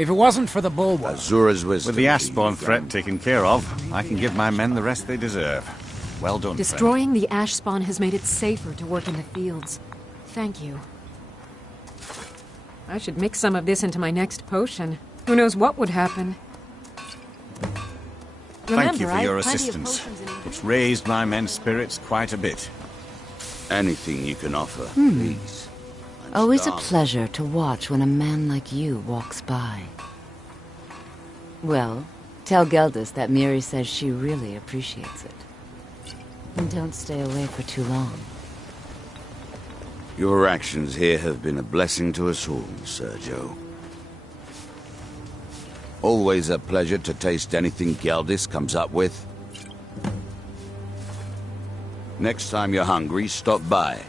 If it wasn't for the bulwark... Azura's wisdom. With the Ashspawn threat taken care of, I can give my men the rest they deserve. Well done, Destroying the Ashspawn has made it safer to work in the fields. Thank you. I should mix some of this into my next potion. Who knows what would happen? Thank you for your assistance. It's raised my men's spirits quite a bit. Anything you can offer, please. Always a pleasure to watch when a man like you walks by. Well, tell Geldis that Miri says she really appreciates it. And don't stay away for too long. Your actions here have been a blessing to us all, Sergio. Always a pleasure to taste anything Geldis comes up with. Next time you're hungry, stop by.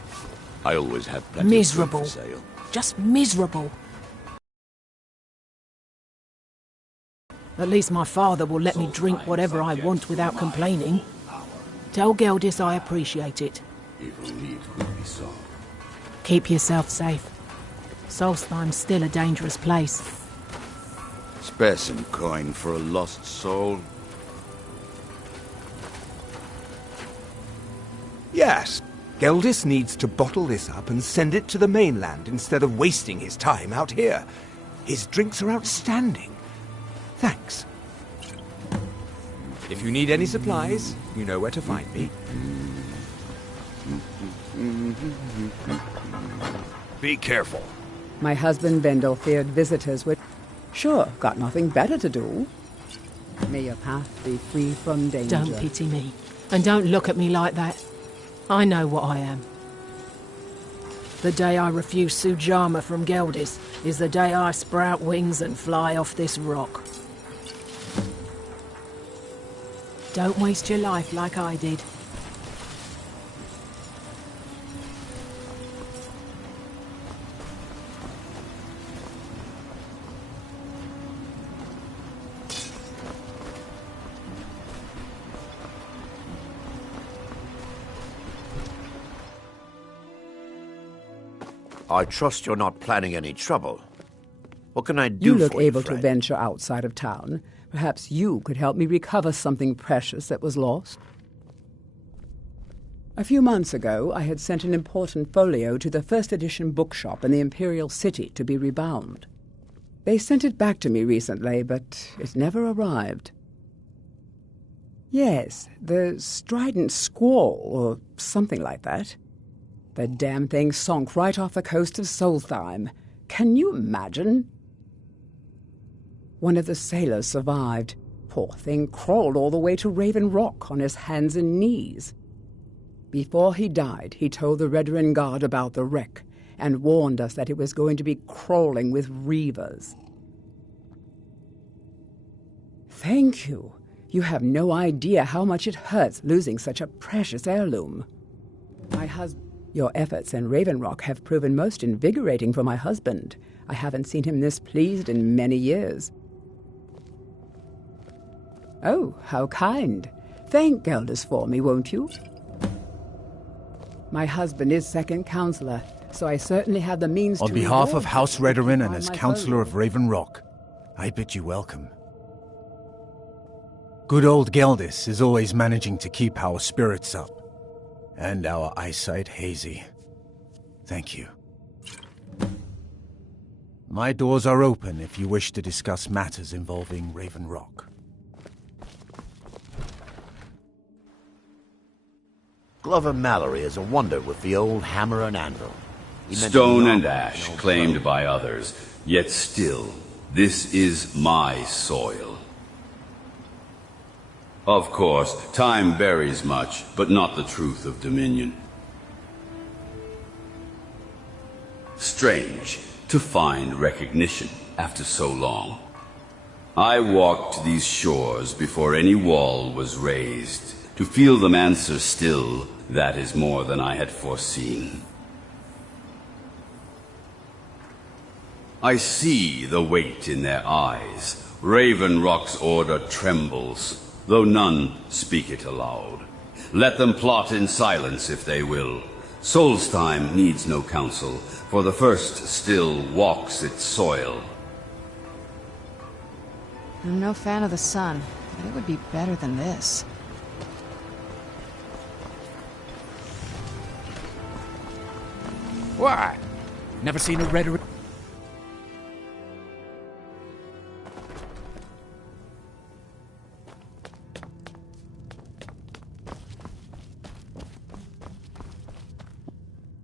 I always have plenty of food for sale. Just miserable. At least my father will let me drink whatever I want without complaining. Tell Geldis I appreciate it. Keep yourself safe. Solstheim's still a dangerous place. Spare some coin for a lost soul. Yes. Geldis needs to bottle this up and send it to the mainland instead of wasting his time out here. His drinks are outstanding. Thanks. If you need any supplies, you know where to find me. Be careful. My husband Vendel feared visitors would... Sure, got nothing better to do. May your path be free from danger. Don't pity me. And don't look at me like that. I know what I am. The day I refuse Sujama from Geldis is the day I sprout wings and fly off this rock. Don't waste your life like I did. I trust you're not planning any trouble. What can I do You look for you, able to friend? venture outside of town. Perhaps you could help me recover something precious that was lost. A few months ago, I had sent an important folio to the first edition bookshop in the Imperial City to be rebound. They sent it back to me recently, but it never arrived. Yes, the Strident Squall, or something like that. The damn thing sunk right off the coast of Solstheim. Can you imagine? One of the sailors survived. Poor thing crawled all the way to Raven Rock on his hands and knees. Before he died, he told the Redoran Guard about the wreck and warned us that it was going to be crawling with reavers. Thank you. You have no idea how much it hurts losing such a precious heirloom. Your efforts in Raven Rock have proven most invigorating for my husband. I haven't seen him this pleased in many years. Oh, how kind. Thank Geldis for me, won't you? My husband is second counselor, so I certainly have the means to... On behalf of House Redoran and as Councillor of Raven Rock, I bid you welcome. Good old Geldis is always managing to keep our spirits up. And our eyesight hazy. Thank you. My doors are open if you wish to discuss matters involving Raven Rock. Glover Mallory is a wonder with the old hammer and anvil. Stone and ash, claimed by others, yet still, this is my soil. Of course, time buries much, but not the truth of Dominion. Strange to find recognition after so long. I walked these shores before any wall was raised. To feel them answer still, that is more than I had foreseen. I see the weight in their eyes. Raven Rock's order trembles, though none speak it aloud. Let them plot in silence if they will. Solstheim needs no counsel, for the first still walks its soil. I'm no fan of the sun, but it would be better than this. Why? Never seen a redder.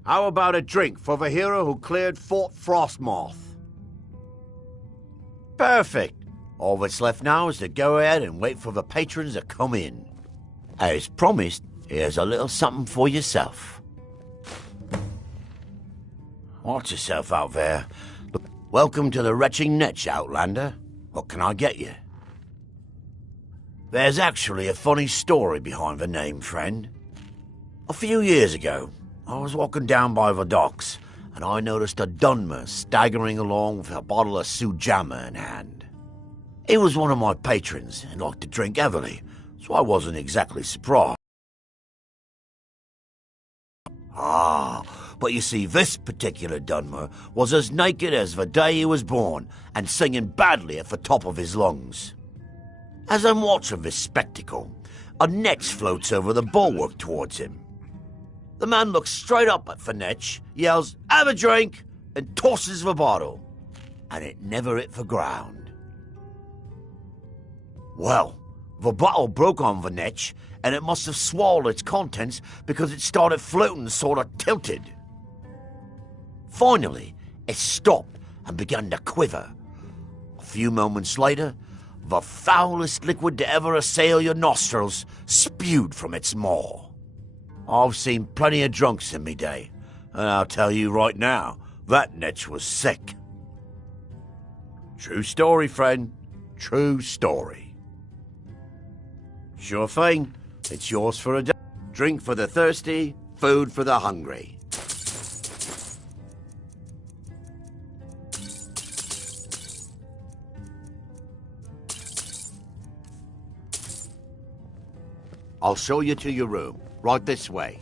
How about a drink for the hero who cleared Fort Frostmoth? Perfect. All that's left now is to go ahead and wait for the patrons to come in. As promised, here's a little something for yourself. Watch yourself out there. Welcome to the Retching Netch, Outlander. What can I get you? There's actually a funny story behind the name, friend. A few years ago, I was walking down by the docks, and I noticed a Dunmer staggering along with a bottle of Sujamma in hand. He was one of my patrons and liked to drink heavily, so I wasn't exactly surprised. But you see, this particular Dunmer was as naked as the day he was born, and singing badly at the top of his lungs. As I'm watching this spectacle, a netch floats over the bulwark towards him. The man looks straight up at the netch, yells, "Have a drink," and tosses the bottle. And it never hit the ground. Well, the bottle broke on the netch, and it must have swallowed its contents because it started floating sort of tilted. Finally, it stopped and began to quiver. A few moments later, the foulest liquid to ever assail your nostrils spewed from its maw. I've seen plenty of drunks in me day, and I'll tell you right now, that netch was sick. True story, friend. True story. Sure thing. It's yours for a day. Drink for the thirsty, food for the hungry. I'll show you to your room. Right this way.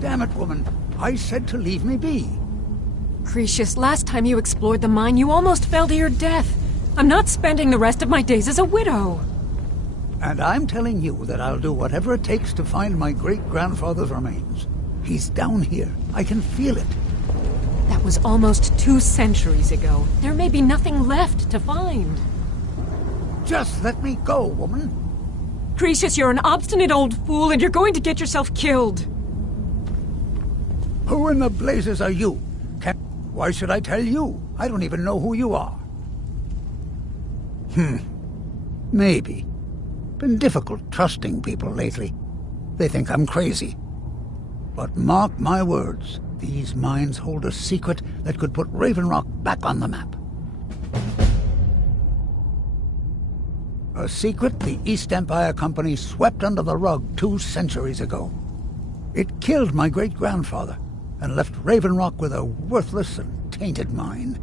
Damn it, woman. I said to leave me be. Cretius, last time you explored the mine, you almost fell to your death. I'm not spending the rest of my days as a widow. And I'm telling you that I'll do whatever it takes to find my great-grandfather's remains. He's down here. I can feel it. That That was almost 2 centuries ago. There may be nothing left to find. Just let me go, woman. Cretius, you're an obstinate old fool, and you're going to get yourself killed. Who in the blazes are you? Why should I tell you? I don't even know who you are. Maybe. Been difficult trusting people lately. They think I'm crazy. But mark my words, these mines hold a secret that could put Raven Rock back on the map. A secret the East Empire Company swept under the rug 2 centuries ago. It killed my great-grandfather and left Raven Rock with a worthless and tainted mine.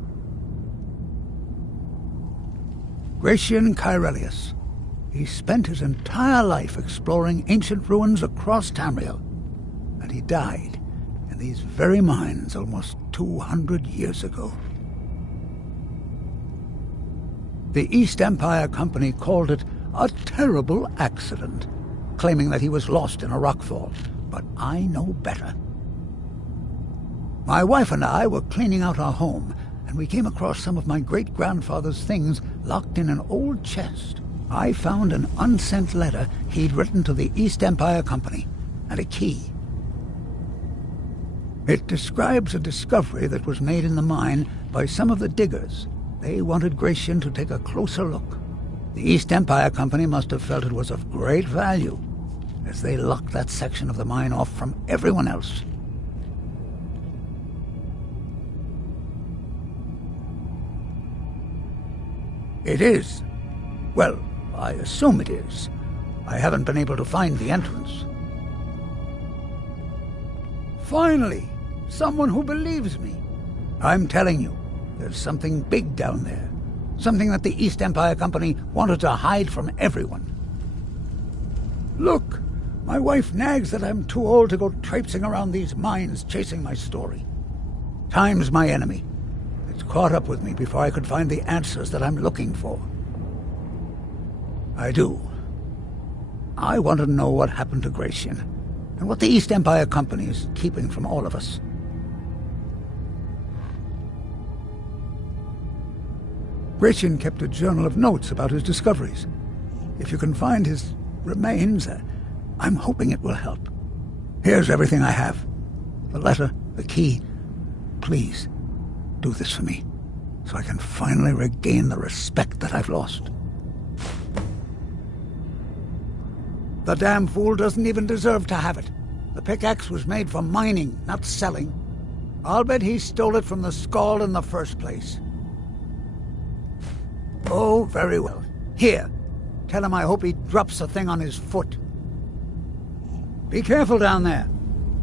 Gratian Kyrelius. He spent his entire life exploring ancient ruins across Tamriel, and he died in these very mines almost 200 years ago. The East Empire Company called it a terrible accident, claiming that he was lost in a rockfall, but I know better. My wife and I were cleaning out our home, and we came across some of my great-grandfather's things locked in an old chest. I found an unsent letter he'd written to the East Empire Company, and a key. It describes a discovery that was made in the mine by some of the diggers. They wanted Gratian to take a closer look. The East Empire Company must have felt it was of great value, as they locked that section of the mine off from everyone else. It is. Well, I assume it is. I haven't been able to find the entrance. Finally, someone who believes me. I'm telling you, there's something big down there. Something that the East Empire Company wanted to hide from everyone. Look, my wife nags that I'm too old to go traipsing around these mines chasing my story. Time's my enemy. It's caught up with me before I could find the answers that I'm looking for. I do. I want to know what happened to Gratian, and what the East Empire Company is keeping from all of us. Gratian kept a journal of notes about his discoveries. If you can find his remains, I'm hoping it will help. Here's everything I have. The letter, the key. Please, do this for me, so I can finally regain the respect that I've lost. The damn fool doesn't even deserve to have it. The pickaxe was made for mining, not selling. I'll bet he stole it from the Skald in the first place. Oh, very well. Here, tell him I hope he drops the thing on his foot. Be careful down there.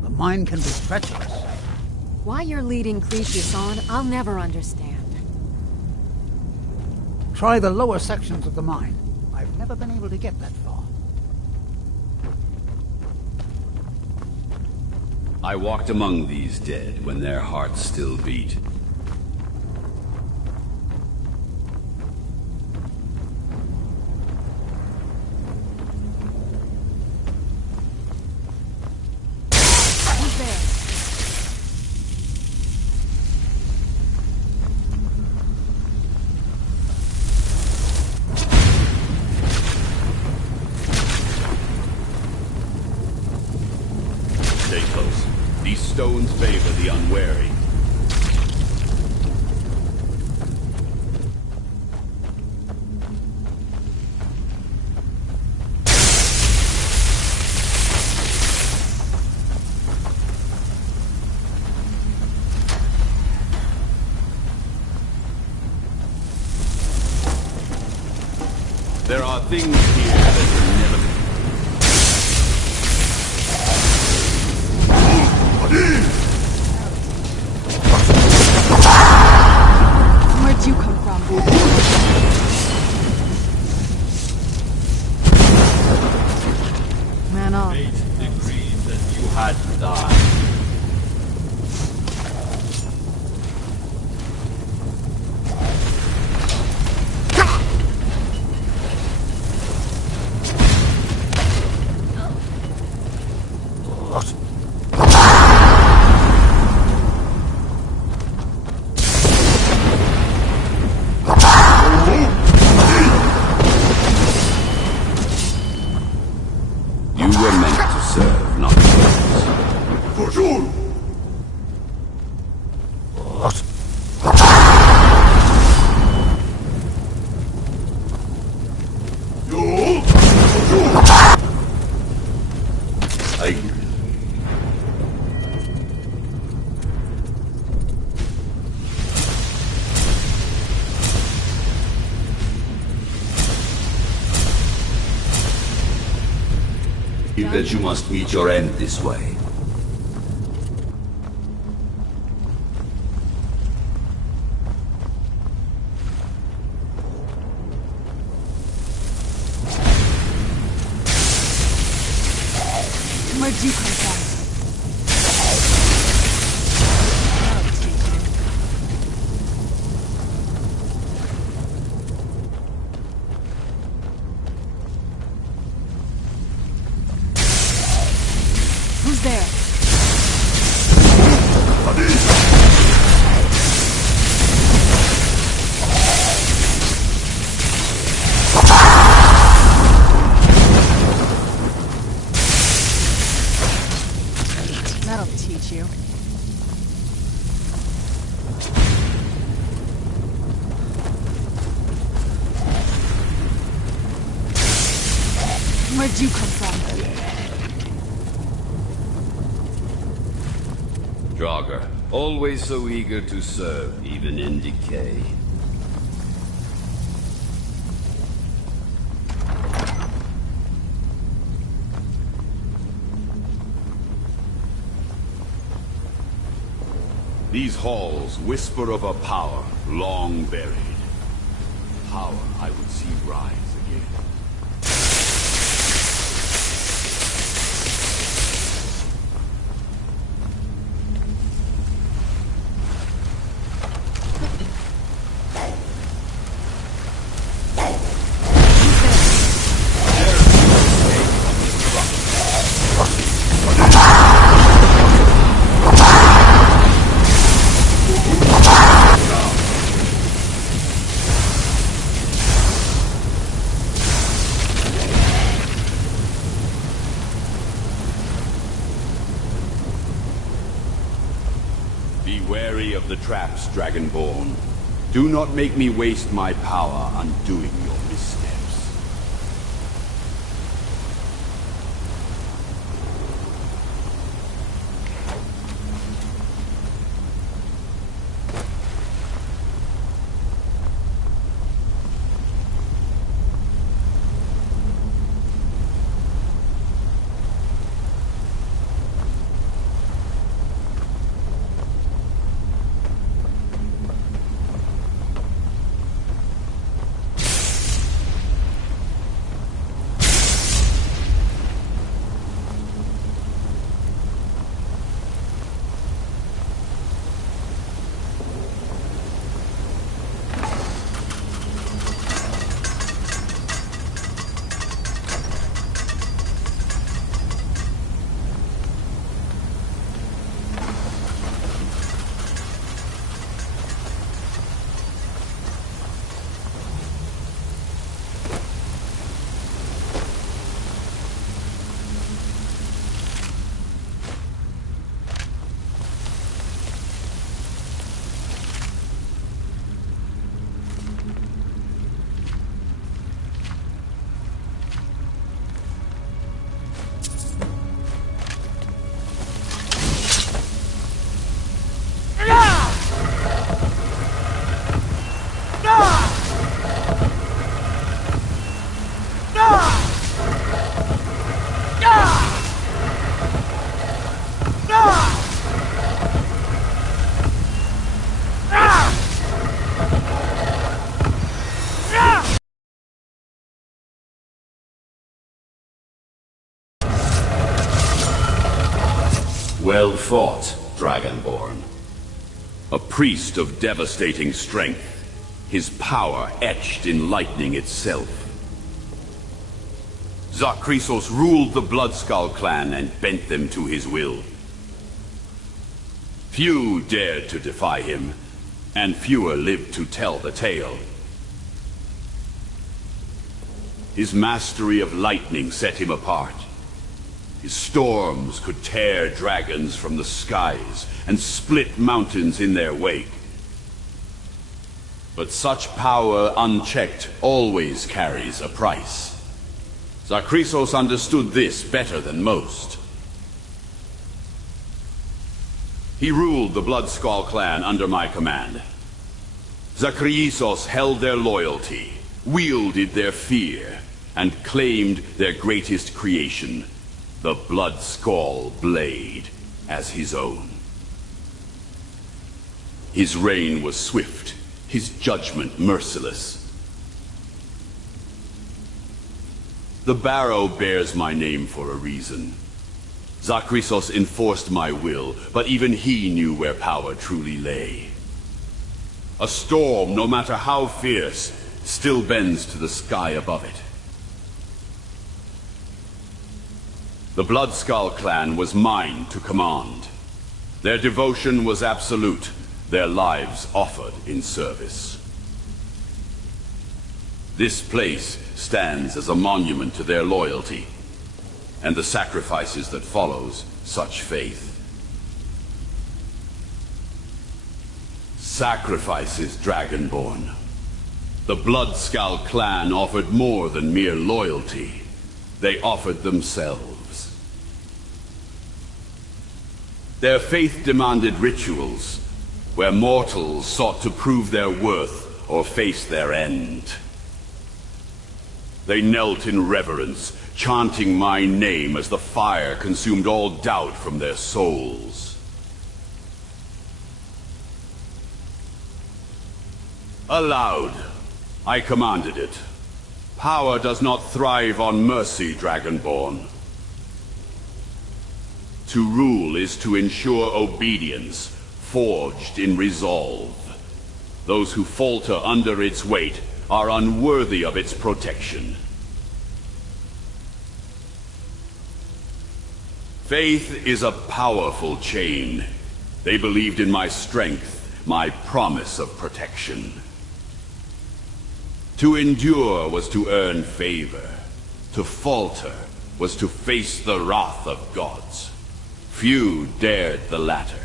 The mine can be treacherous. Why you're leading Cretius on, I'll never understand. Try the lower sections of the mine. I've never been able to get that far. I walked among these dead when their hearts still beat. Stay close. These stones favor the unwary. There are things here that will never be. Where'd you come from? Man up. Fate decreed that you had to die. What? That you must meet your end this way. Where'd you come from? Who's there? That'll teach you. Where'd you come from? Draugr, always so eager to serve, even in decay. These halls whisper of a power long buried. Power I would see rise again. Be wary of the traps, Dragonborn. Do not make me waste my power undoing your missteps. Well fought, Dragonborn. A priest of devastating strength, his power etched in lightning itself. Zakrisos ruled the Bloodskull clan and bent them to his will. Few dared to defy him, and fewer lived to tell the tale. His mastery of lightning set him apart. Storms could tear dragons from the skies and split mountains in their wake. But such power unchecked always carries a price. Zakrisos understood this better than most. He ruled the Bloodskull clan under my command. Zakrisos held their loyalty, wielded their fear, and claimed their greatest creation, the Bloodskull blade, as his own. His reign was swift, his judgment merciless. The barrow bears my name for a reason. Zakrisos enforced my will, but even he knew where power truly lay. A storm, no matter how fierce, still bends to the sky above it. The Bloodskull clan was mine to command. Their devotion was absolute, their lives offered in service. This place stands as a monument to their loyalty, and the sacrifices that follows such faith. Sacrifices, Dragonborn. The Bloodskull clan offered more than mere loyalty. They offered themselves. Their faith demanded rituals, where mortals sought to prove their worth or face their end. They knelt in reverence, chanting my name as the fire consumed all doubt from their souls. Aloud, I commanded it. Power does not thrive on mercy, Dragonborn. To rule is to ensure obedience, forged in resolve. Those who falter under its weight are unworthy of its protection. Faith is a powerful chain. They believed in my strength, my promise of protection. To endure was to earn favor. To falter was to face the wrath of gods. Few dared the latter.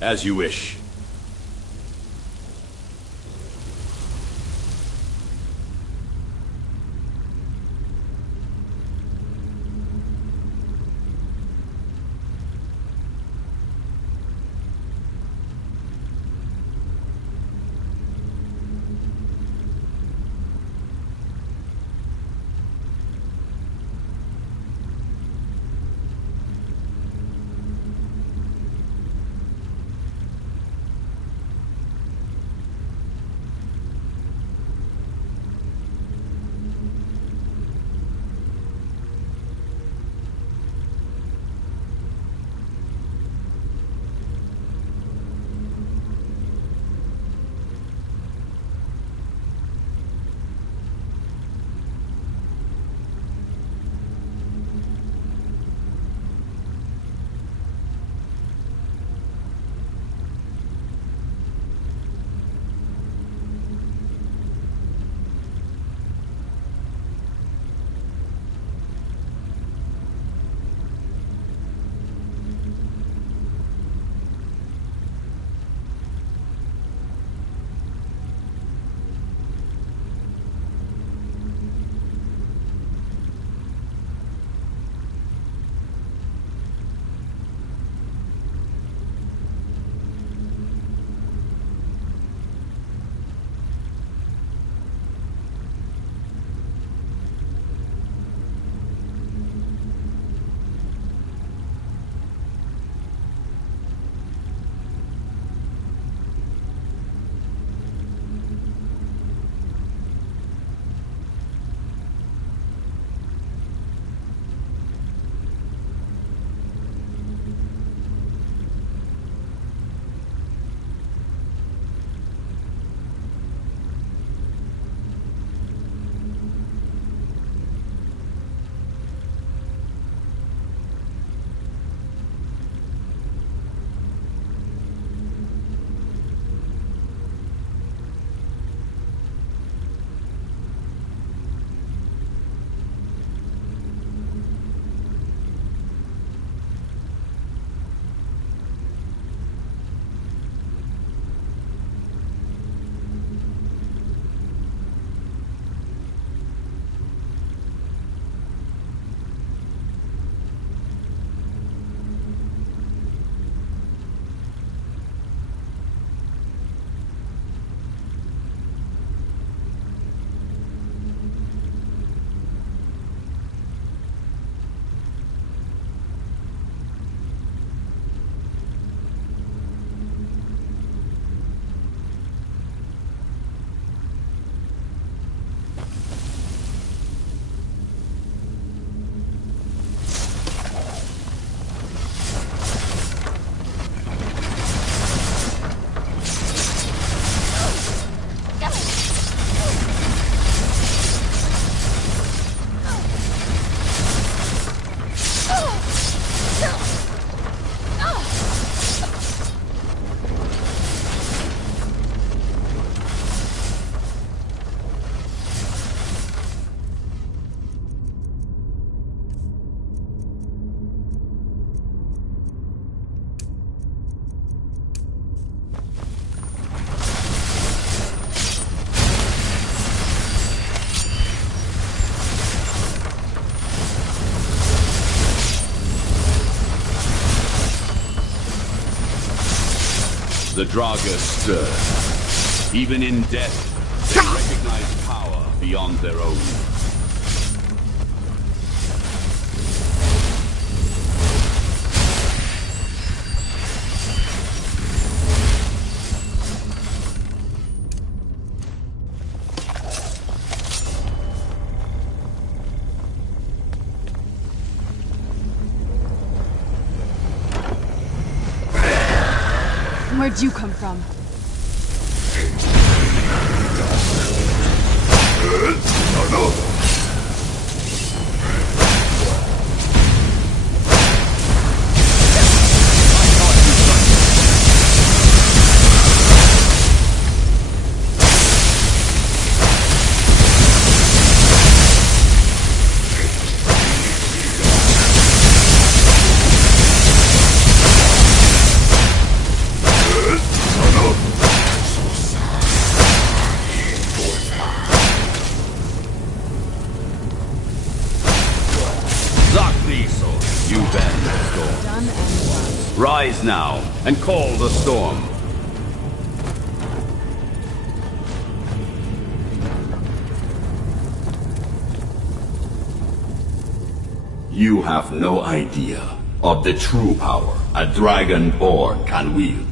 As you wish. The Draugr stir. Even in death, they recognize power beyond their own. Where'd you come from? Rise now, and call the storm. You have no idea of the true power a Dragonborn can wield.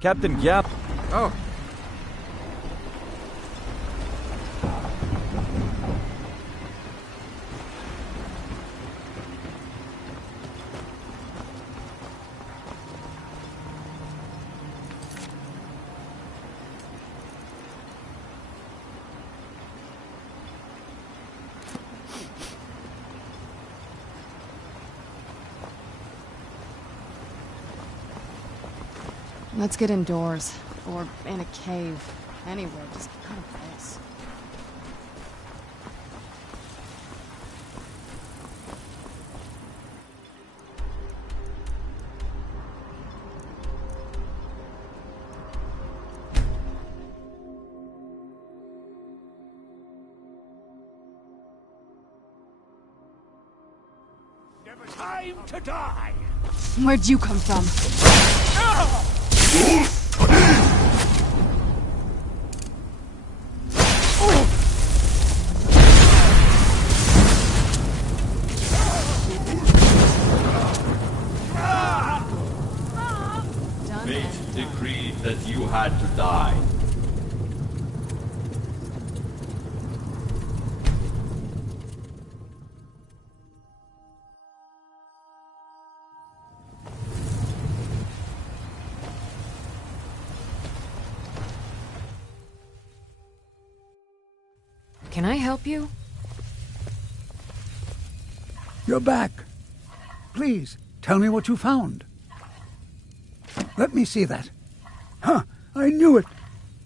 Captain Gyap. Oh. Let's get indoors. Or in a cave. Anywhere, just kind of place. Time to die! Where'd you come from? Fate decreed that you had to die. Can I help you? You're back. Please, tell me what you found. Let me see that. Huh, I knew it.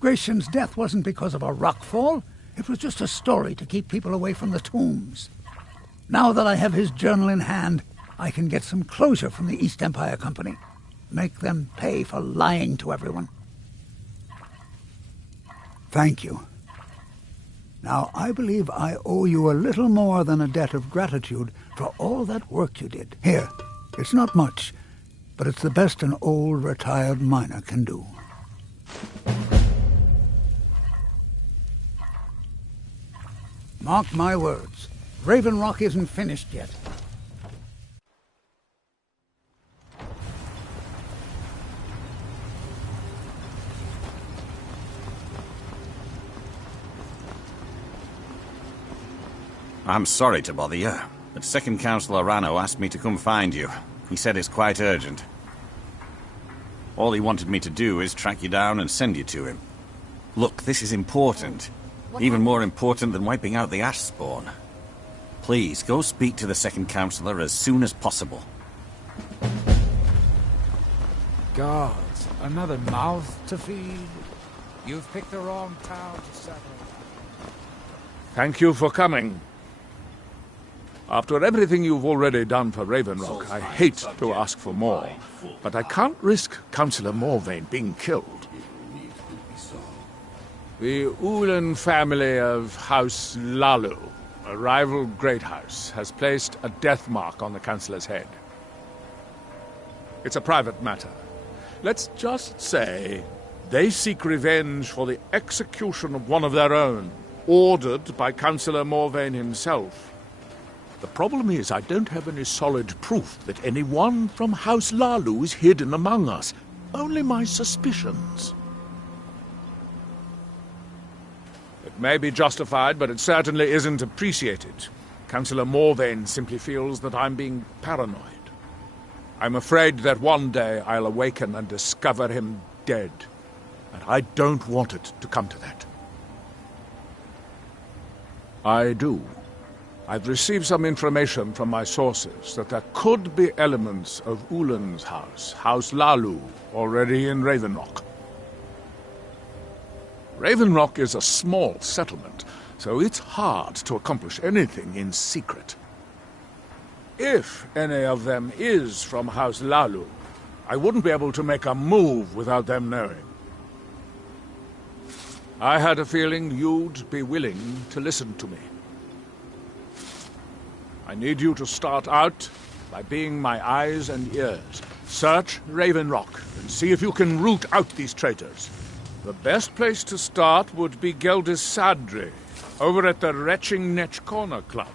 Gratian's death wasn't because of a rockfall. It was just a story to keep people away from the tombs. Now that I have his journal in hand, I can get some closure from the East Empire Company. Make them pay for lying to everyone. Thank you. Now, I believe I owe you a little more than a debt of gratitude for all that work you did. Here, it's not much, but it's the best an old retired miner can do. Mark my words, Raven Rock isn't finished yet. I'm sorry to bother you, but Second Councillor Rano asked me to come find you. He said it's quite urgent. All he wanted me to do is track you down and send you to him. Look, this is important. Even more important than wiping out the ash spawn. Please, go speak to the Second Councillor as soon as possible. Gods, another mouth to feed? You've picked the wrong town to settle. Thank you for coming. After everything you've already done for Raven Rock, I hate to ask for more, but I can't risk Councillor Morvain being killed. The Ulan family of House Lalu, a rival great house, has placed a death mark on the Councillor's head. It's a private matter. Let's just say they seek revenge for the execution of one of their own, ordered by Councillor Morvain himself. The problem is I don't have any solid proof that anyone from House Lalu is hidden among us. Only my suspicions. It may be justified, but it certainly isn't appreciated. Councillor Morvain simply feels that I'm being paranoid. I'm afraid that one day I'll awaken and discover him dead. And I don't want it to come to that. I do. I've received some information from my sources that there could be elements of Ulan's house, House Lalu, already in Raven Rock. Raven Rock is a small settlement, so it's hard to accomplish anything in secret. If any of them is from House Lalu, I wouldn't be able to make a move without them knowing. I had a feeling you'd be willing to listen to me. I need you to start out by being my eyes and ears. Search Raven Rock and see if you can root out these traitors. The best place to start would be Geldis Sadri, over at the Retching Netch Corner Club.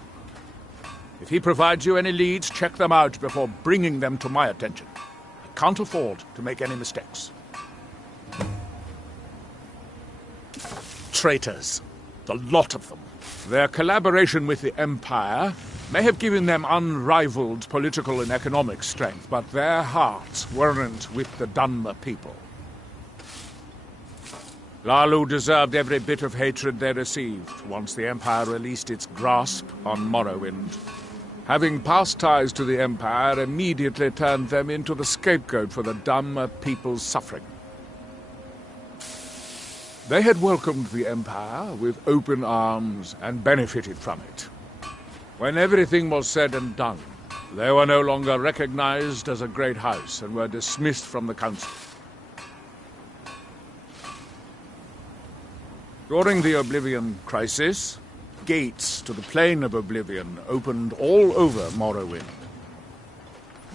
If he provides you any leads, check them out before bringing them to my attention. I can't afford to make any mistakes. traitors. The lot of them. Their collaboration with the Empire may have given them unrivaled political and economic strength, but their hearts weren't with the Dunmer people. Lalu deserved every bit of hatred they received once the Empire released its grasp on Morrowind. Having past ties to the Empire immediately turned them into the scapegoat for the Dunmer people's suffering. They had welcomed the Empire with open arms and benefited from it. When everything was said and done, they were no longer recognized as a great house and were dismissed from the council. During the Oblivion Crisis, gates to the Plane of Oblivion opened all over Morrowind.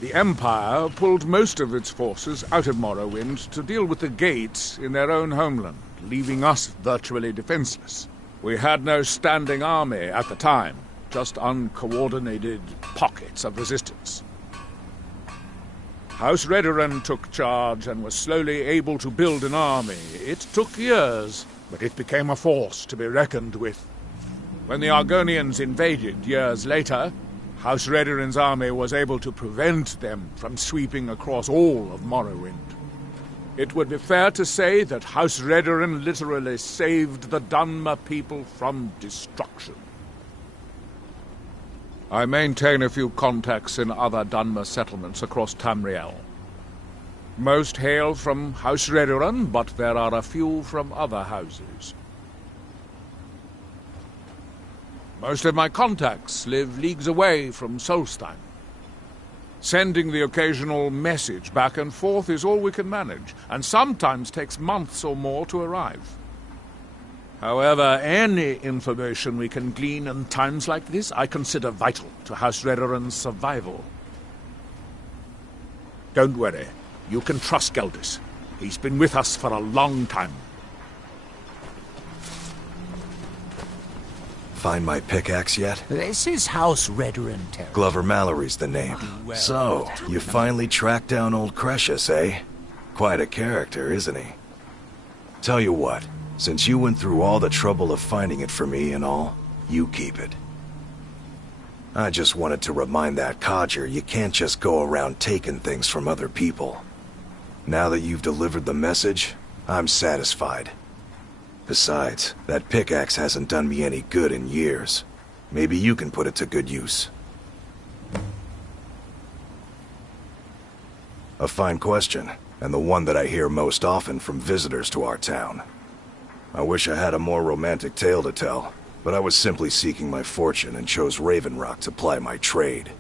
The Empire pulled most of its forces out of Morrowind to deal with the gates in their own homeland, leaving us virtually defenseless. We had no standing army at the time, just uncoordinated pockets of resistance. House Redoran took charge and was slowly able to build an army. It took years, but it became a force to be reckoned with. When the Argonians invaded years later, House Redoran's army was able to prevent them from sweeping across all of Morrowind. It would be fair to say that House Redoran literally saved the Dunmer people from destruction. I maintain a few contacts in other Dunmer settlements across Tamriel. Most hail from House Redoran, but there are a few from other houses. Most of my contacts live leagues away from Solstheim. Sending the occasional message back and forth is all we can manage, and sometimes takes months or more to arrive. However, any information we can glean in times like this I consider vital to House Redoran's survival. Don't worry. You can trust Geldis. He's been with us for a long time. Find my pickaxe yet? This is House Redoran territory. Glover Mallory's the name. Well, so, you finally tracked down old Crucius, eh? Quite a character, isn't he? Tell you what, since you went through all the trouble of finding it for me and all, you keep it. I just wanted to remind that codger you can't just go around taking things from other people. Now that you've delivered the message, I'm satisfied. Besides, that pickaxe hasn't done me any good in years. Maybe you can put it to good use. A fine question, and the one that I hear most often from visitors to our town. I wish I had a more romantic tale to tell, but I was simply seeking my fortune and chose Raven Rock to ply my trade.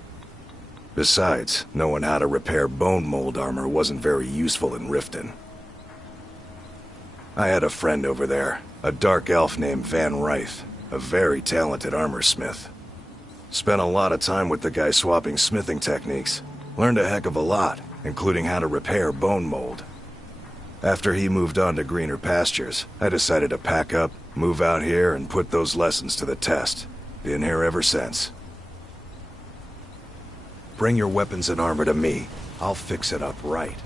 Besides, knowing how to repair bone mold armor wasn't very useful in Riften. I had a friend over there, a dark elf named Van Ryth, a very talented armorsmith. Spent a lot of time with the guy swapping smithing techniques. Learned a heck of a lot, including how to repair bone mold. After he moved on to greener pastures, I decided to pack up, move out here, and put those lessons to the test. Been here ever since. Bring your weapons and armor to me. I'll fix it up right.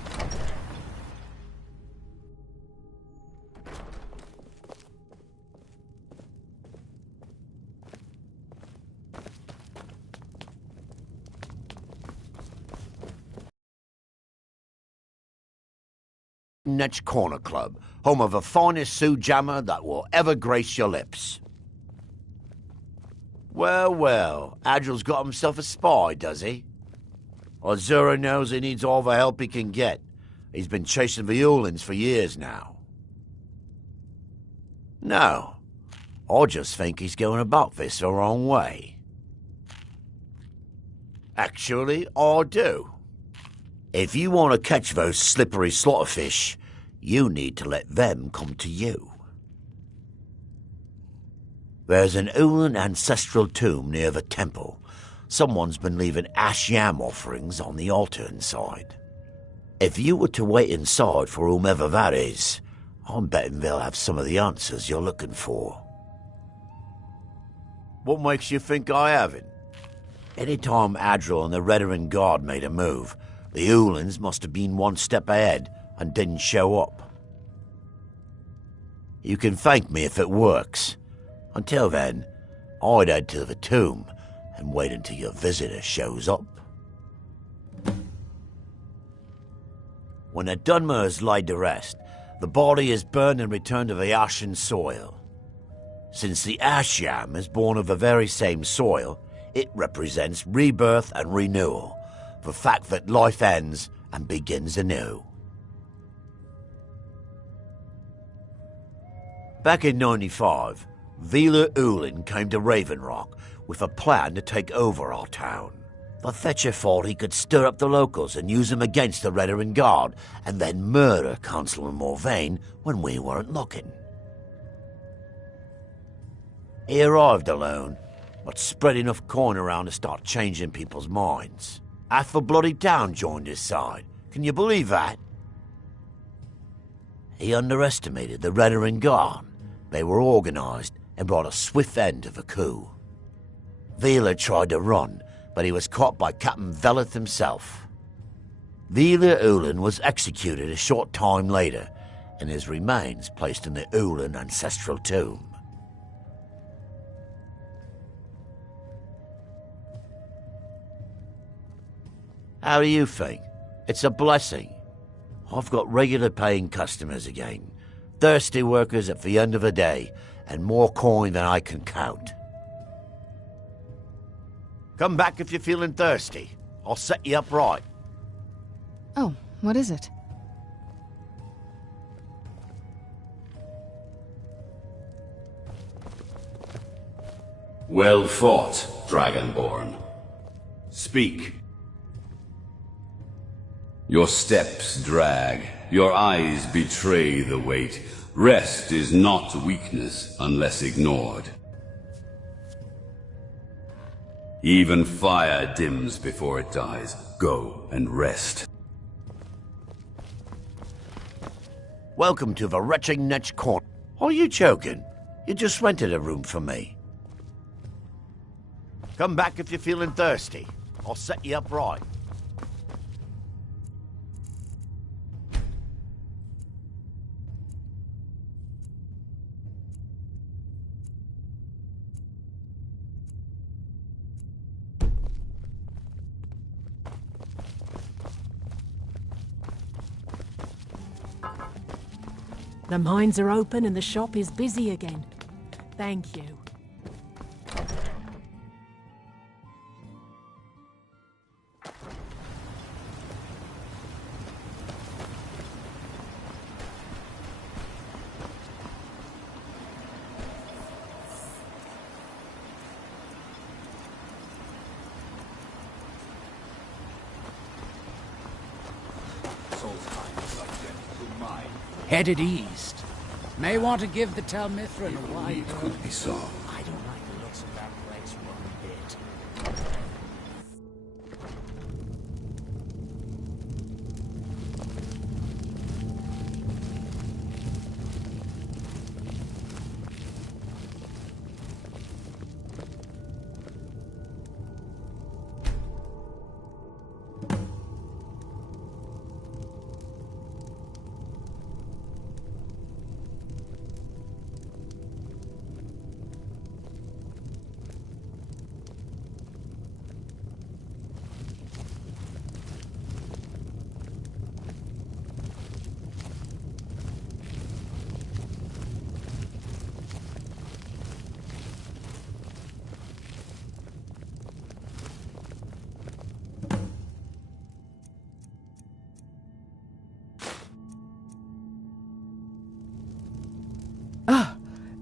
Netch Corner Club, home of the finest Sue Jammer that will ever grace your lips. Well, well, Adril's got himself a spy, does he? Azura knows he needs all the help he can get. He's been chasing the Ulins for years now. No, I just think he's going about this the wrong way. Actually, I do. If you want to catch those slippery slaughterfish, you need to let them come to you. There's an Ulin ancestral tomb near the temple. Someone's been leaving ash yam offerings on the altar inside. If you were to wait inside for whomever that is, I'm betting they'll have some of the answers you're looking for. What makes you think I haven't? Anytime Adril and the Redoran Guard made a move, the Ulins must have been one step ahead and didn't show up. You can thank me if it works. Until then, I'd head to the tomb and wait until your visitor shows up. When the Dunmer is laid to rest, the body is burned and returned to the ashen soil. Since the ash yam is born of the very same soil, it represents rebirth and renewal, the fact that life ends and begins anew. Back in 95, Vila Ulin came to Raven Rock with a plan to take over our town. The Fetcher thought he could stir up the locals and use them against the Redoran Guard, and then murder Councillor Morvain when we weren't looking. He arrived alone, but spread enough coin around to start changing people's minds. Half the bloody town joined his side. Can you believe that? He underestimated the Redoran Guard. They were organised and brought a swift end to the coup. Vila tried to run, but he was caught by Captain Veleth himself. Vila Ulin was executed a short time later, and his remains placed in the Ulin ancestral tomb. How do you think? It's a blessing. I've got regular paying customers again, thirsty workers at the end of the day, and more coin than I can count. Come back if you're feeling thirsty. I'll set you up right. Oh, what is it? Well fought, Dragonborn. Speak. Your steps drag, your eyes betray the weight. Rest is not weakness unless ignored. Even fire dims before it dies. Go and rest. Welcome to the Retching Netch Corner. Are you joking? You just rented a room for me. Come back if you're feeling thirsty. I'll set you up right. The mines are open and the shop is busy again. Thank you. Headed east. May want to give the Talmithran a wide It could be so. I don't like the looks of that place one bit.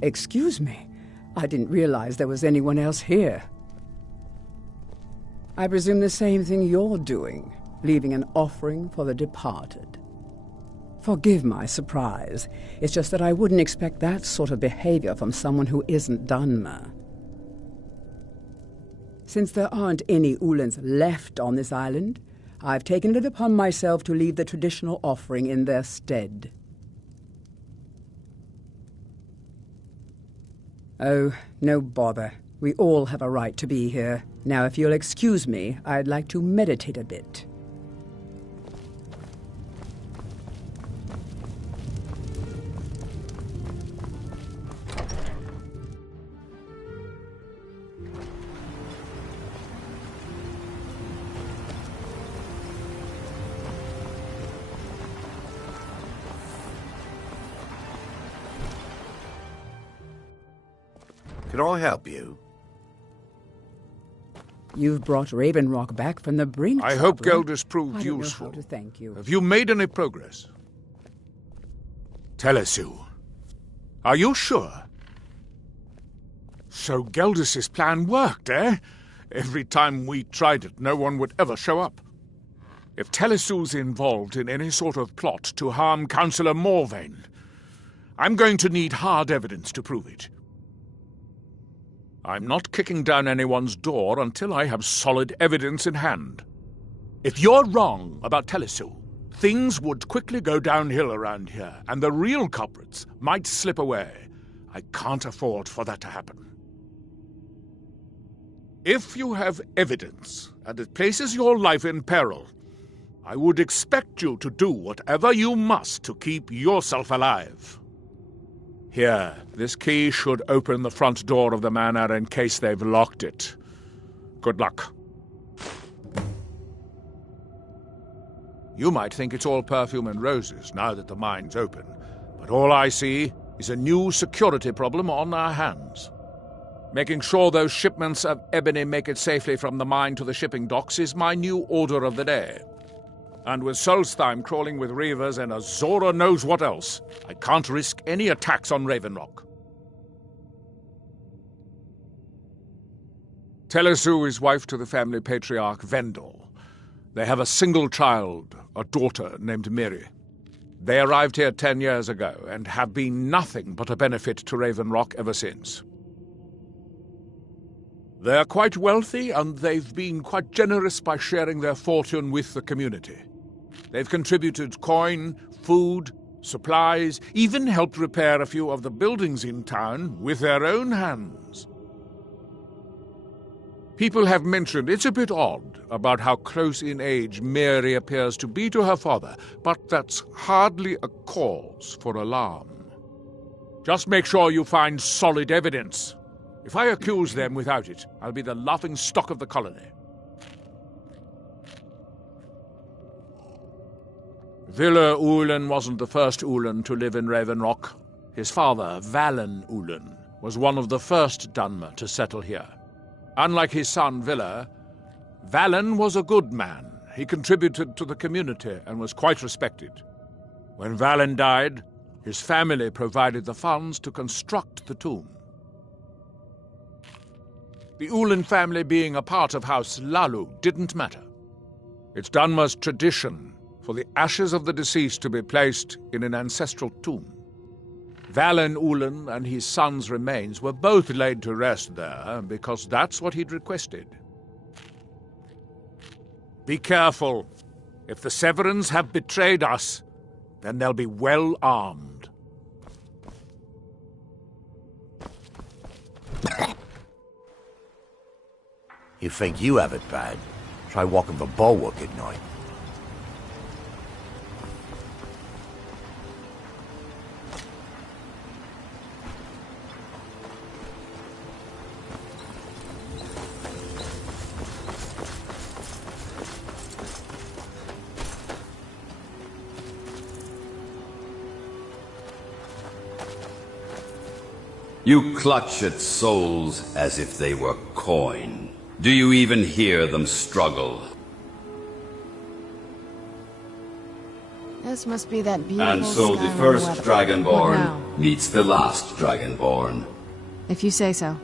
Excuse me. I didn't realize there was anyone else here. I presume the same thing you're doing, leaving an offering for the departed. Forgive my surprise. It's just that I wouldn't expect that sort of behavior from someone who isn't Dunmer. Since there aren't any Ulins left on this island, I've taken it upon myself to leave the traditional offering in their stead. Oh, no bother. We all have a right to be here. Now, if you'll excuse me, I'd like to meditate a bit. Can I help you? You've brought Raven Rock back from the brink. I hope Traveler. Geldis proved I don't useful. know how to thank you. Have you made any progress? Telesu, are you sure? So Geldis's plan worked, eh? Every time we tried it, no one would ever show up. If Telesu's involved in any sort of plot to harm Councillor Morvain, I'm going to need hard evidence to prove it. I'm not kicking down anyone's door until I have solid evidence in hand. If you're wrong about Telesu, things would quickly go downhill around here, and the real culprits might slip away. I can't afford for that to happen. If you have evidence, and it places your life in peril, I would expect you to do whatever you must to keep yourself alive. Here, this key should open the front door of the manor in case they've locked it. Good luck. You might think it's all perfume and roses now that the mine's open, but all I see is a new security problem on our hands. Making sure those shipments of ebony make it safely from the mine to the shipping docks is my new order of the day. And with Solstheim crawling with reavers and Azora knows what else, I can't risk any attacks on Raven Rock. Telesu is wife to the family patriarch Vendel. They have a single child, a daughter named Miri. They arrived here 10 years ago and have been nothing but a benefit to Raven Rock ever since. They're quite wealthy, and they've been quite generous by sharing their fortune with the community. They've contributed coin, food, supplies, even helped repair a few of the buildings in town with their own hands. People have mentioned it's a bit odd about how close in age Mary appears to be to her father, but that's hardly a cause for alarm. Just make sure you find solid evidence. If I accuse them without it, I'll be the laughing stock of the colony. Villa Ulen wasn't the first Ulen to live in Raven Rock. His father, Valen Ulen, was one of the first Dunmer to settle here. Unlike his son, Villa, Valen was a good man. He contributed to the community and was quite respected. When Valen died, his family provided the funds to construct the tomb. The Ulen family being a part of House Lalu didn't matter. It's Dunmer's tradition for the ashes of the deceased to be placed in an ancestral tomb. Valen Ulen and his son's remains were both laid to rest there because that's what he'd requested. Be careful. If the Severins have betrayed us, then they'll be well armed. You think you have it bad? Try walking the bulwark at night. You clutch at souls as if they were coin. Do you even hear them struggle? This must be that beautiful And so the Skyrim first weather. What Dragonborn now? meets the last Dragonborn. If you say so.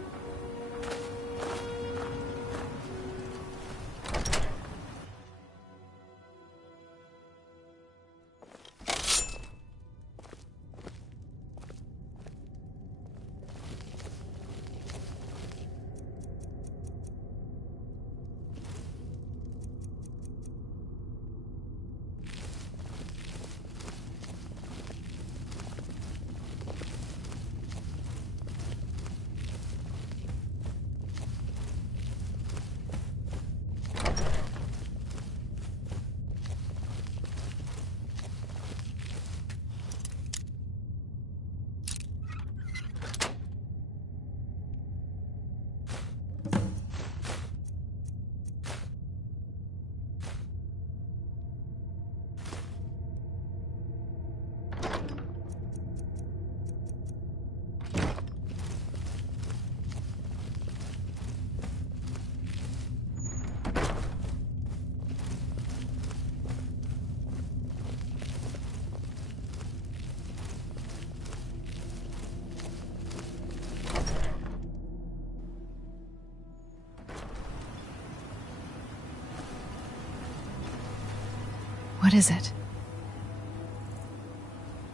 What is it?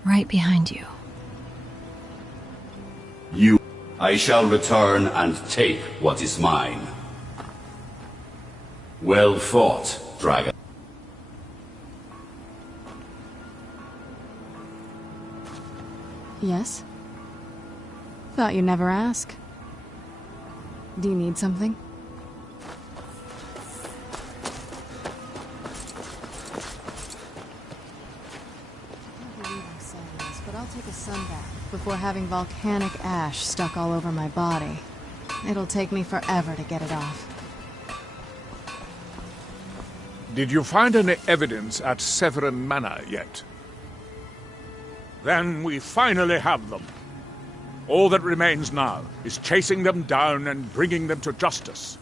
Right behind you. I shall return and take what is mine. Well fought, dragon. Yes? Thought you'd never ask. Do you need something? I can't believe I'm saying this, but I'll take a sun bath before having volcanic ash stuck all over my body. It'll take me forever to get it off. Did you find any evidence at Skyrim Manor yet? Then we finally have them. All that remains now is chasing them down and bringing them to justice.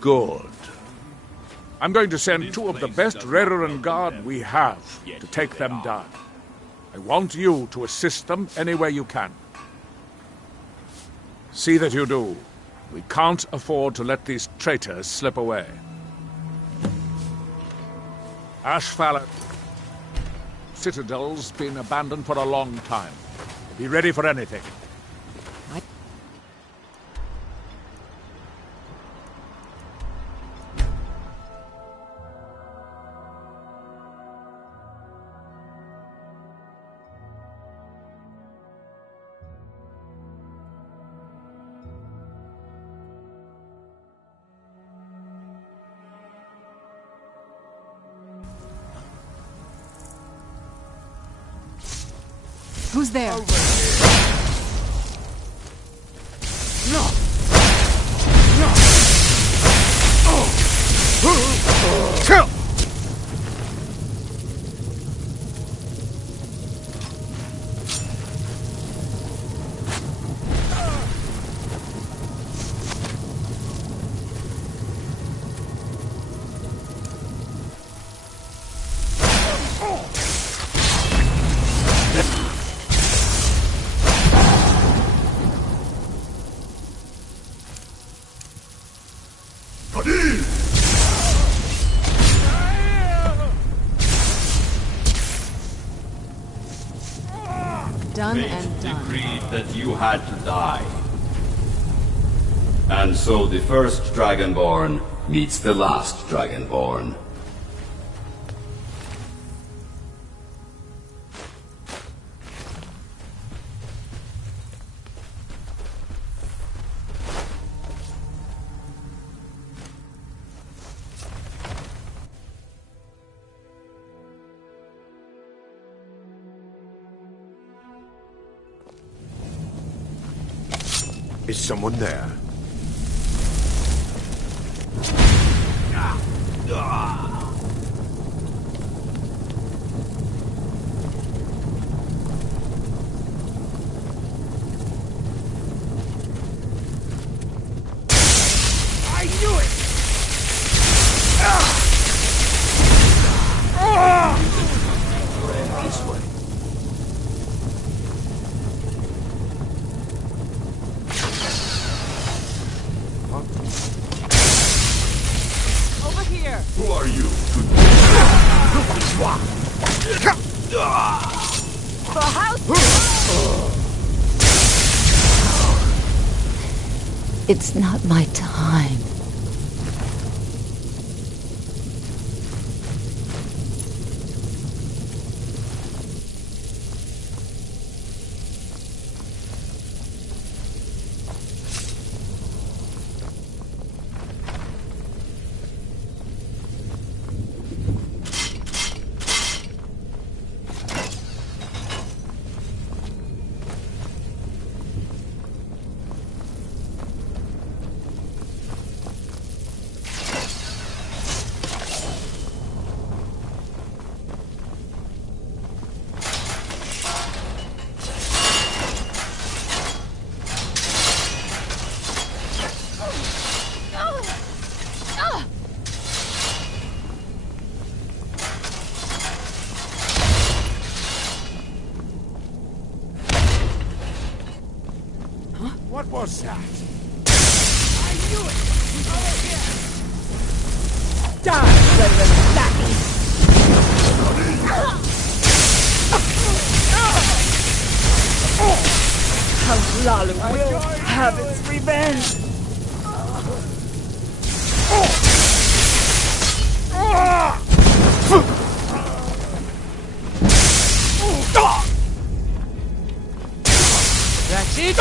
Good. I'm going to send two of the best Rerenn Guard we have to take them down. I want you to assist them any way you can. See that you do. We can't afford to let these traitors slip away. Ashfallet Citadel's been abandoned for a long time. Be ready for anything. Who's there? No! Kill! Done Fate and done. decreed that you had to die. And so the first Dragonborn meets the last Dragonborn. Is someone there? I knew it! This way. Over here! Who are you? For house! It's not my time. What was that? Die, Reverend! That is Lalu will have its revenge. That's it?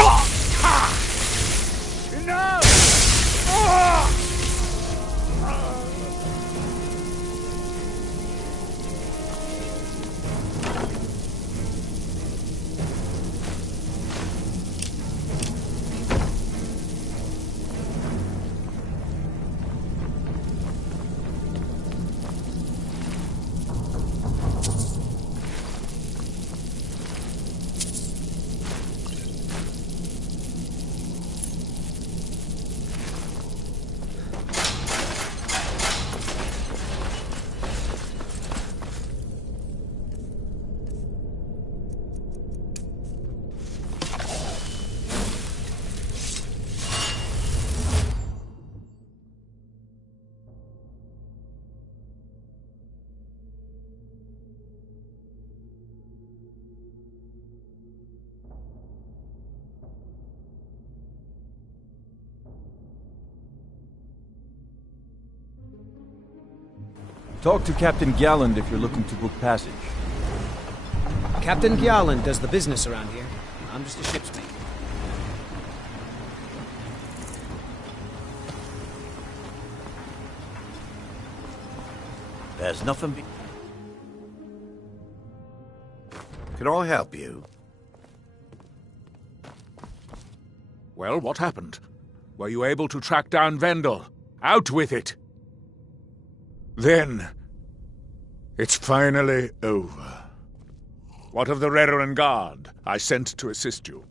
Talk to Captain Galland if you're looking to book passage. Captain Gjalland does the business around here. I'm just a ship's mate. There's nothing Can I help you? Well, what happened? Were you able to track down Vendel? Out with it! Then, it's finally over. What of the Reverend Guard I sent to assist you?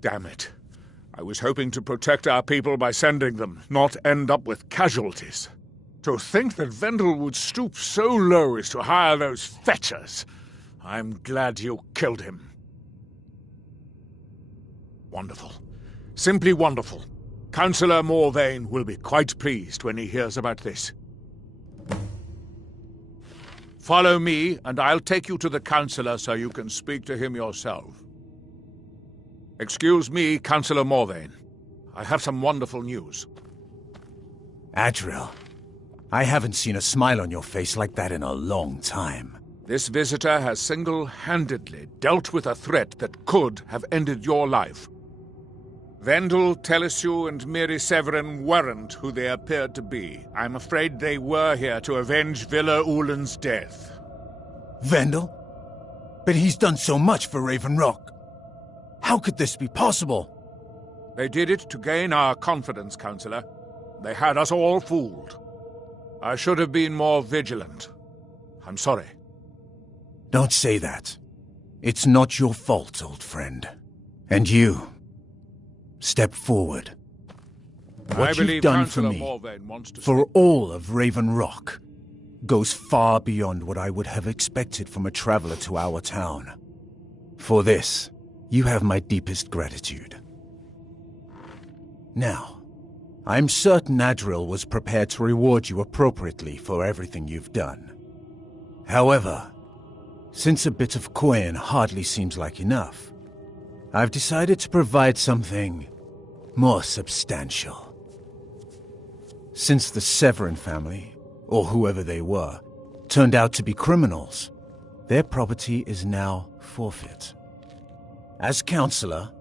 Damn it. I was hoping to protect our people by sending them, not end up with casualties. To think that Vendel would stoop so low as to hire those fetchers. I'm glad you killed him. Wonderful. Simply wonderful. Councillor Morvain will be quite pleased when he hears about this. Follow me, and I'll take you to the Councillor so you can speak to him yourself. Excuse me, Councillor Morvain. I have some wonderful news. Adriel, I haven't seen a smile on your face like that in a long time. This visitor has single-handedly dealt with a threat that could have ended your life. Vendel, Telesue, and Miri Severin weren't who they appeared to be. I'm afraid they were here to avenge Villa Ulen's death. Vendel? But he's done so much for Raven Rock. How could this be possible? They did it to gain our confidence, Councillor. They had us all fooled. I should have been more vigilant. I'm sorry. Don't say that. It's not your fault, old friend. And you... step forward. What you've done for me, for all of Raven Rock, goes far beyond what I would have expected from a traveler to our town. For this, you have my deepest gratitude. Now, I'm certain Adriel was prepared to reward you appropriately for everything you've done. However, since a bit of coin hardly seems like enough, I've decided to provide something more substantial. Since the Severin family, or whoever they were, turned out to be criminals, their property is now forfeit. As Councillor,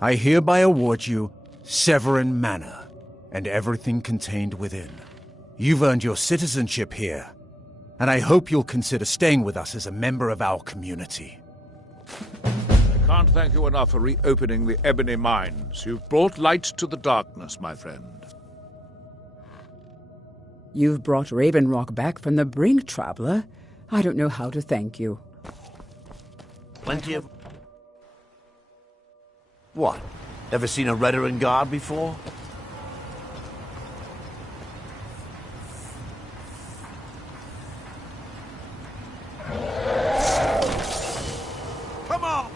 I hereby award you Severin Manor and everything contained within. You've earned your citizenship here, and I hope you'll consider staying with us as a member of our community. I can't thank you enough for reopening the Ebony Mines. You've brought light to the darkness, my friend. You've brought Raven Rock back from the brink, traveler. I don't know how to thank you. Plenty of... What? Ever seen a Reverend Guard before? Come on!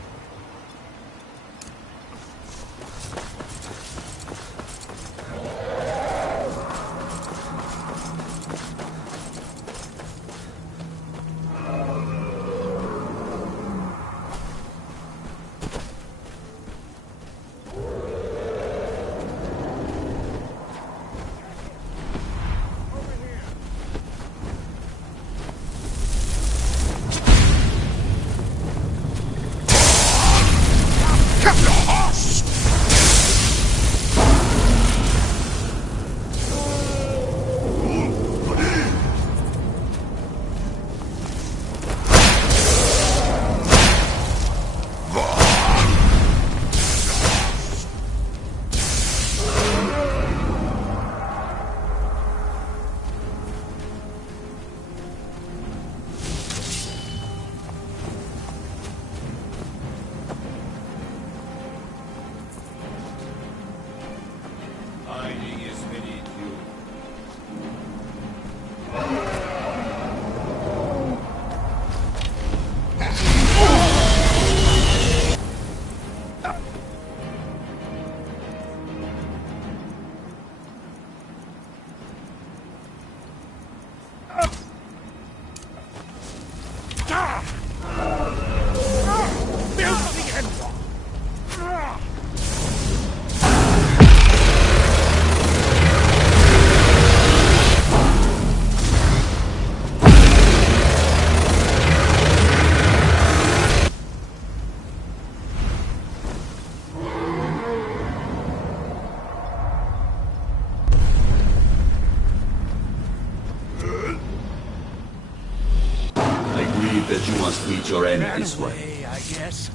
meet your end this way. I guess.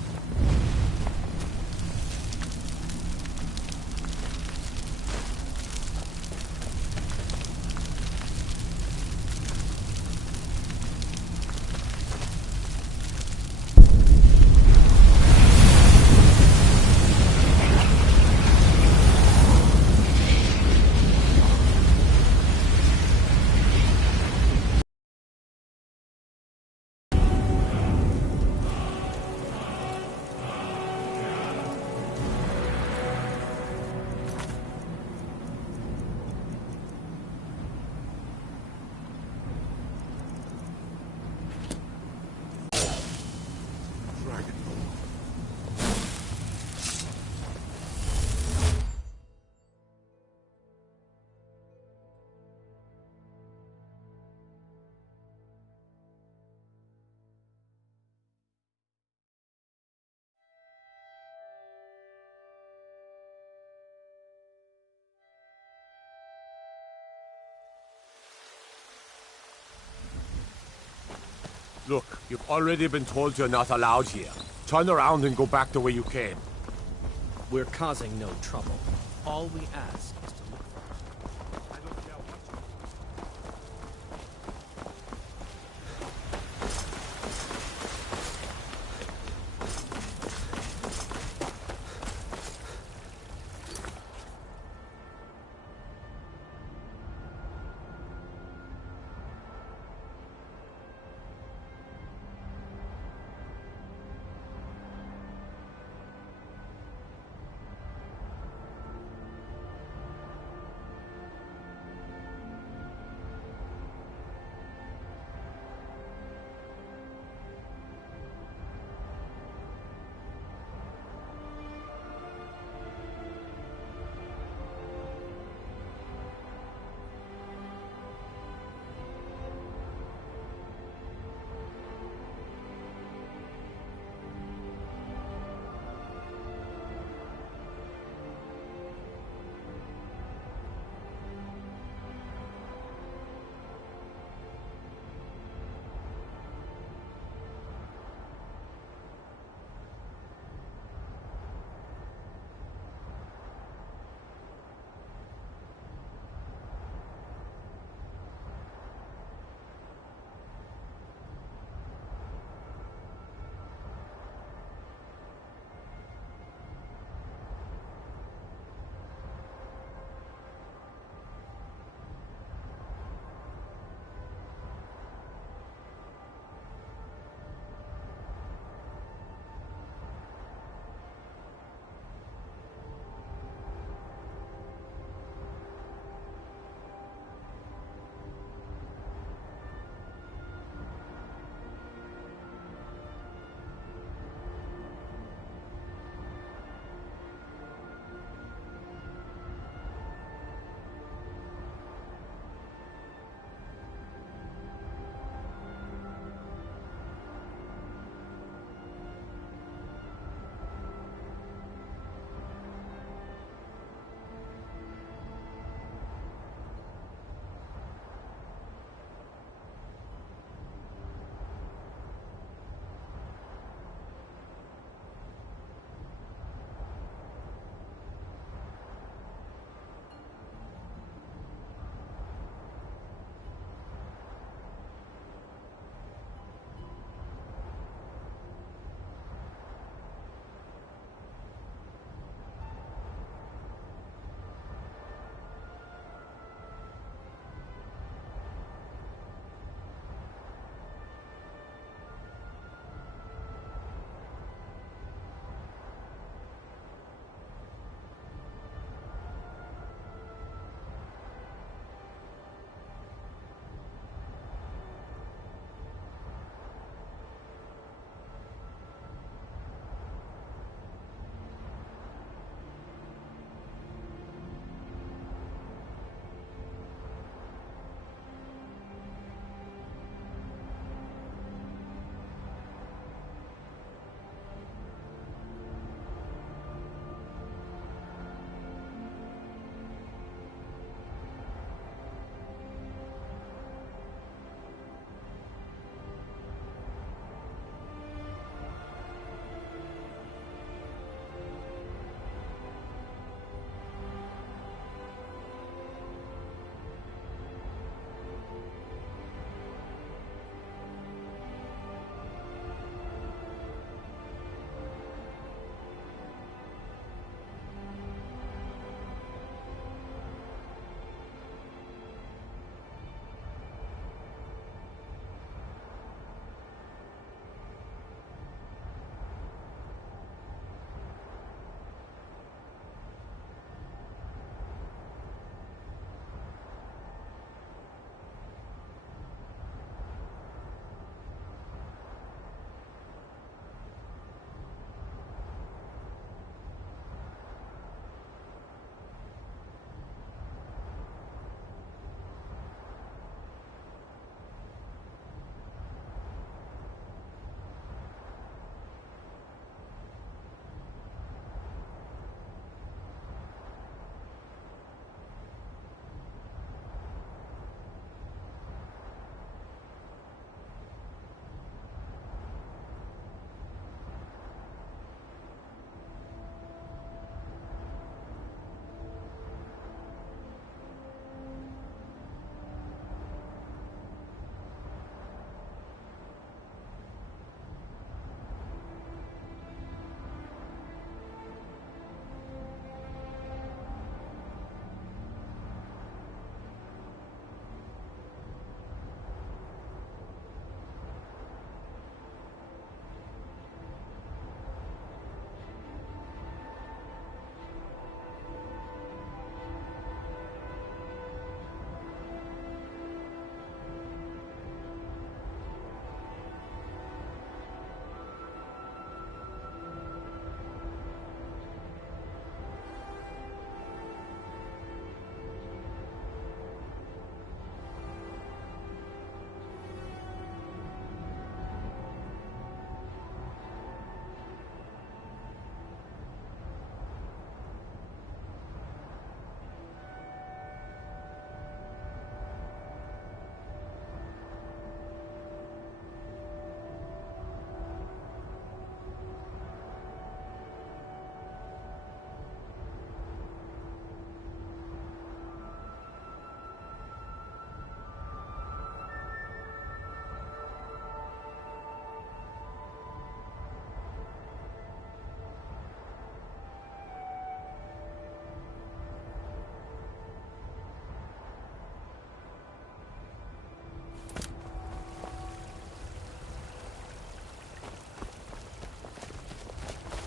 Look, you've already been told you're not allowed here. Turn around and go back the way you came. We're causing no trouble. All we ask is to look for... I don't care what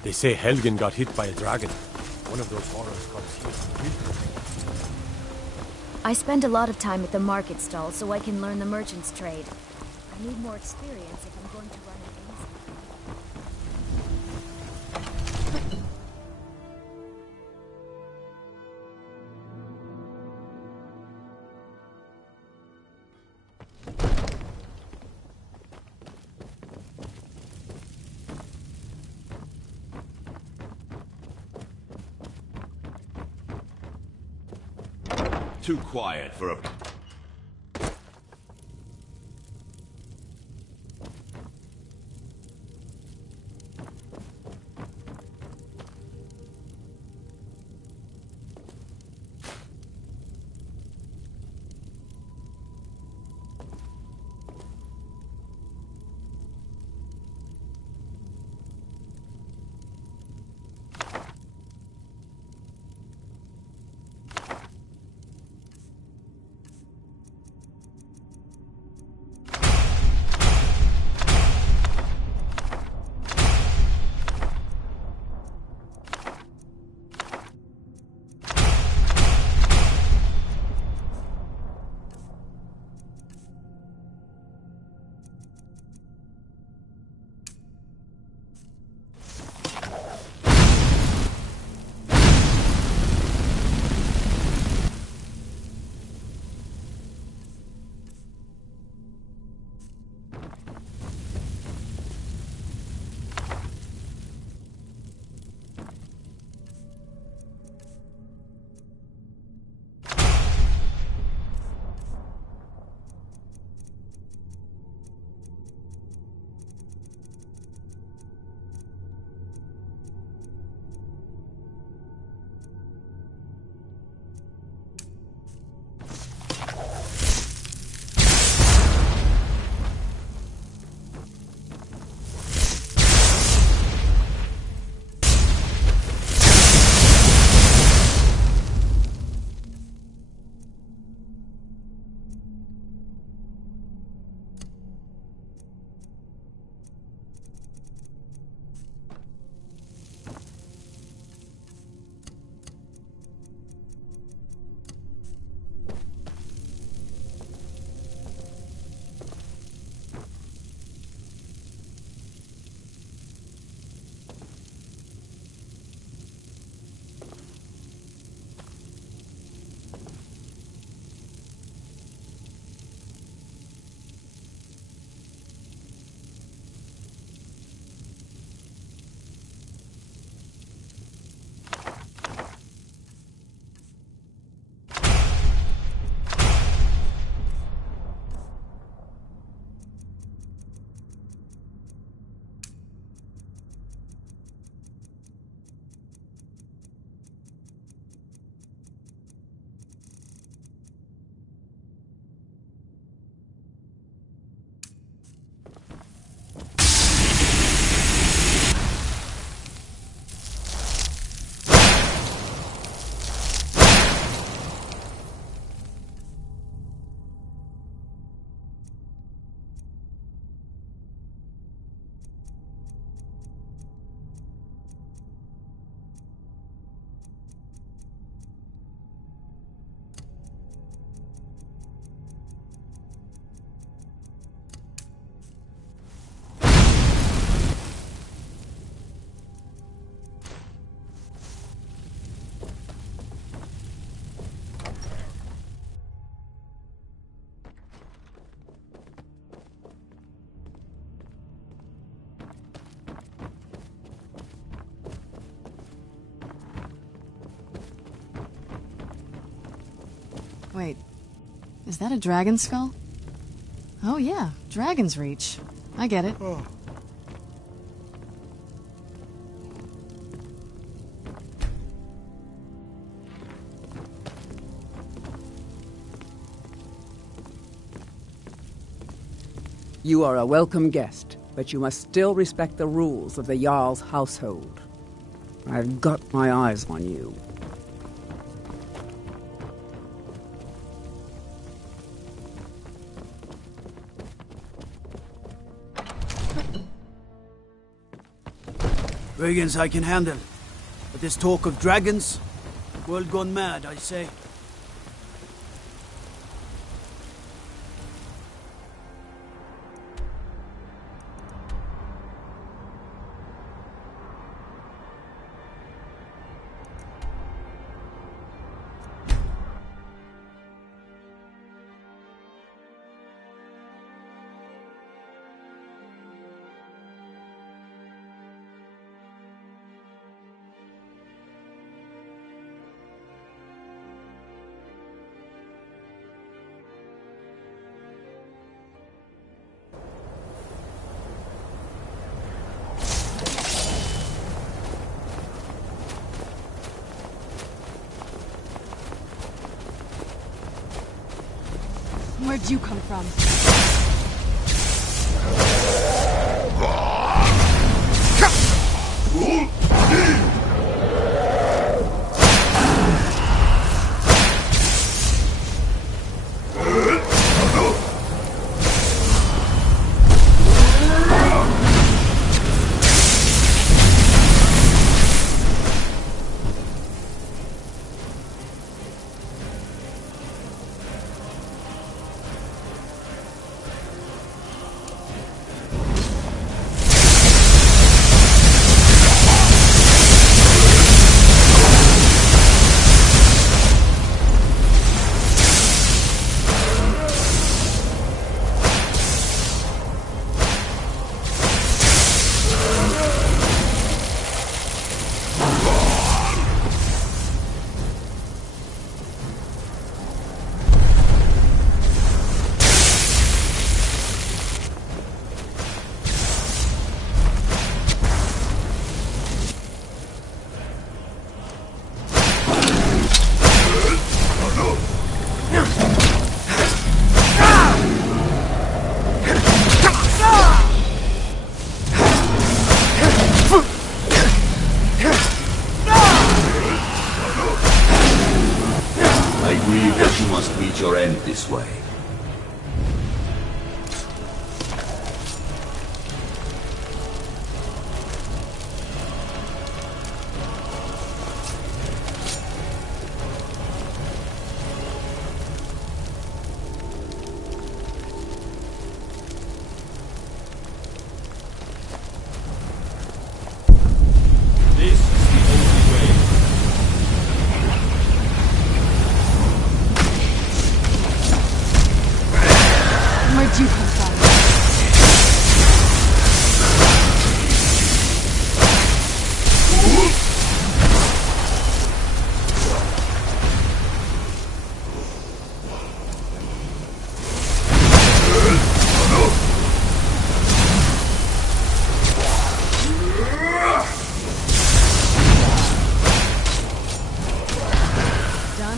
They say Helgen got hit by a dragon. One of those horrors comes here. I spend a lot of time at the market stall so I can learn the merchant's trade. I need more experience if I'm going to run an easy. Too quiet for a... Wait, is that a dragon skull? Oh yeah, Dragon's Reach. I get it. You are a welcome guest, but you must still respect the rules of the Jarl's household. I've got my eyes on you. Brigands I can handle. But this talk of dragons? World gone mad, I say. Where'd you come from? Your end this way. Where'd you come from?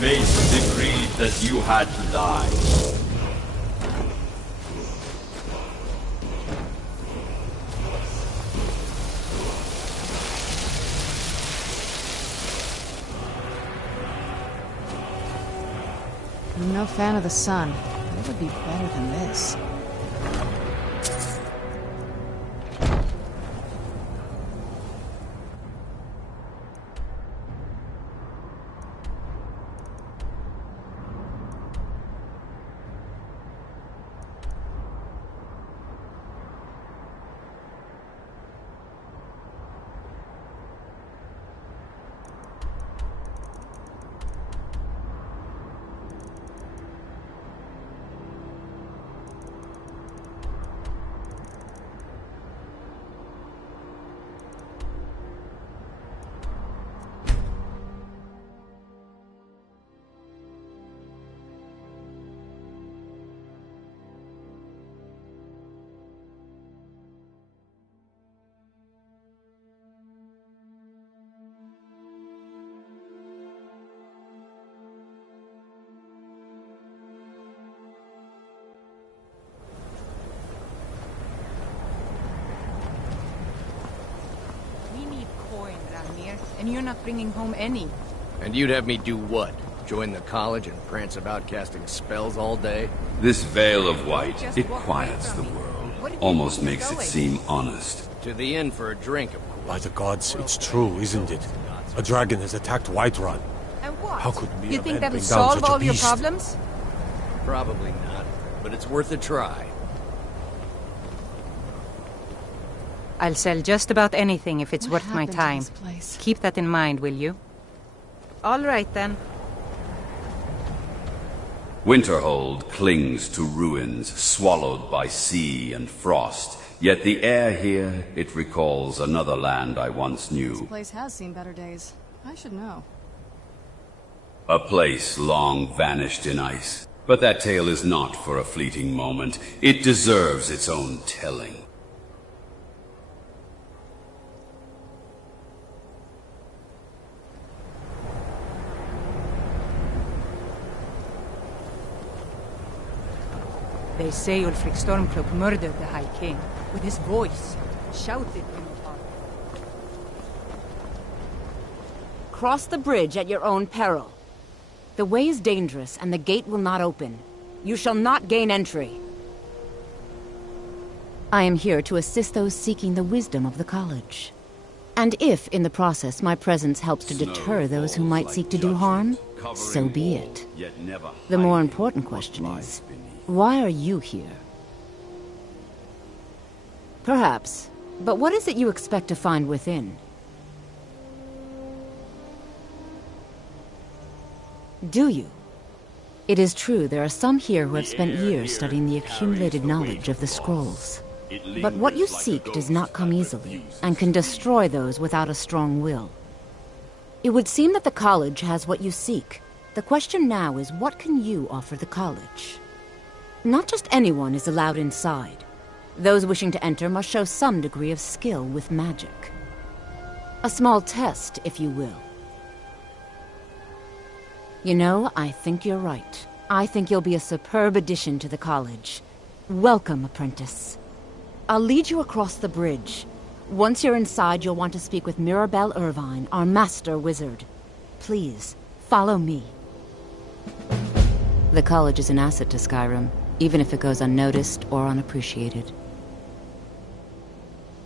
Fate decreed that you had to die. I'm no fan of the sun, but it would be better than this. And you're not bringing home any. And you'd have me do what? Join the college and prance about casting spells all day? This veil of white, it quiets the world. Almost makes it seem honest. To the inn for a drink, of course. By the gods, it's true, isn't it? A dragon has attacked Whiterun. And what? How could mere You think men that'll bring down solve such a all your beast? problems? Probably not, but it's worth a try. I'll sell just about anything if it's worth my happened to time. this place? Keep that in mind, will you? All right, then. Winterhold clings to ruins, swallowed by sea and frost. Yet the air here, it recalls another land I once This knew. place has seen better days. I should know. A place long vanished in ice. But that tale is not for a fleeting moment. It deserves its own telling. They say Ulfric Stormcloak murdered the High King with his voice. Shouted in the heart. Cross the bridge at your own peril. The way is dangerous, and the gate will not open. You shall not gain entry. I am here to assist those seeking the wisdom of the college. And if, in the process, my presence helps to deter those who might seek to do harm, so be it. The more important question is, why are you here? Perhaps, but what is it you expect to find within? Do you? It is true there are some here who have spent years studying the accumulated knowledge of the scrolls. But what you seek does not come easily, and can destroy those without a strong will. It would seem that the college has what you seek. The question now is, what can you offer the college? Not just anyone is allowed inside. Those wishing to enter must show some degree of skill with magic. A small test, if you will. You know, I think you're right. I think you'll be a superb addition to the college. Welcome, apprentice. I'll lead you across the bridge. Once you're inside, you'll want to speak with Mirabelle Irvine, our master wizard. Please, follow me. The college is an asset to Skyrim, even if it goes unnoticed or unappreciated.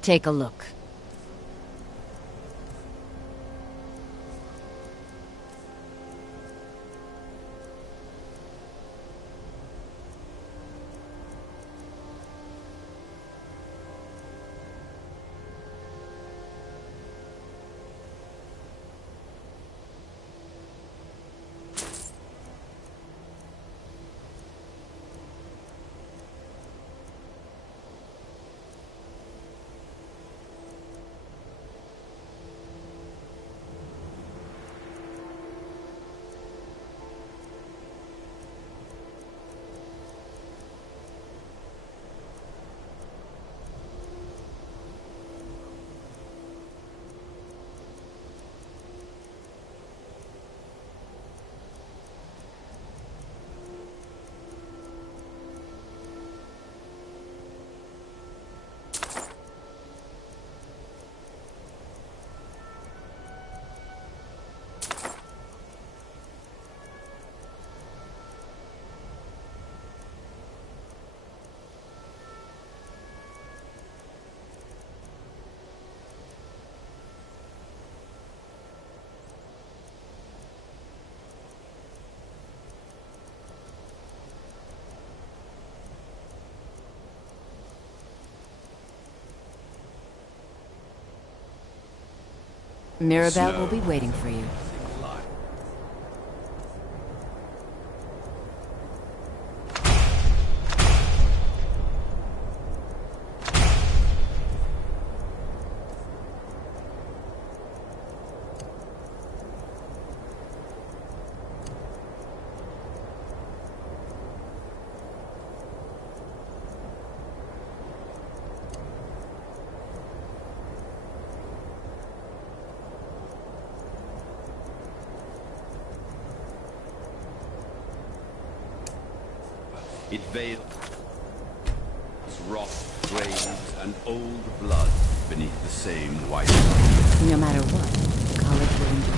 Take a look. Mirabelle will be waiting for you. It veils rot, graves, and old blood beneath the same white light. No matter what, the college will endure.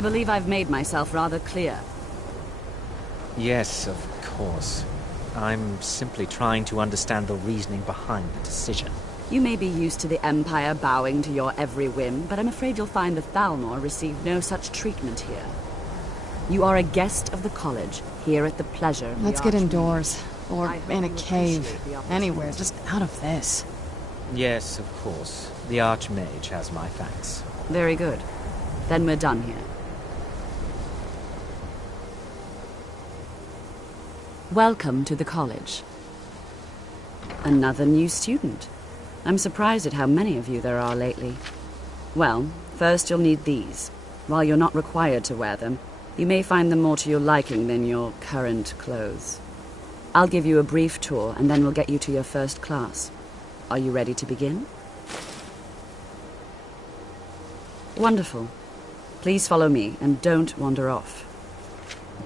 I believe I've made myself rather clear. Yes, of course. I'm simply trying to understand the reasoning behind the decision. You may be used to the Empire bowing to your every whim, but I'm afraid you'll find the Thalmor received no such treatment here. You are a guest of the college, here at the pleasure of Let's the get Archmage. indoors. Or in a cave. Anywhere, just out of this. Yes, of course. The Archmage has my thanks. Very good. Then we're done here. Welcome to the college. Another new student. I'm surprised at how many of you there are lately. Well, first you'll need these. While you're not required to wear them, you may find them more to your liking than your current clothes. I'll give you a brief tour, and then we'll get you to your first class. Are you ready to begin? Wonderful. Please follow me, and don't wander off.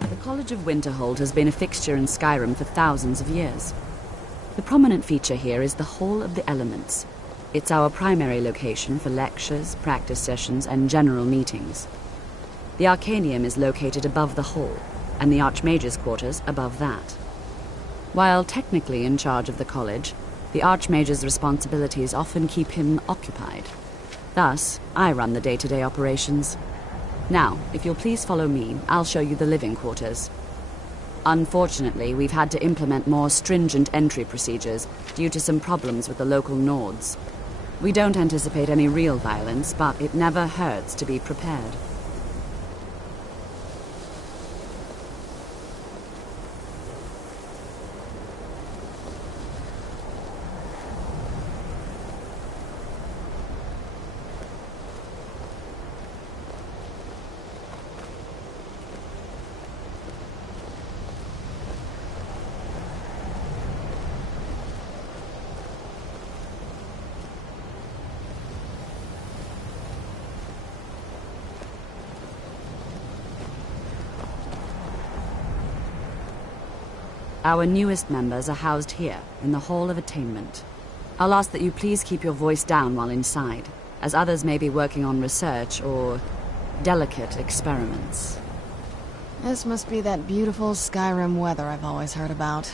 The College of Winterhold has been a fixture in Skyrim for thousands of years. The prominent feature here is the Hall of the Elements. It's our primary location for lectures, practice sessions, and general meetings. The Arcanium is located above the hall, and the Archmage's quarters above that. While technically in charge of the college, the Archmage's responsibilities often keep him occupied. Thus, I run the day-to-day operations. Now, if you'll please follow me, I'll show you the living quarters. Unfortunately, we've had to implement more stringent entry procedures due to some problems with the local Nords. We don't anticipate any real violence, but it never hurts to be prepared. Our newest members are housed here, in the Hall of Attainment. I'll ask that you please keep your voice down while inside, as others may be working on research or delicate experiments. This must be that beautiful Skyrim weather I've always heard about.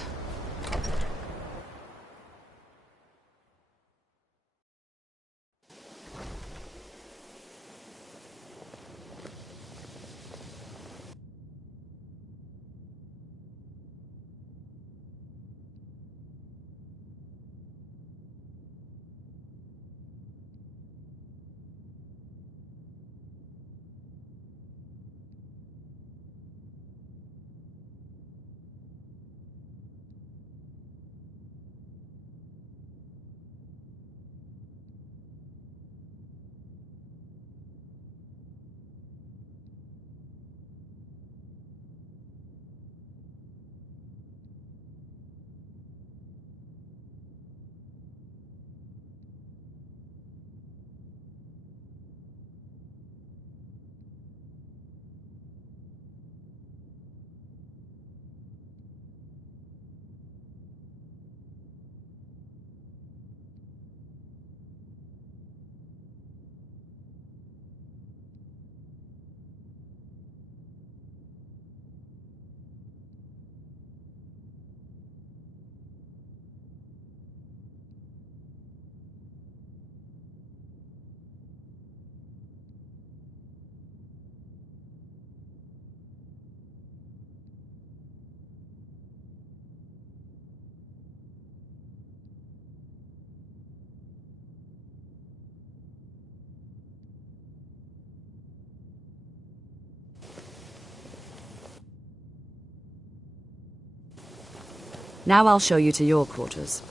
Now I'll show you to your quarters.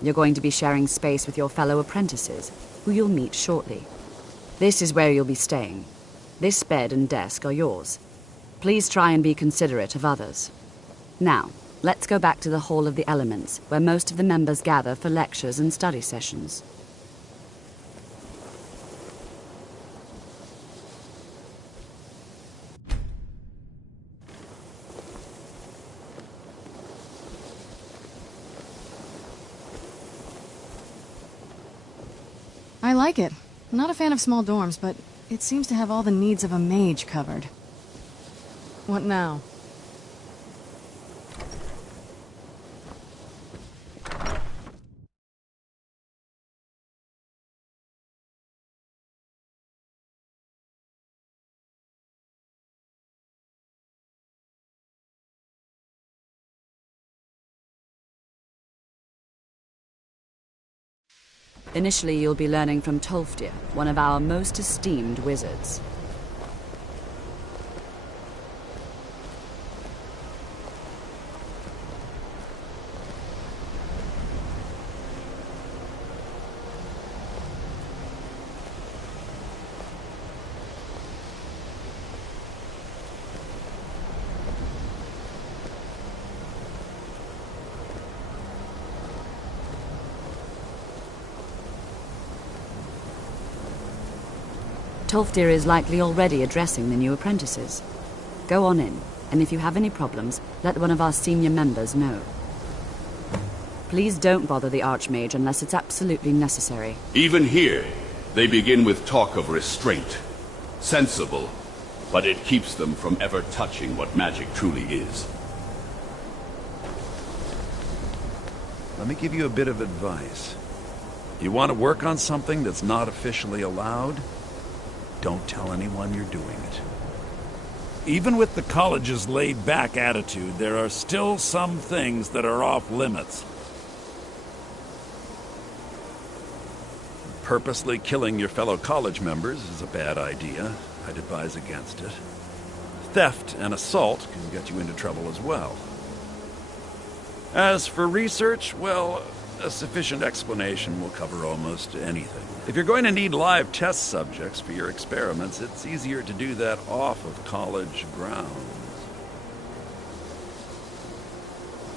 You're going to be sharing space with your fellow apprentices, who you'll meet shortly. This is where you'll be staying. This bed and desk are yours. Please try and be considerate of others. Now, let's go back to the Hall of the Elements, where most of the members gather for lectures and study sessions. I like it. I'm not a fan of small dorms, but it seems to have all the needs of a mage covered. What now? Initially, you'll be learning from Tolfdir, one of our most esteemed wizards. Tolfdir is likely already addressing the new apprentices. Go on in, and if you have any problems, let one of our senior members know. Please don't bother the Archmage unless it's absolutely necessary. Even here, they begin with talk of restraint. Sensible, but it keeps them from ever touching what magic truly is. Let me give you a bit of advice. You want to work on something that's not officially allowed? Don't tell anyone you're doing it. Even with the college's laid-back attitude, there are still some things that are off-limits. Purposely killing your fellow college members is a bad idea. I'd advise against it. Theft and assault can get you into trouble as well. As for research, well, a sufficient explanation will cover almost anything. If you're going to need live test subjects for your experiments, it's easier to do that off of college grounds.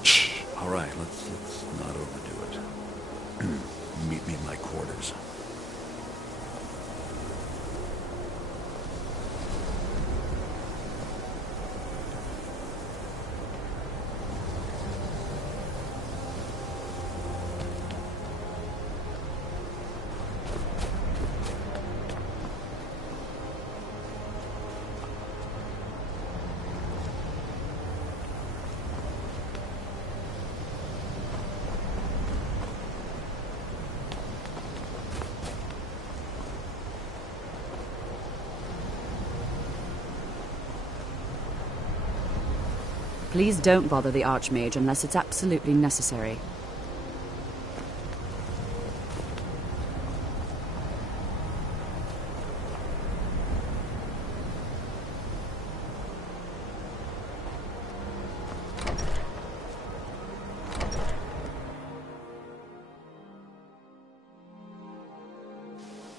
Shh. All right, let's not overdo it. Meet me in my quarters. Please don't bother the Archmage unless it's absolutely necessary.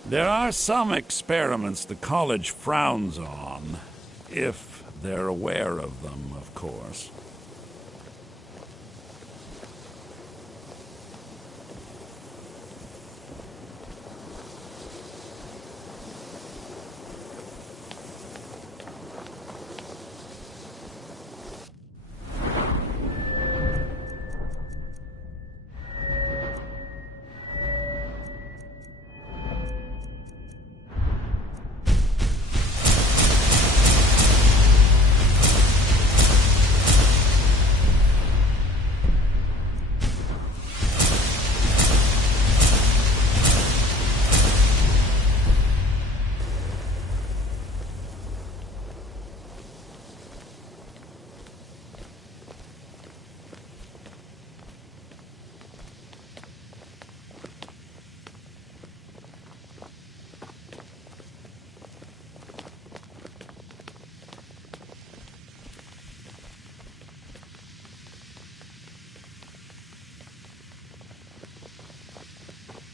There are some experiments the college frowns on, if they're aware of them, of course.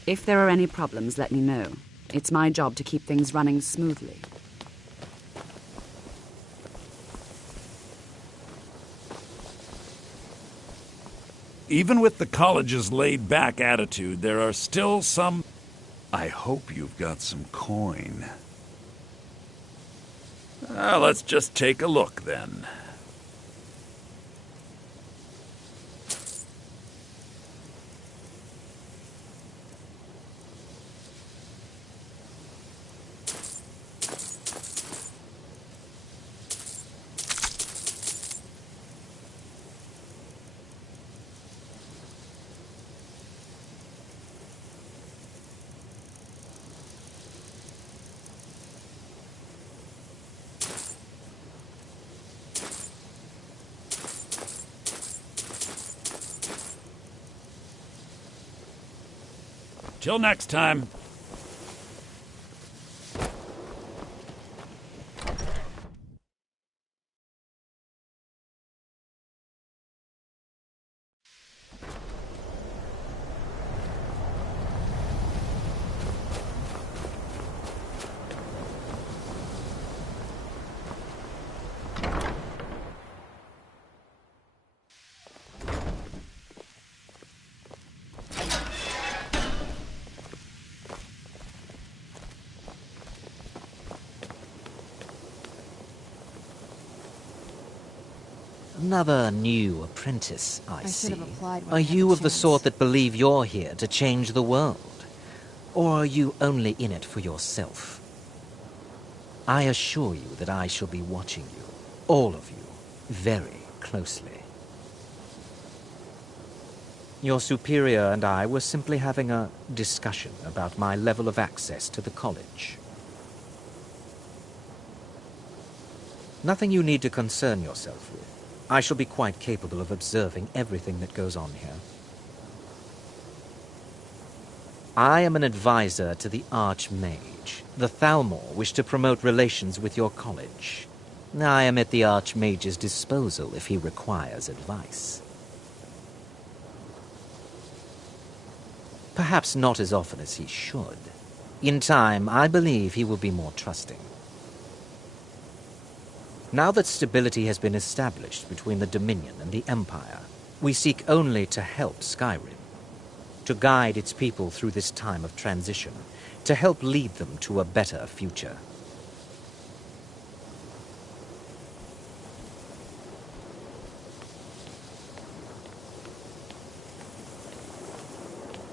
If there are any problems, let me know. It's my job to keep things running smoothly. Even with the college's laid-back attitude, there are still some... I hope you've got some coin. Let's just take a look, then. Till next time. Another new apprentice, I should see. have applied when Are I had you the of the chance. sort that believe you're here to change the world? Or are you only in it for yourself? I assure you that I shall be watching you, all of you, very closely. Your superior and I were simply having a discussion about my level of access to the college. Nothing you need to concern yourself with. I shall be quite capable of observing everything that goes on here. I am an advisor to the Archmage. The Thalmor wish to promote relations with your college. I am at the Archmage's disposal if he requires advice. Perhaps not as often as he should. In time, I believe he will be more trusting. Now that stability has been established between the Dominion and the Empire, we seek only to help Skyrim, to guide its people through this time of transition, to help lead them to a better future.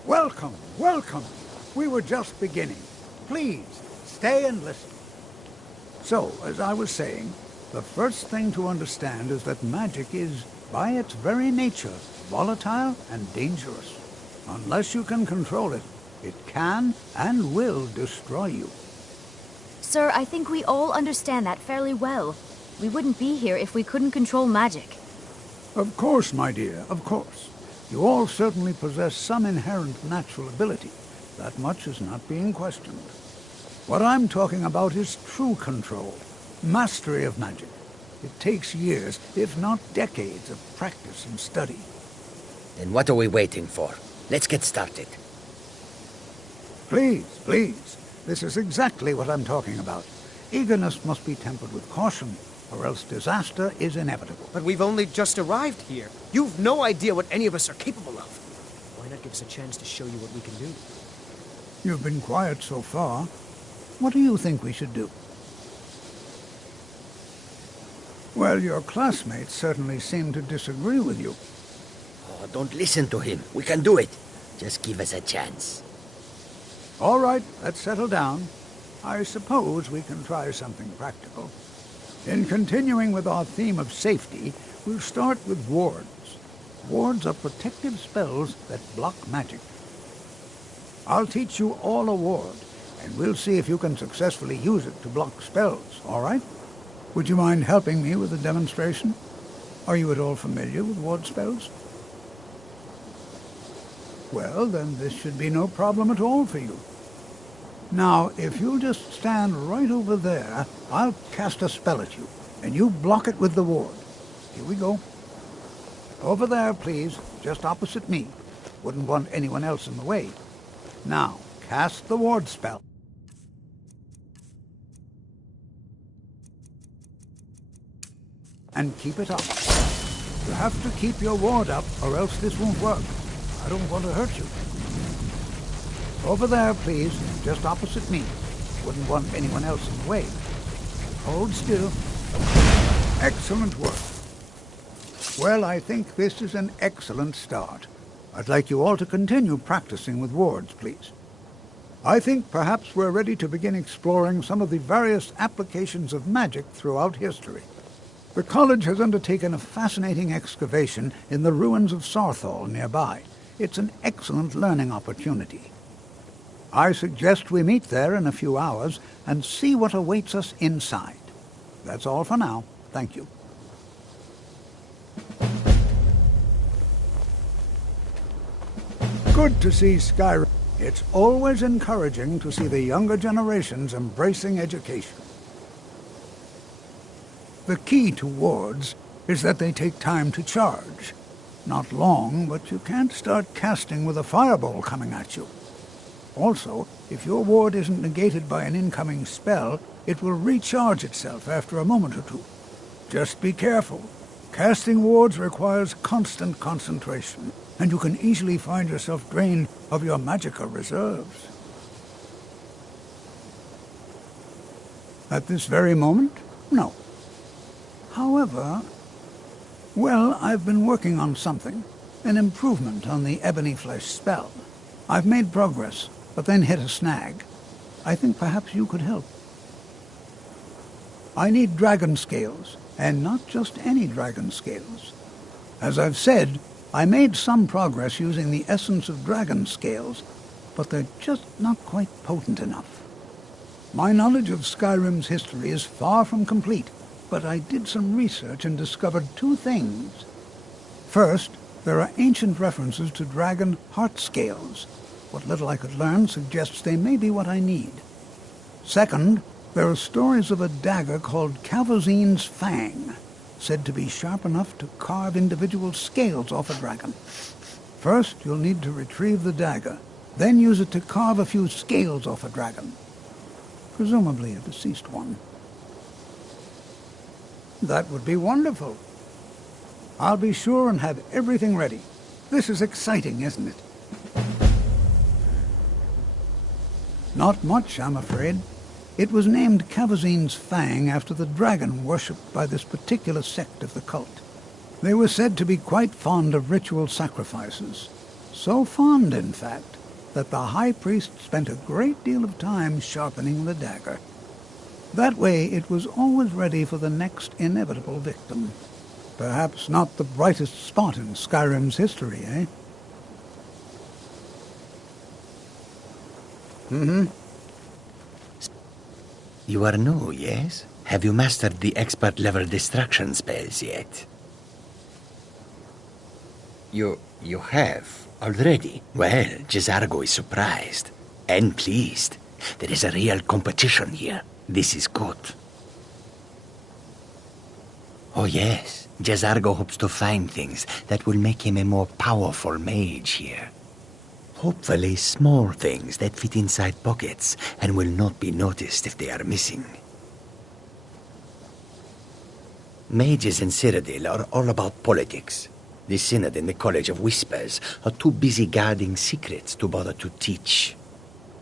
Welcome, welcome. We were just beginning. Please, stay and listen. So, as I was saying, the first thing to understand is that magic is, by its very nature, volatile and dangerous. Unless you can control it, it can and will destroy you. Sir, I think we all understand that fairly well. We wouldn't be here if we couldn't control magic. Of course, my dear, of course. You all certainly possess some inherent natural ability. That much is not being questioned. What I'm talking about is true control. Mastery of magic. It takes years, if not decades, of practice and study. Then what are we waiting for? Let's get started. Please, please. This is exactly what I'm talking about. Eagerness must be tempered with caution, or else disaster is inevitable. But we've only just arrived here. You've no idea what any of us are capable of. Why not give us a chance to show you what we can do? You've been quiet so far. What do you think we should do? Well, your classmates certainly seem to disagree with you. Oh, don't listen to him. We can do it. Just give us a chance. All right, let's settle down. I suppose we can try something practical. In continuing with our theme of safety, we'll start with wards. Wards are protective spells that block magic. I'll teach you all a ward, and we'll see if you can successfully use it to block spells, all right? Would you mind helping me with the demonstration? Are you at all familiar with ward spells? Well, then this should be no problem at all for you. Now, if you'll just stand right over there, I'll cast a spell at you, and you block it with the ward. Here we go. Over there, please, just opposite me. Wouldn't want anyone else in the way. Now, cast the ward spell. And keep it up. You have to keep your ward up, or else this won't work. I don't want to hurt you. Over there, please, just opposite me. Wouldn't want anyone else in the way. Hold still. Excellent work. Well, I think this is an excellent start. I'd like you all to continue practicing with wards, please. I think perhaps we're ready to begin exploring some of the various applications of magic throughout history. The college has undertaken a fascinating excavation in the ruins of Sarthal nearby. It's an excellent learning opportunity. I suggest we meet there in a few hours and see what awaits us inside. That's all for now. Thank you. Good to see Skyrim. It's always encouraging to see the younger generations embracing education. The key to wards is that they take time to charge. Not long, but you can't start casting with a fireball coming at you. Also, if your ward isn't negated by an incoming spell, it will recharge itself after a moment or two. Just be careful. Casting wards requires constant concentration, and you can easily find yourself drained of your magicka reserves. At this very moment? No. However, well, I've been working on something. An improvement on the ebony flesh spell. I've made progress, but then hit a snag. I think perhaps you could help. I need dragon scales, and not just any dragon scales. As I've said, I made some progress using the essence of dragon scales, but they're just not quite potent enough. My knowledge of Skyrim's history is far from complete, but I did some research and discovered two things. First, there are ancient references to dragon heart scales. What little I could learn suggests they may be what I need. Second, there are stories of a dagger called Calvazine's Fang, said to be sharp enough to carve individual scales off a dragon. First, you'll need to retrieve the dagger, then use it to carve a few scales off a dragon. Presumably a deceased one. That would be wonderful. I'll be sure and have everything ready. This is exciting, isn't it? Not much, I'm afraid. It was named Calvazine's Fang after the dragon worshipped by this particular sect of the cult. They were said to be quite fond of ritual sacrifices. So fond, in fact, that the high priest spent a great deal of time sharpening the dagger. That way it was always ready for the next inevitable victim. Perhaps not the brightest spot in Skyrim's history, eh? Mm-hmm. You are new, yes? Have you mastered the expert-level distraction spells yet? You have, already. Well, Jezargo is surprised. And pleased. There is a real competition here. This is good. Oh yes, Jezargo hopes to find things that will make him a more powerful mage here. Hopefully small things that fit inside pockets and will not be noticed if they are missing. Mages in Cyrodiil are all about politics. The Synod and the College of Whispers are too busy guarding secrets to bother to teach.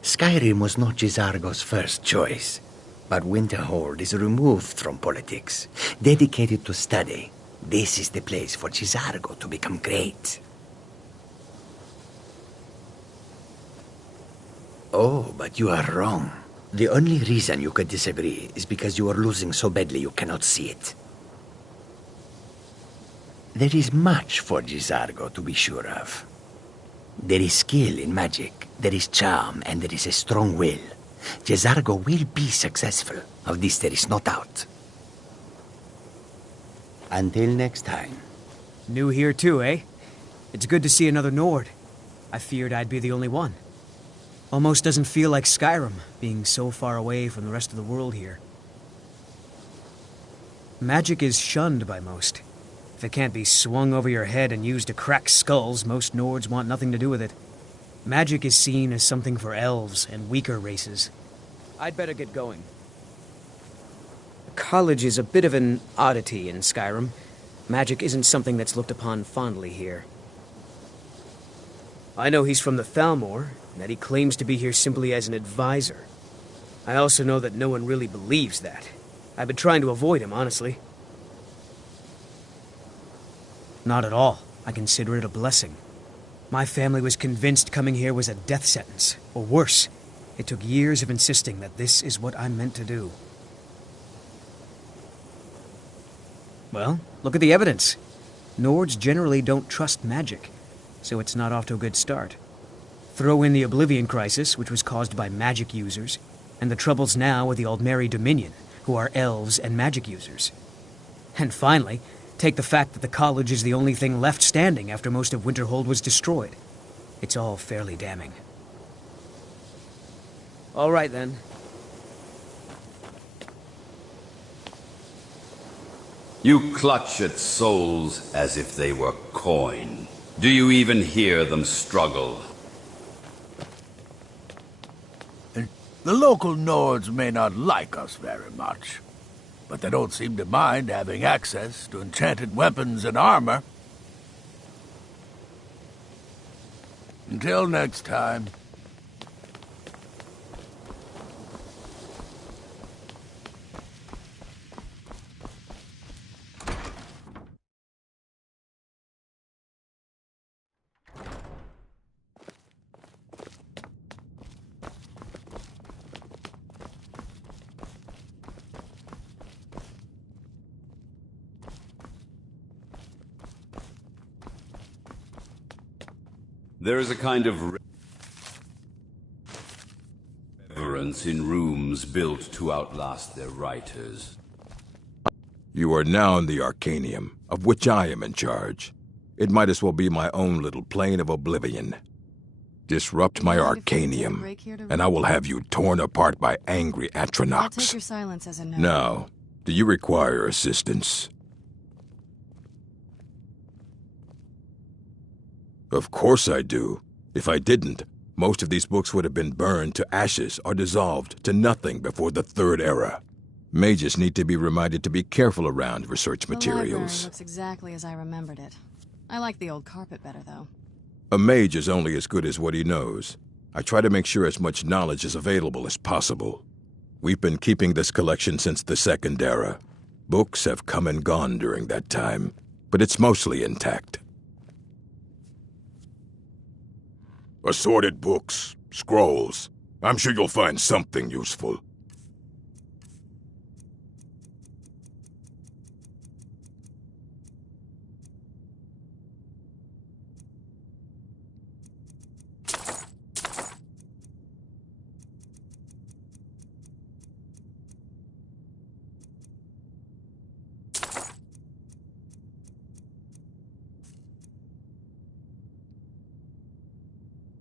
Skyrim was not Jezargo's first choice, but Winterhold is removed from politics, dedicated to study. This is the place for Jezargo to become great. Oh, but you are wrong. The only reason you could disagree is because you are losing so badly you cannot see it. There is much for Jezargo to be sure of. There is skill in magic, there is charm, and there is a strong will. Jezargo will be successful. Of this there is no doubt. Until next time. New here too, eh? It's good to see another Nord. I feared I'd be the only one. Almost doesn't feel like Skyrim, being so far away from the rest of the world here. Magic is shunned by most. If it can't be swung over your head and used to crack skulls, most Nords want nothing to do with it. Magic is seen as something for elves and weaker races. I'd better get going. College is a bit of an oddity in Skyrim. Magic isn't something that's looked upon fondly here. I know he's from the Thalmor, and that he claims to be here simply as an advisor. I also know that no one really believes that. I've been trying to avoid him, honestly. Not at all. I consider it a blessing. My family was convinced coming here was a death sentence, or worse. It took years of insisting that this is what I'm meant to do. Well, look at the evidence. Nords generally don't trust magic, so it's not off to a good start. Throw in the Oblivion Crisis, which was caused by magic users, and the troubles now with the Aldmeri Dominion, who are elves and magic users. And finally, take the fact that the college is the only thing left standing after most of Winterhold was destroyed. It's all fairly damning. All right, then. You clutch at souls as if they were coin. Do you even hear them struggle? The local Nords may not like us very much, but they don't seem to mind having access to enchanted weapons and armor. Until next time. There is a kind of reverence in rooms built to outlast their writers. You are now in the Arcanium, of which I am in charge. It might as well be my own little plane of oblivion. Disrupt my Arcanium, and I will have you torn apart by angry I'll take Atronachs. your silence as a no. Now, do you require assistance? Of course I do. If I didn't, most of these books would have been burned to ashes or dissolved to nothing before the Third Era. Mages need to be reminded to be careful around research The library materials. looks exactly as I remembered it. I like the old carpet better, though. A mage is only as good as what he knows. I try to make sure as much knowledge is available as possible. We've been keeping this collection since the Second Era. Books have come and gone during that time, but it's mostly intact. Assorted books, scrolls. I'm sure you'll find something useful.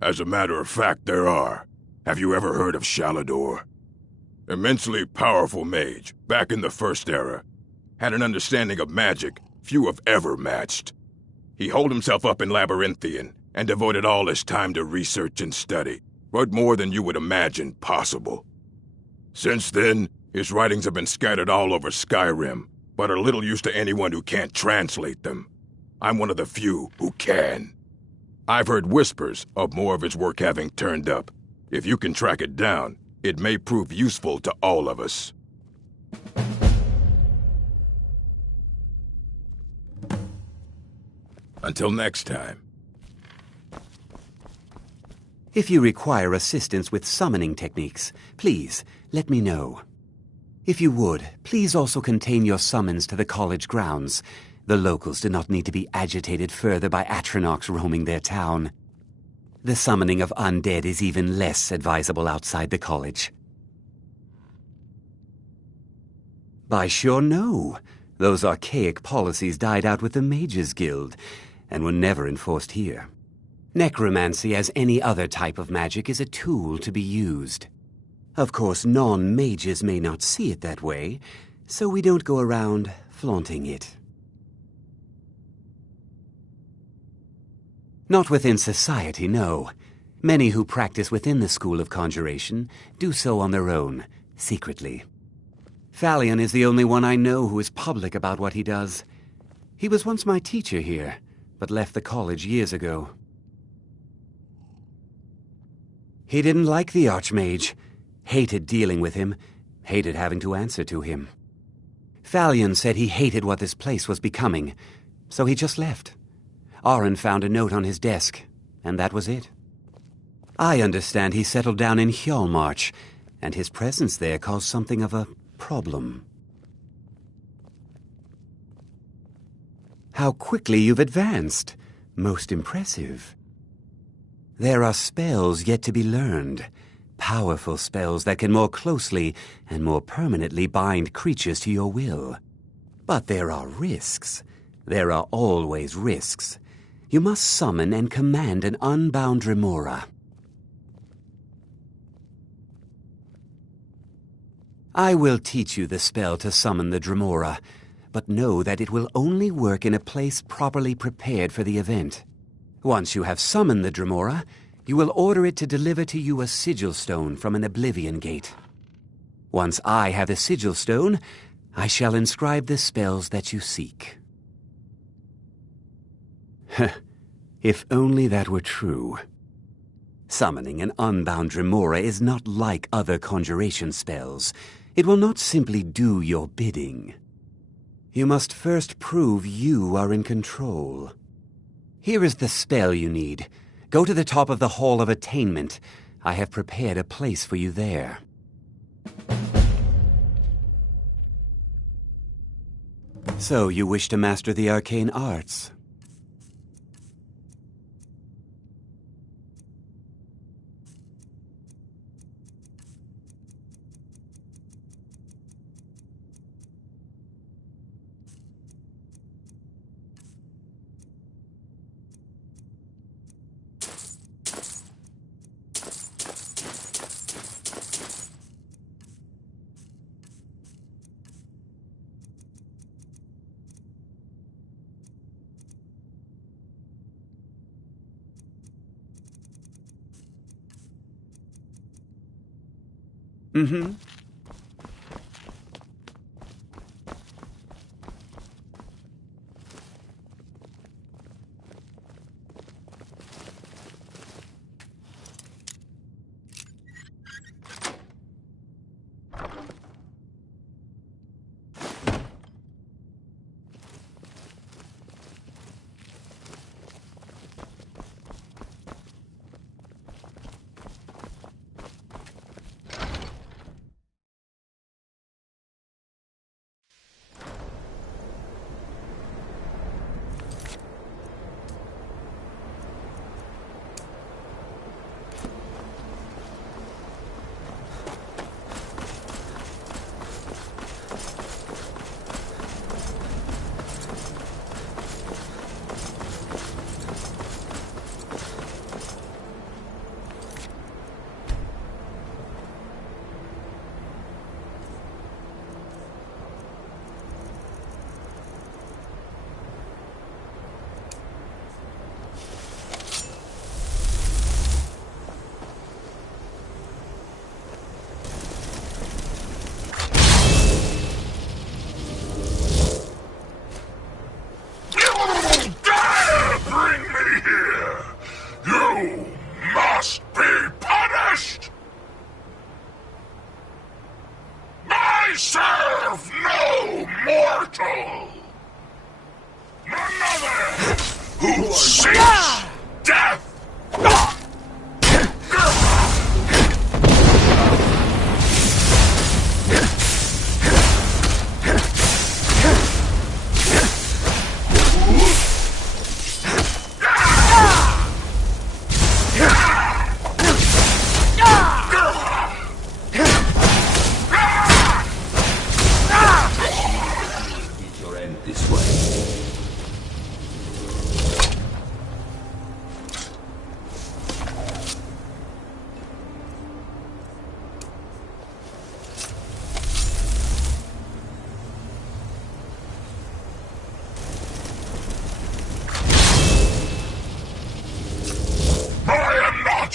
As a matter of fact, there are. Have you ever heard of Shalador? Immensely powerful mage, back in the First Era. Had an understanding of magic few have ever matched. He holed himself up in Labyrinthian and devoted all his time to research and study, wrote more than you would imagine possible. Since then, his writings have been scattered all over Skyrim, but are little use to anyone who can't translate them. I'm one of the few who can. I've heard whispers of more of his work having turned up. If you can track it down, it may prove useful to all of us. Until next time. If you require assistance with summoning techniques, please let me know. If you would, please also contain your summons to the college grounds. The locals do not need to be agitated further by Atronachs roaming their town. The summoning of undead is even less advisable outside the college. By sure no. Those archaic policies died out with the Mages Guild, and were never enforced here. Necromancy, as any other type of magic, is a tool to be used. Of course, non-mages may not see it that way, so we don't go around flaunting it. Not within society, no. Many who practice within the School of Conjuration do so on their own, secretly. Falion is the only one I know who is public about what he does. He was once my teacher here, but left the college years ago. He didn't like the Archmage, hated dealing with him, hated having to answer to him. Falion said he hated what this place was becoming, so he just left. Aron found a note on his desk, and that was it. I understand he settled down in Hjalmarch, and his presence there caused something of a problem. How quickly you've advanced. Most impressive. There are spells yet to be learned. Powerful spells that can more closely and more permanently bind creatures to your will. But there are risks. There are always risks. You must summon and command an unbound remora. I will teach you the spell to summon the Dremora, but know that it will only work in a place properly prepared for the event. Once you have summoned the Dremora, you will order it to deliver to you a sigil stone from an Oblivion Gate. Once I have the sigil stone, I shall inscribe the spells that you seek. If only that were true. Summoning an unbound Dremora is not like other conjuration spells. It will not simply do your bidding. You must first prove you are in control. Here is the spell you need. Go to the top of the Hall of Attainment. I have prepared a place for you there. So you wish to master the arcane arts? Mm-hmm.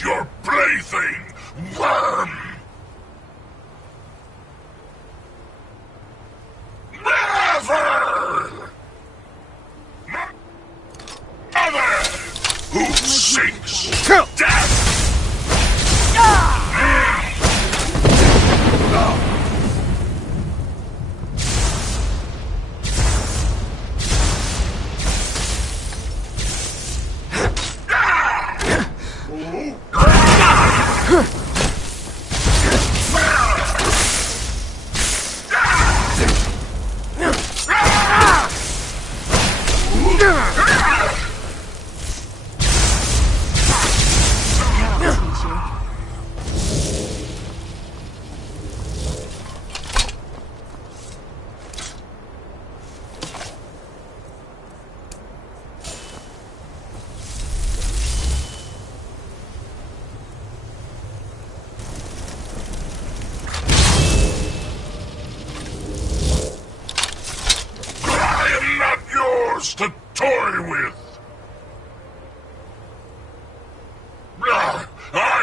Your plaything, worm! Never! Mother! Who seeks death!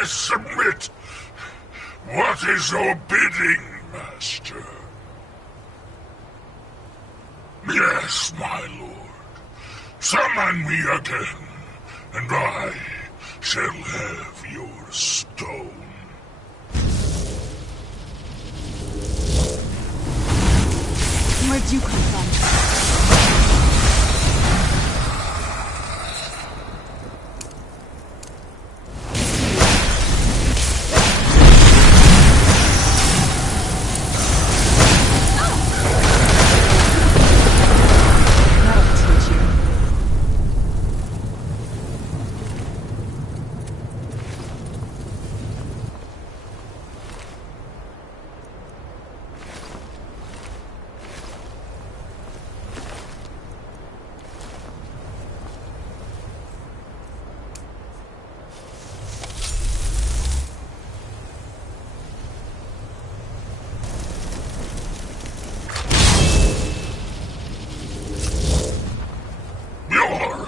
I submit. What is your bidding, Master? Yes, my lord. Summon me again, and I shall have your stone. Where'd you come from?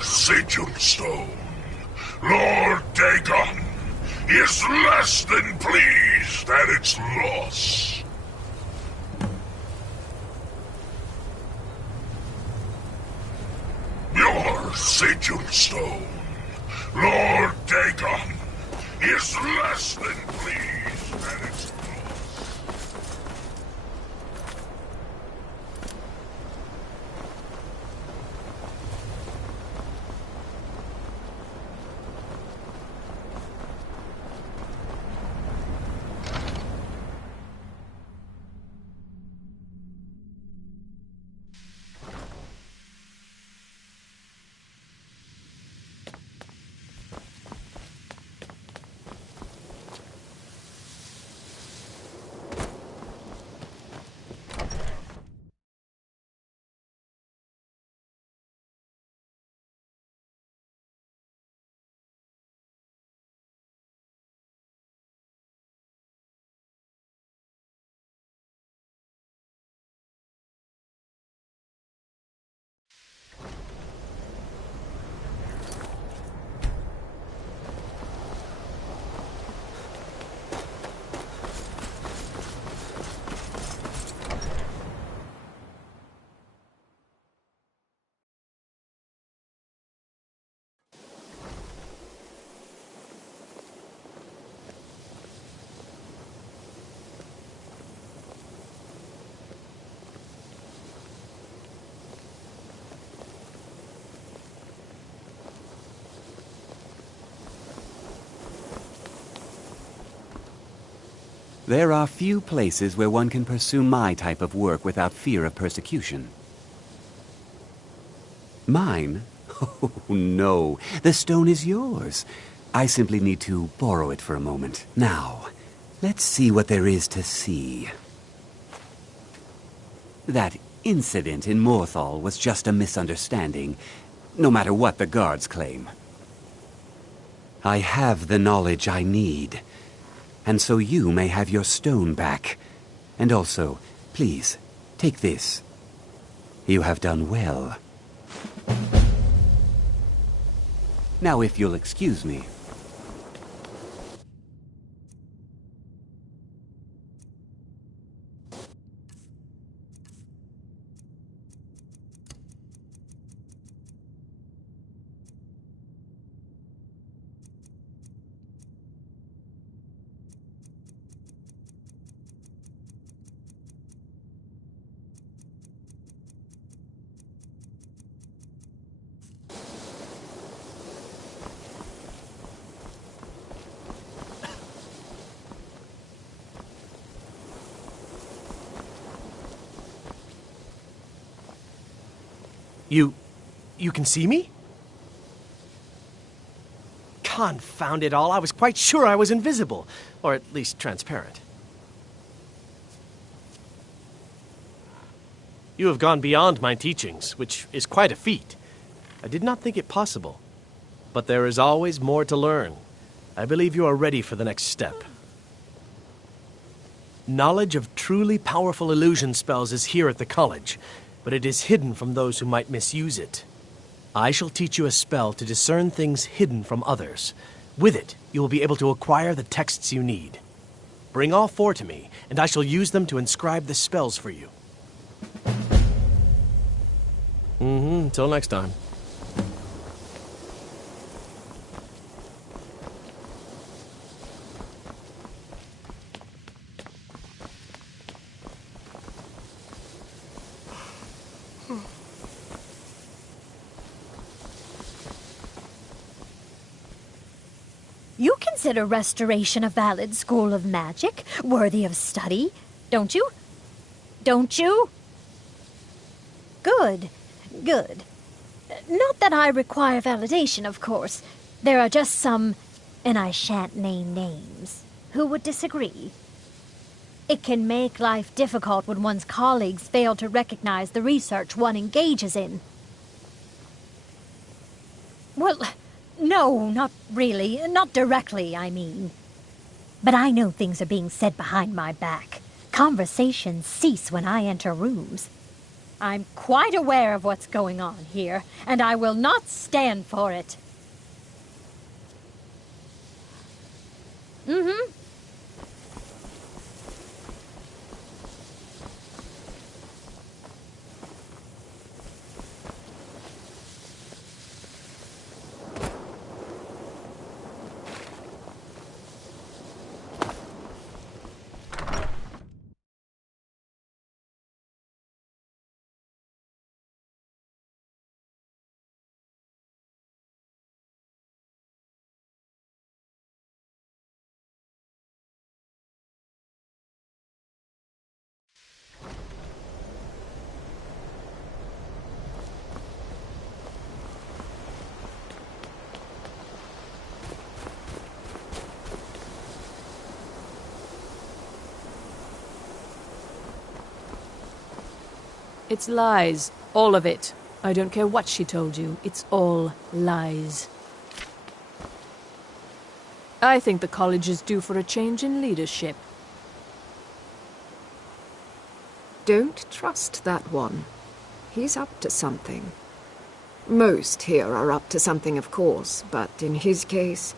Sigil stone, Lord Dagon, is less than pleased at its loss. Your sigil stone, Lord Dagon, is less than pleased at its loss. There are few places where one can pursue my type of work without fear of persecution. Mine? Oh, no. The stone is yours. I simply need to borrow it for a moment. Now, let's see what there is to see. That incident in Morthal was just a misunderstanding, no matter what the guards claim. I have the knowledge I need. And so you may have your stone back. And also, please, take this. You have done well. Now, if you'll excuse me. You can see me? Confound it all, I was quite sure I was invisible, or at least transparent. You have gone beyond my teachings, which is quite a feat. I did not think it possible. But there is always more to learn. I believe you are ready for the next step. Knowledge of truly powerful illusion spells is here at the college, but it is hidden from those who might misuse it. I shall teach you a spell to discern things hidden from others. With it, you will be able to acquire the texts you need. Bring all 4 to me, and I shall use them to inscribe the spells for you. Until next time. You consider restoration a valid school of magic, worthy of study, don't you? Don't you? Good, good. Not that I require validation, of course. There are just some, and I shan't name names, who would disagree. It can make life difficult when one's colleagues fail to recognize the research one engages in. Well, no, not really. Not directly, I mean. But I know things are being said behind my back. Conversations cease when I enter rooms. I'm quite aware of what's going on here, and I will not stand for it. Mm-hmm. It's lies. All of it. I don't care what she told you. It's all lies. I think the college is due for a change in leadership. Don't trust that one. He's up to something. Most here are up to something, of course, but in his case,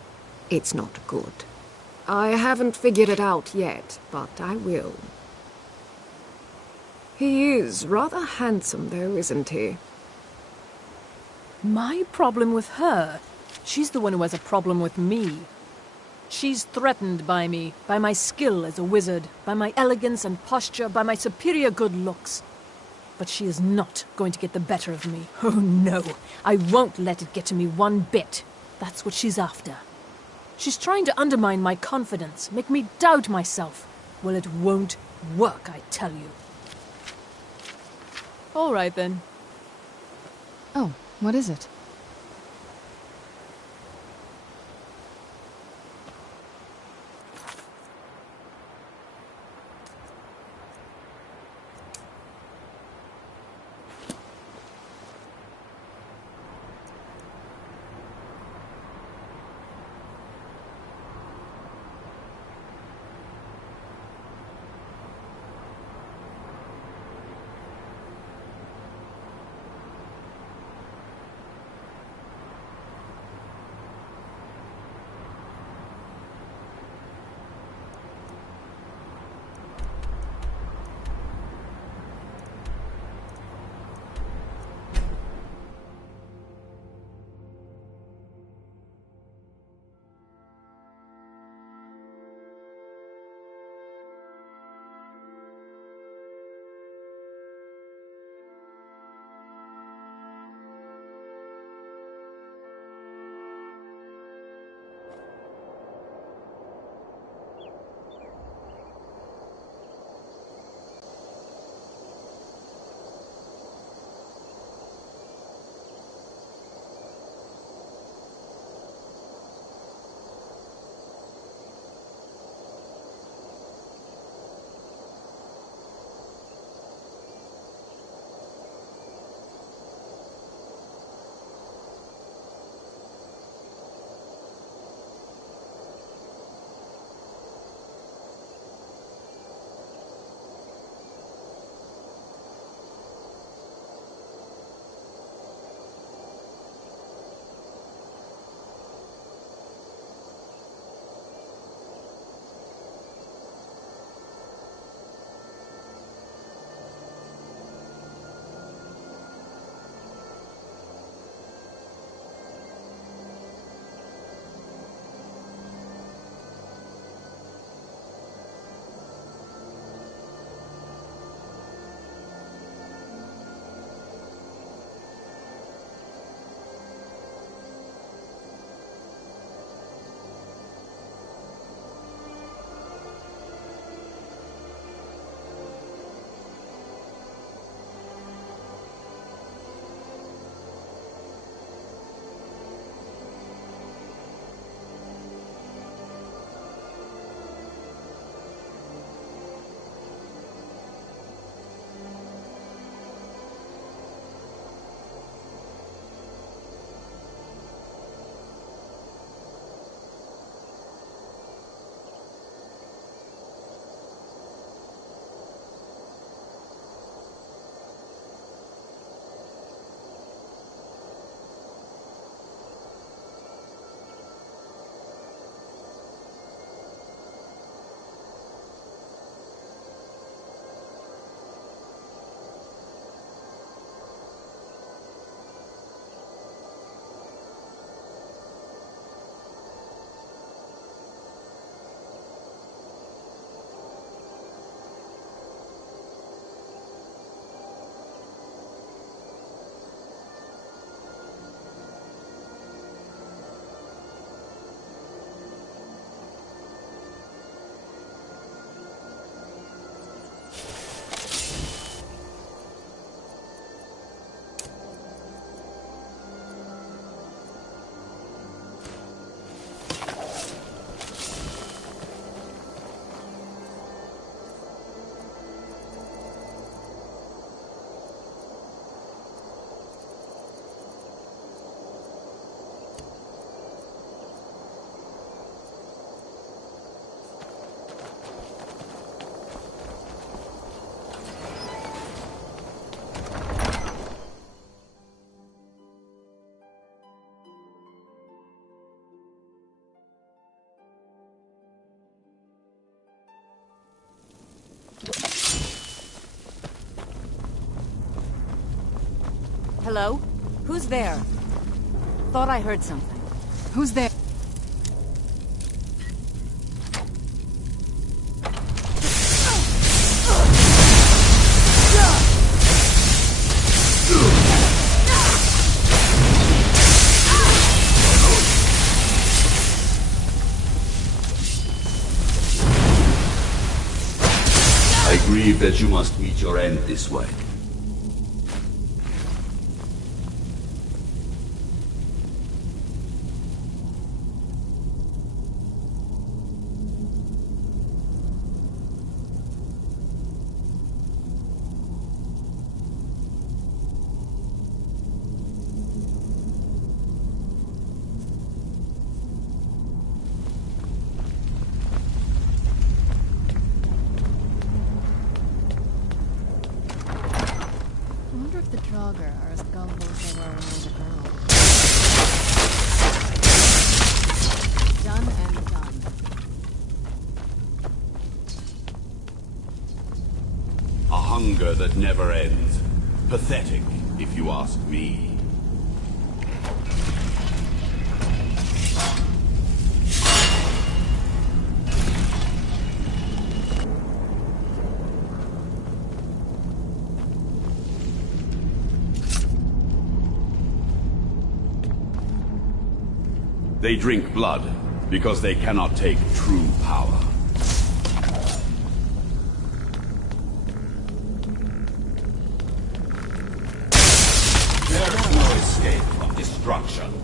it's not good. I haven't figured it out yet, but I will. He is rather handsome, though, isn't he? My problem with her? She's the one who has a problem with me. She's threatened by me, by my skill as a wizard, by my elegance and posture, by my superior good looks. But she is not going to get the better of me. Oh, no. I won't let it get to me one bit. That's what she's after. She's trying to undermine my confidence, make me doubt myself. Well, it won't work, I tell you. All right, then. Oh, what is it? Hello? Who's there? Thought I heard something. Who's there? I grieve that you must meet your end this way. I wonder if the Draugr are as gullible as they were when I was a girl. Done and done. A hunger that never ends. Pathetic, if you ask me. They drink blood because they cannot take true power. There's no escape from destruction.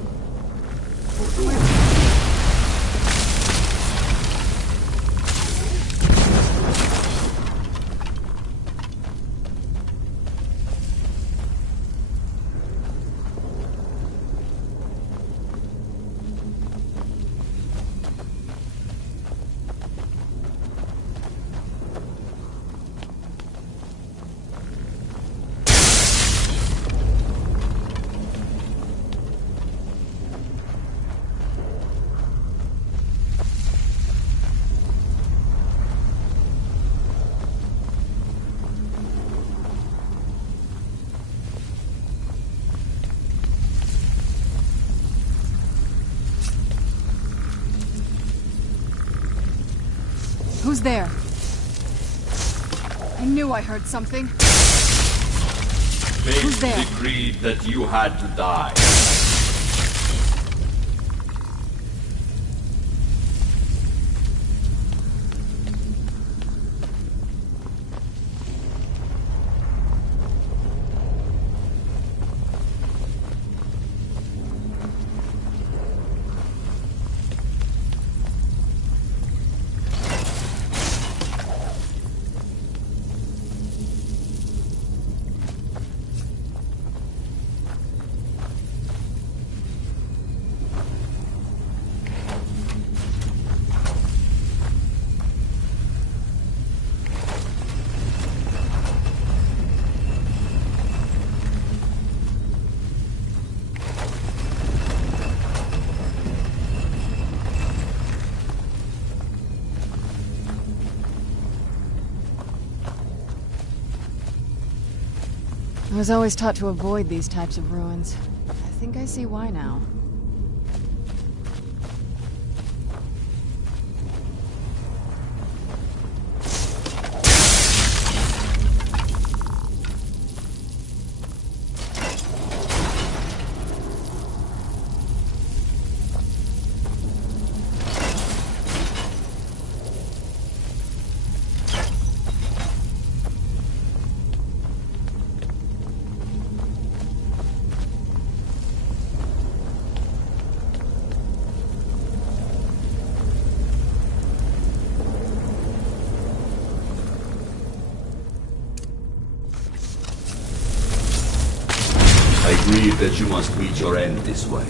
Who's there? I knew I heard something. Who's there? Fate decreed that you had to die. I was always taught to avoid these types of ruins. I think I see why now. I grieve that you must meet your end this way.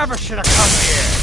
never should have come here!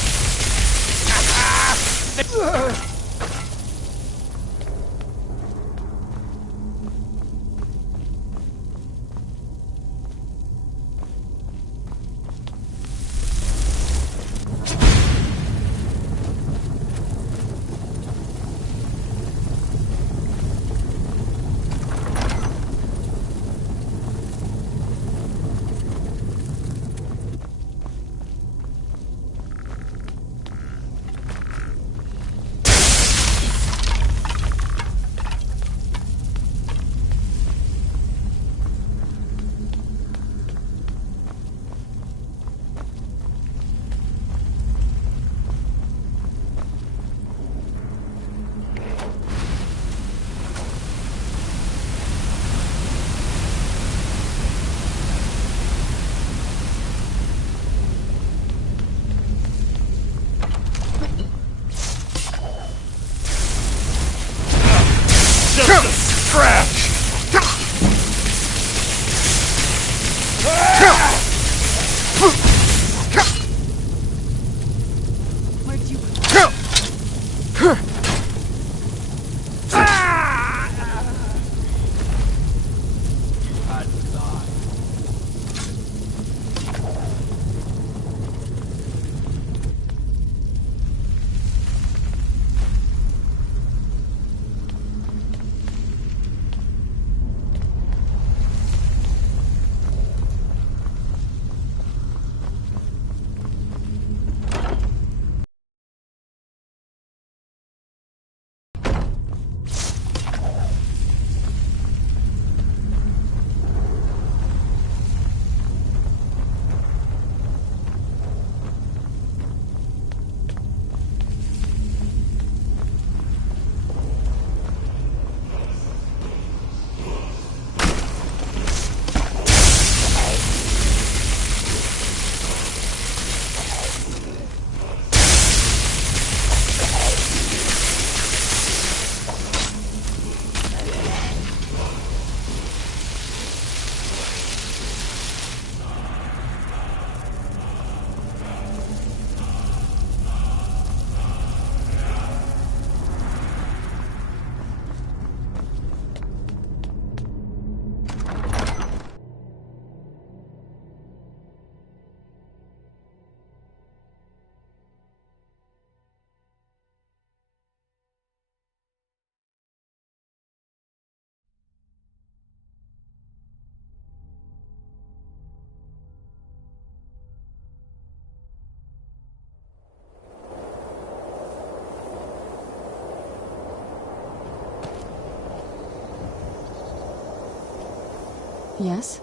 Yes?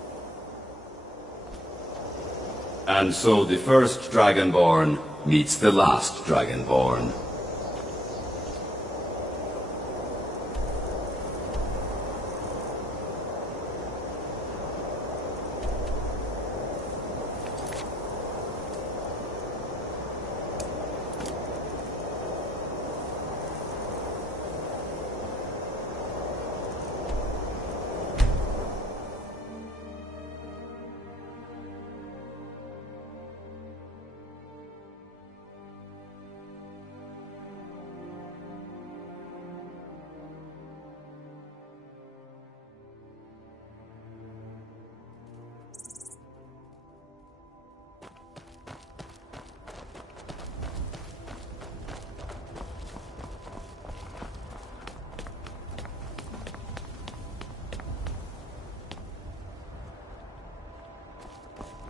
And so the first Dragonborn meets the last Dragonborn.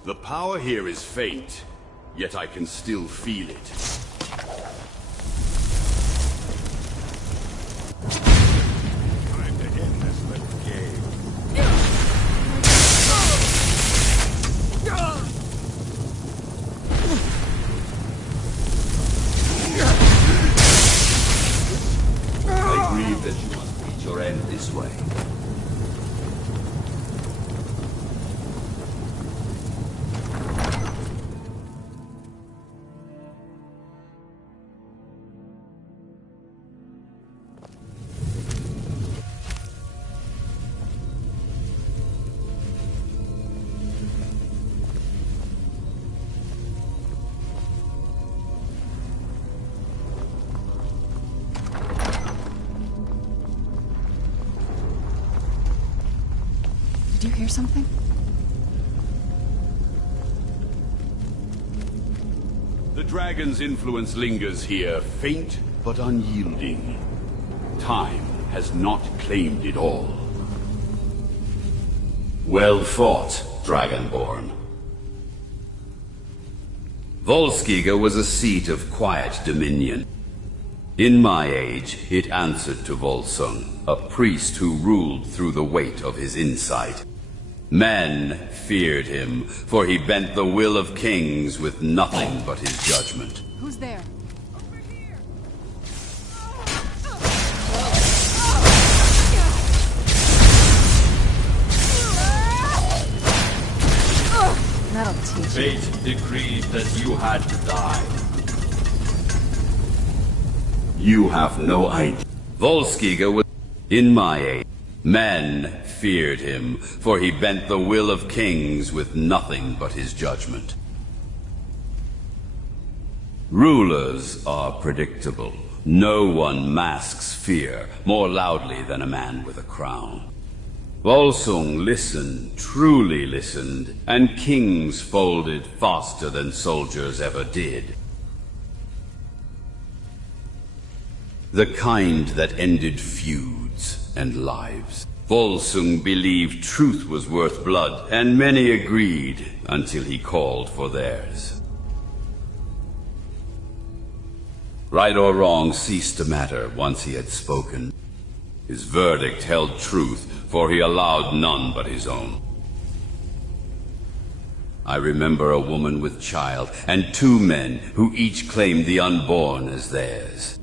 The power here is fate, yet I can still feel it. Time to end this little game. I grieve that you must meet your end this way. hear something? The dragon's influence lingers here, faint but unyielding. Time has not claimed it all. Well fought, Dragonborn. Volskiga was a seat of quiet dominion. In my age, it answered to Volsung, a priest who ruled through the weight of his insight. Men feared him, for he bent the will of kings with nothing but his judgment. Who's there? That'll teach you. Fate decreed that you had to die. You have no idea. Volskiga was in my age. Men feared him, for he bent the will of kings with nothing but his judgment. Rulers are predictable. No one masks fear more loudly than a man with a crown. Volsung listened, truly listened, and kings folded faster than soldiers ever did. The kind that ended feuds and lives. Volsung believed truth was worth blood, and many agreed until he called for theirs. Right or wrong ceased to matter once he had spoken. His verdict held truth, for he allowed none but his own. I remember a woman with child, and 2 men who each claimed the unborn as theirs.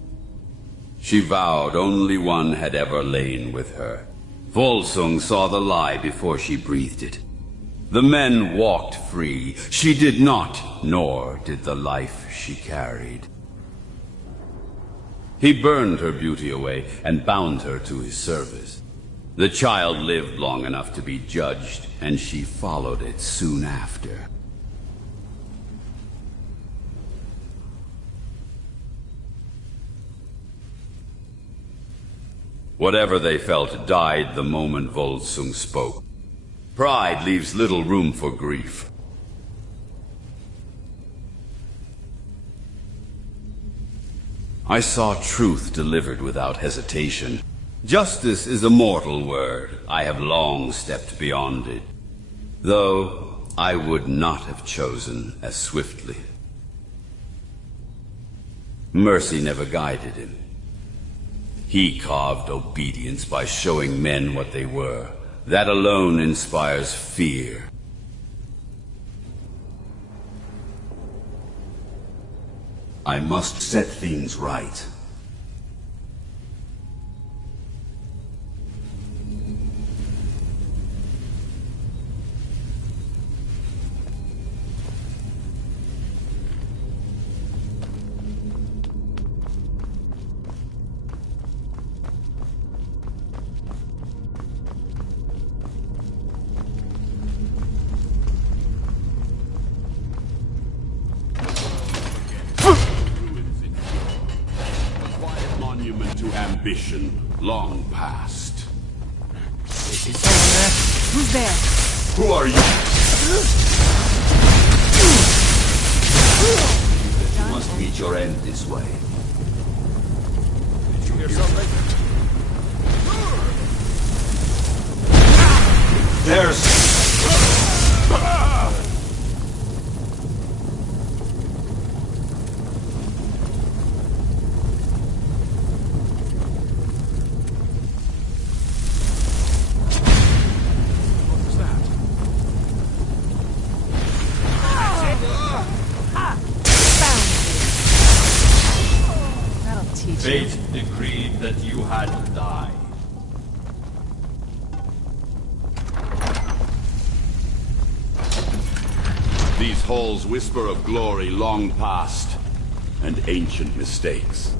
She vowed only one had ever lain with her. Volsung saw the lie before she breathed it. The men walked free. She did not, nor did the life she carried. He burned her beauty away and bound her to his service. The child lived long enough to be judged, and she followed it soon after. Whatever they felt died the moment Volsung spoke. Pride leaves little room for grief. I saw truth delivered without hesitation. Justice is a mortal word. I have long stepped beyond it, though I would not have chosen as swiftly. Mercy never guided him. He carved obedience by showing men what they were. That alone inspires fear. I must set things right. Ambition long past. Is someone there? Who's there? Who are you? You must meet your end this way. Did you hear something? There's... Fate decreed that you had to die. These halls whisper of glory long past, and ancient mistakes.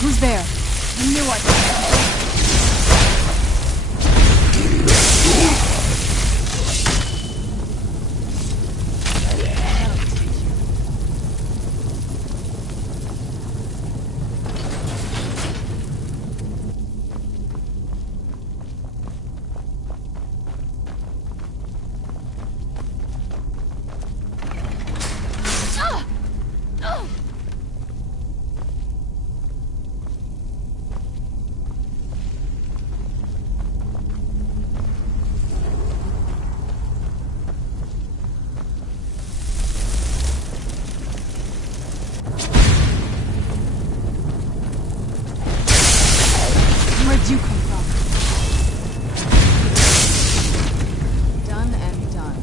Who's there? I knew I... Where'd you come from? Done and done.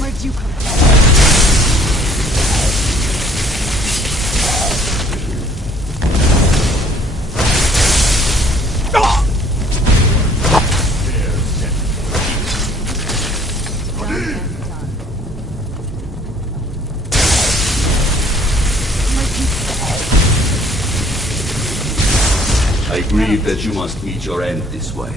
Where'd you come from? I grieve that you must meet your end this way.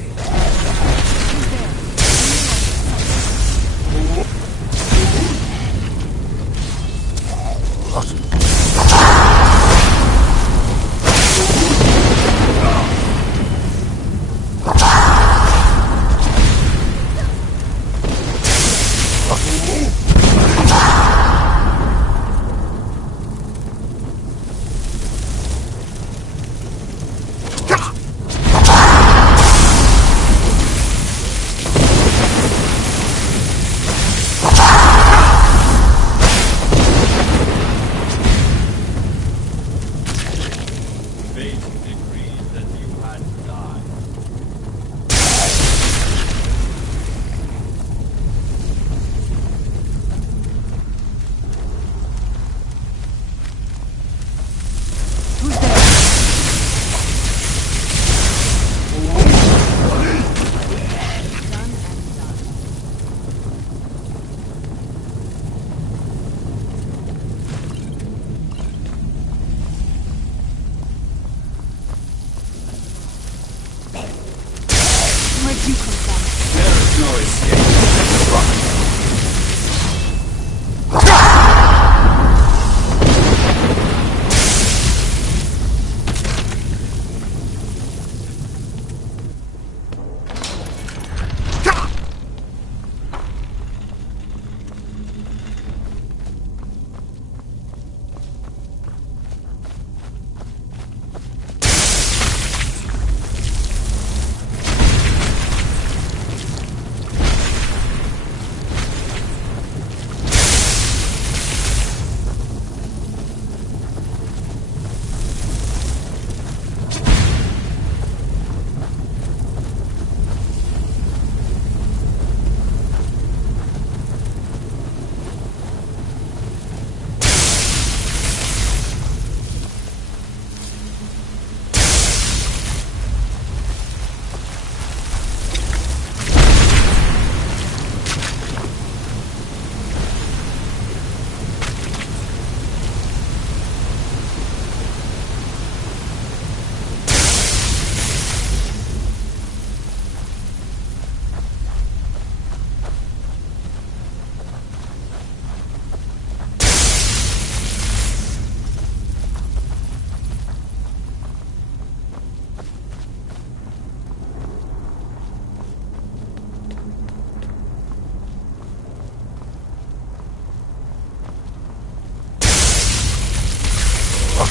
Where'd you come from? There is no escape.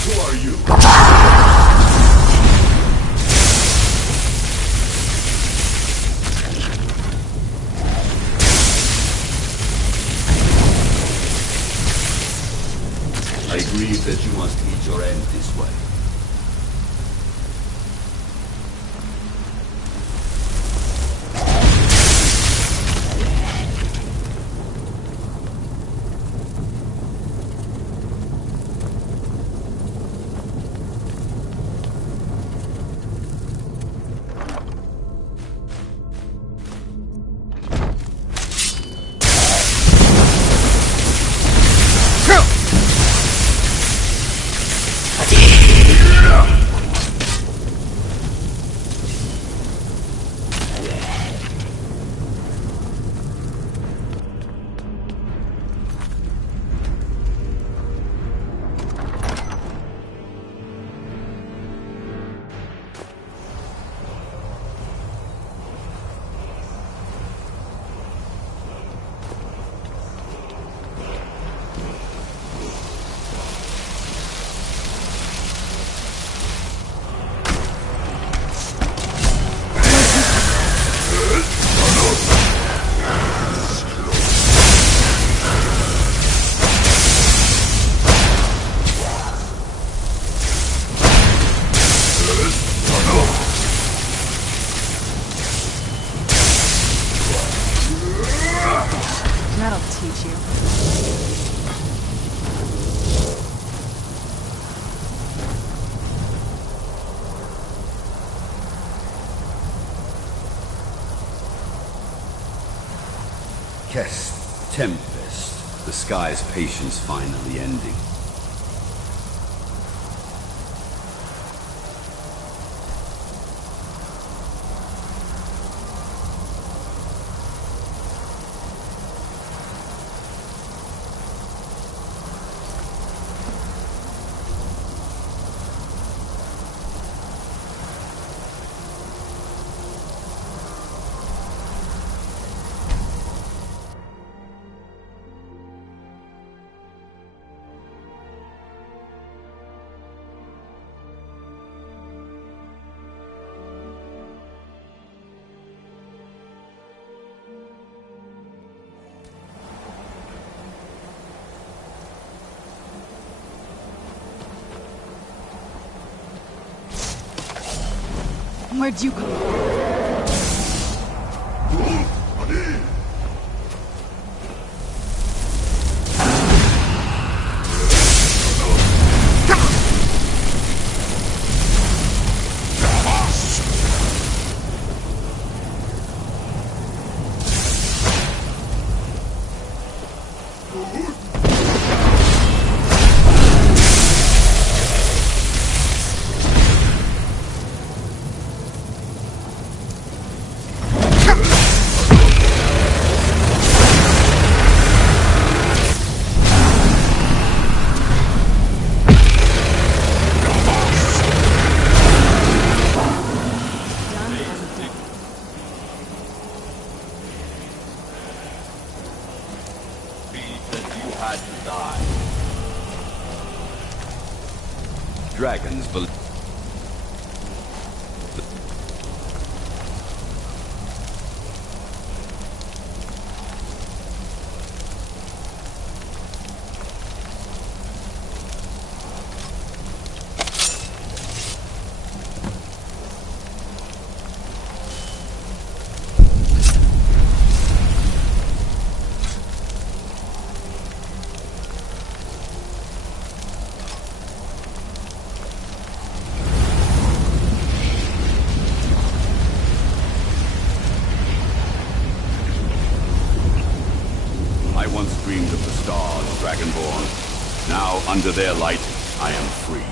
Who are you? I grieve that you must meet your end this way. Test, tempest, the sky's patience finally ending. Where'd you come from? Dragons believe. I once dreamed of the stars, Dragonborn. Now, under their light, I am free.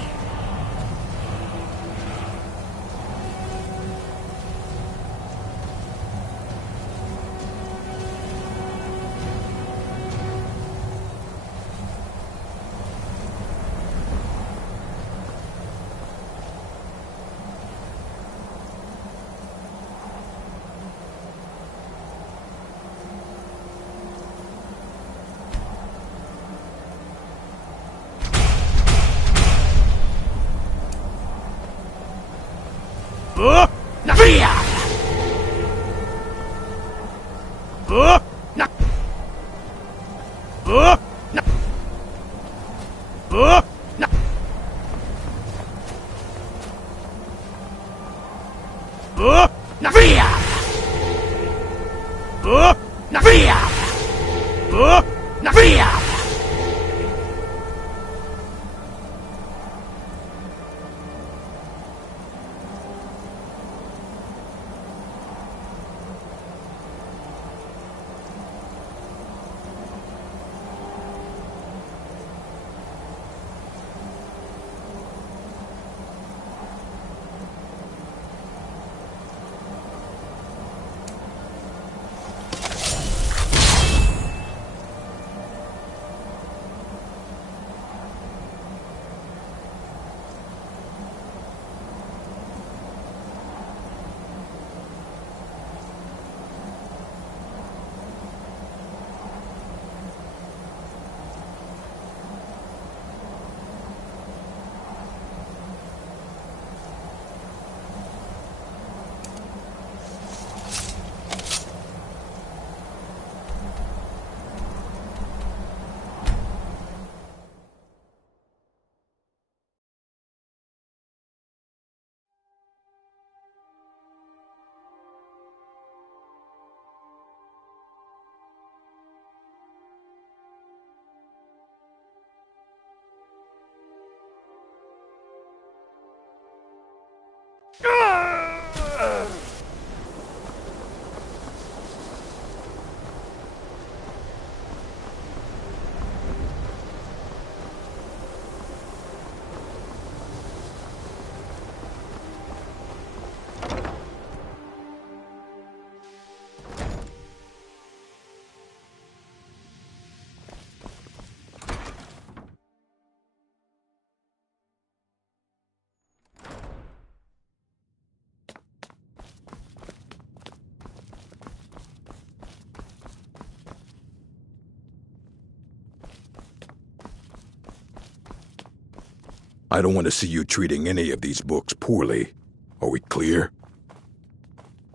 I don't want to see you treating any of these books poorly. Are we clear?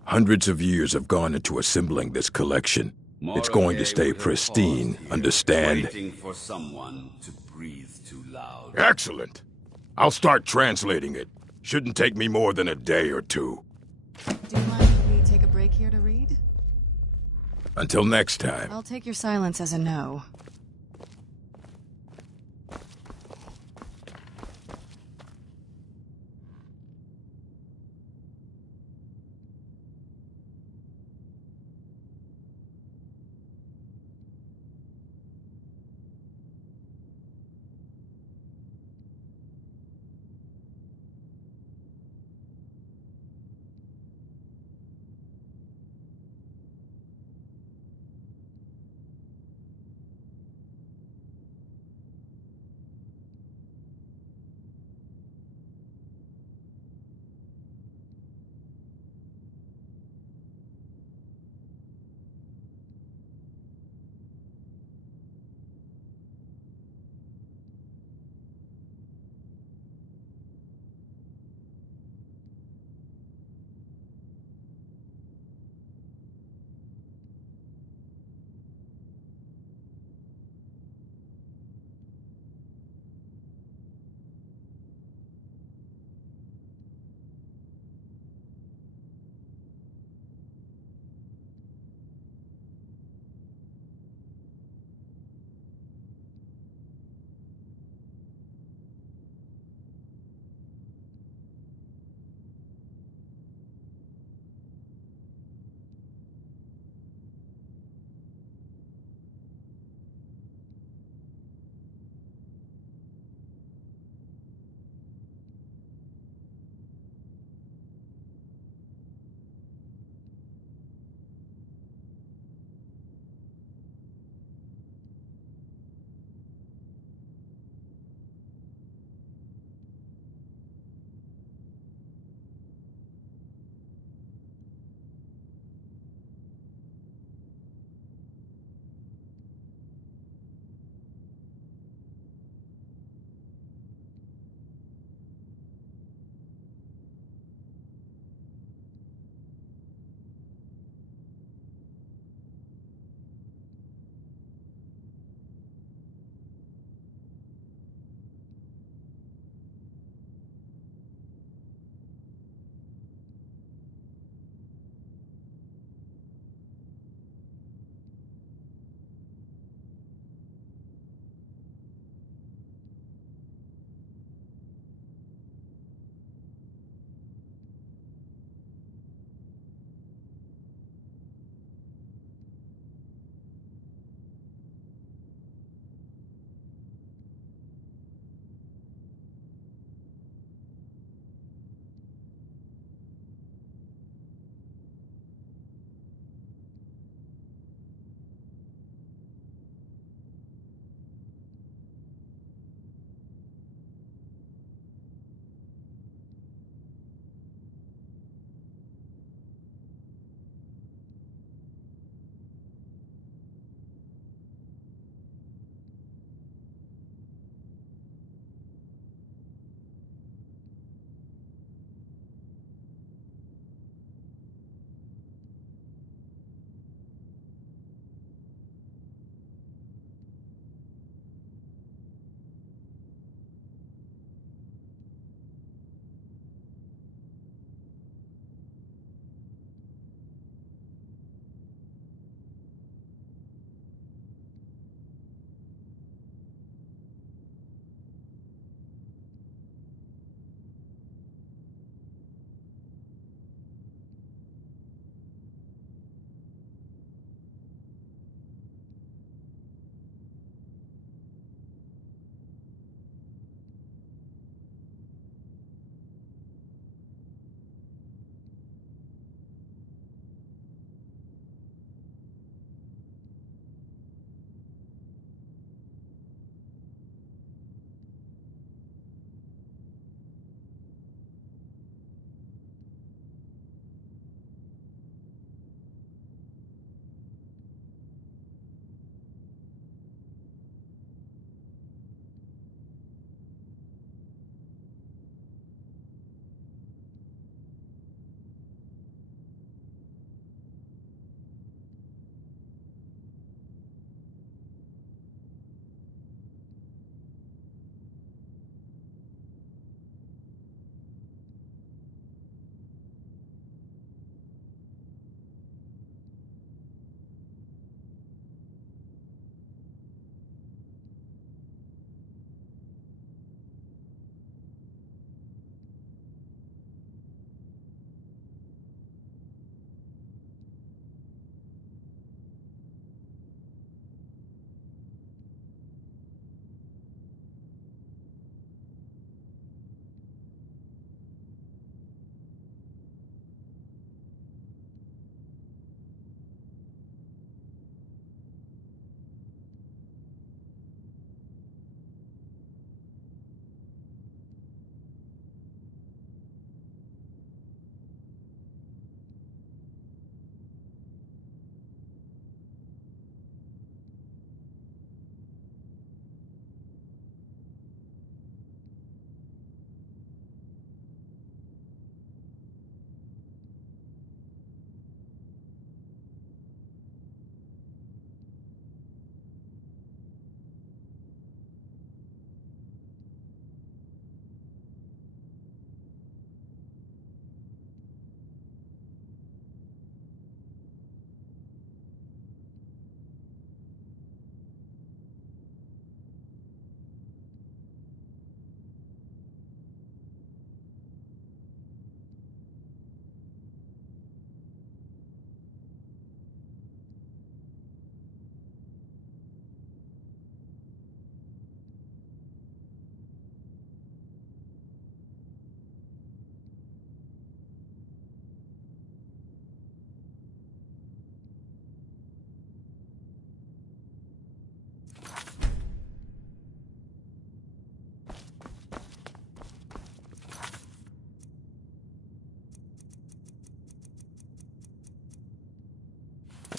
Hundreds of years have gone into assembling this collection. It's going to stay pristine, understand? Waiting for someone to breathe too loud. Excellent. I'll start translating it. Shouldn't take me more than a day or two. Do you mind if we take a break here to read? Until next time. I'll take your silence as a no.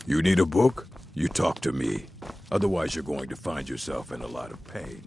You need a book? You talk to me. Otherwise, you're going to find yourself in a lot of pain.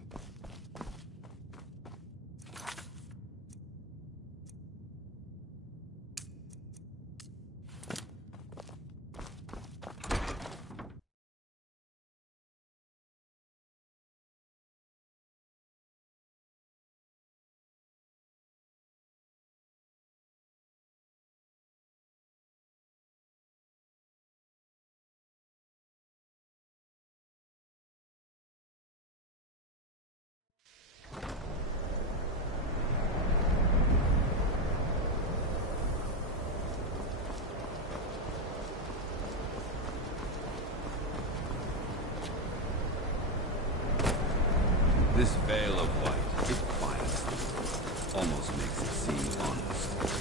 This veil of white, it quiets the world. Almost makes it seem honest.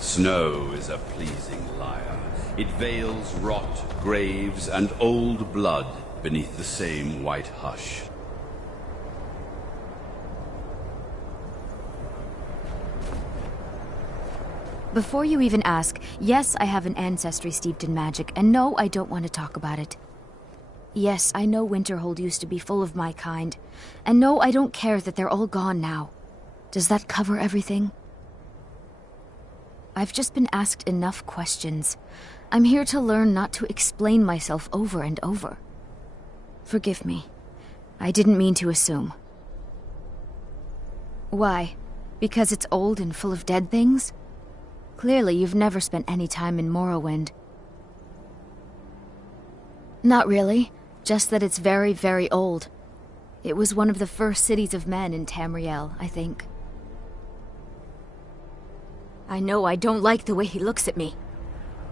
Snow is a pleasing liar. It veils rot, graves, and old blood beneath the same white hush. Before you even ask, yes, I have an ancestry steeped in magic, and no, I don't want to talk about it. Yes, I know Winterhold used to be full of my kind, and no, I don't care that they're all gone now. Does that cover everything? I've just been asked enough questions. I'm here to learn not to explain myself over and over. Forgive me. I didn't mean to assume. Why? Because it's old and full of dead things? Clearly, you've never spent any time in Morrowind. Not really. Just that it's very, very old. It was one of the first cities of men in Tamriel, I think. I know I don't like the way he looks at me.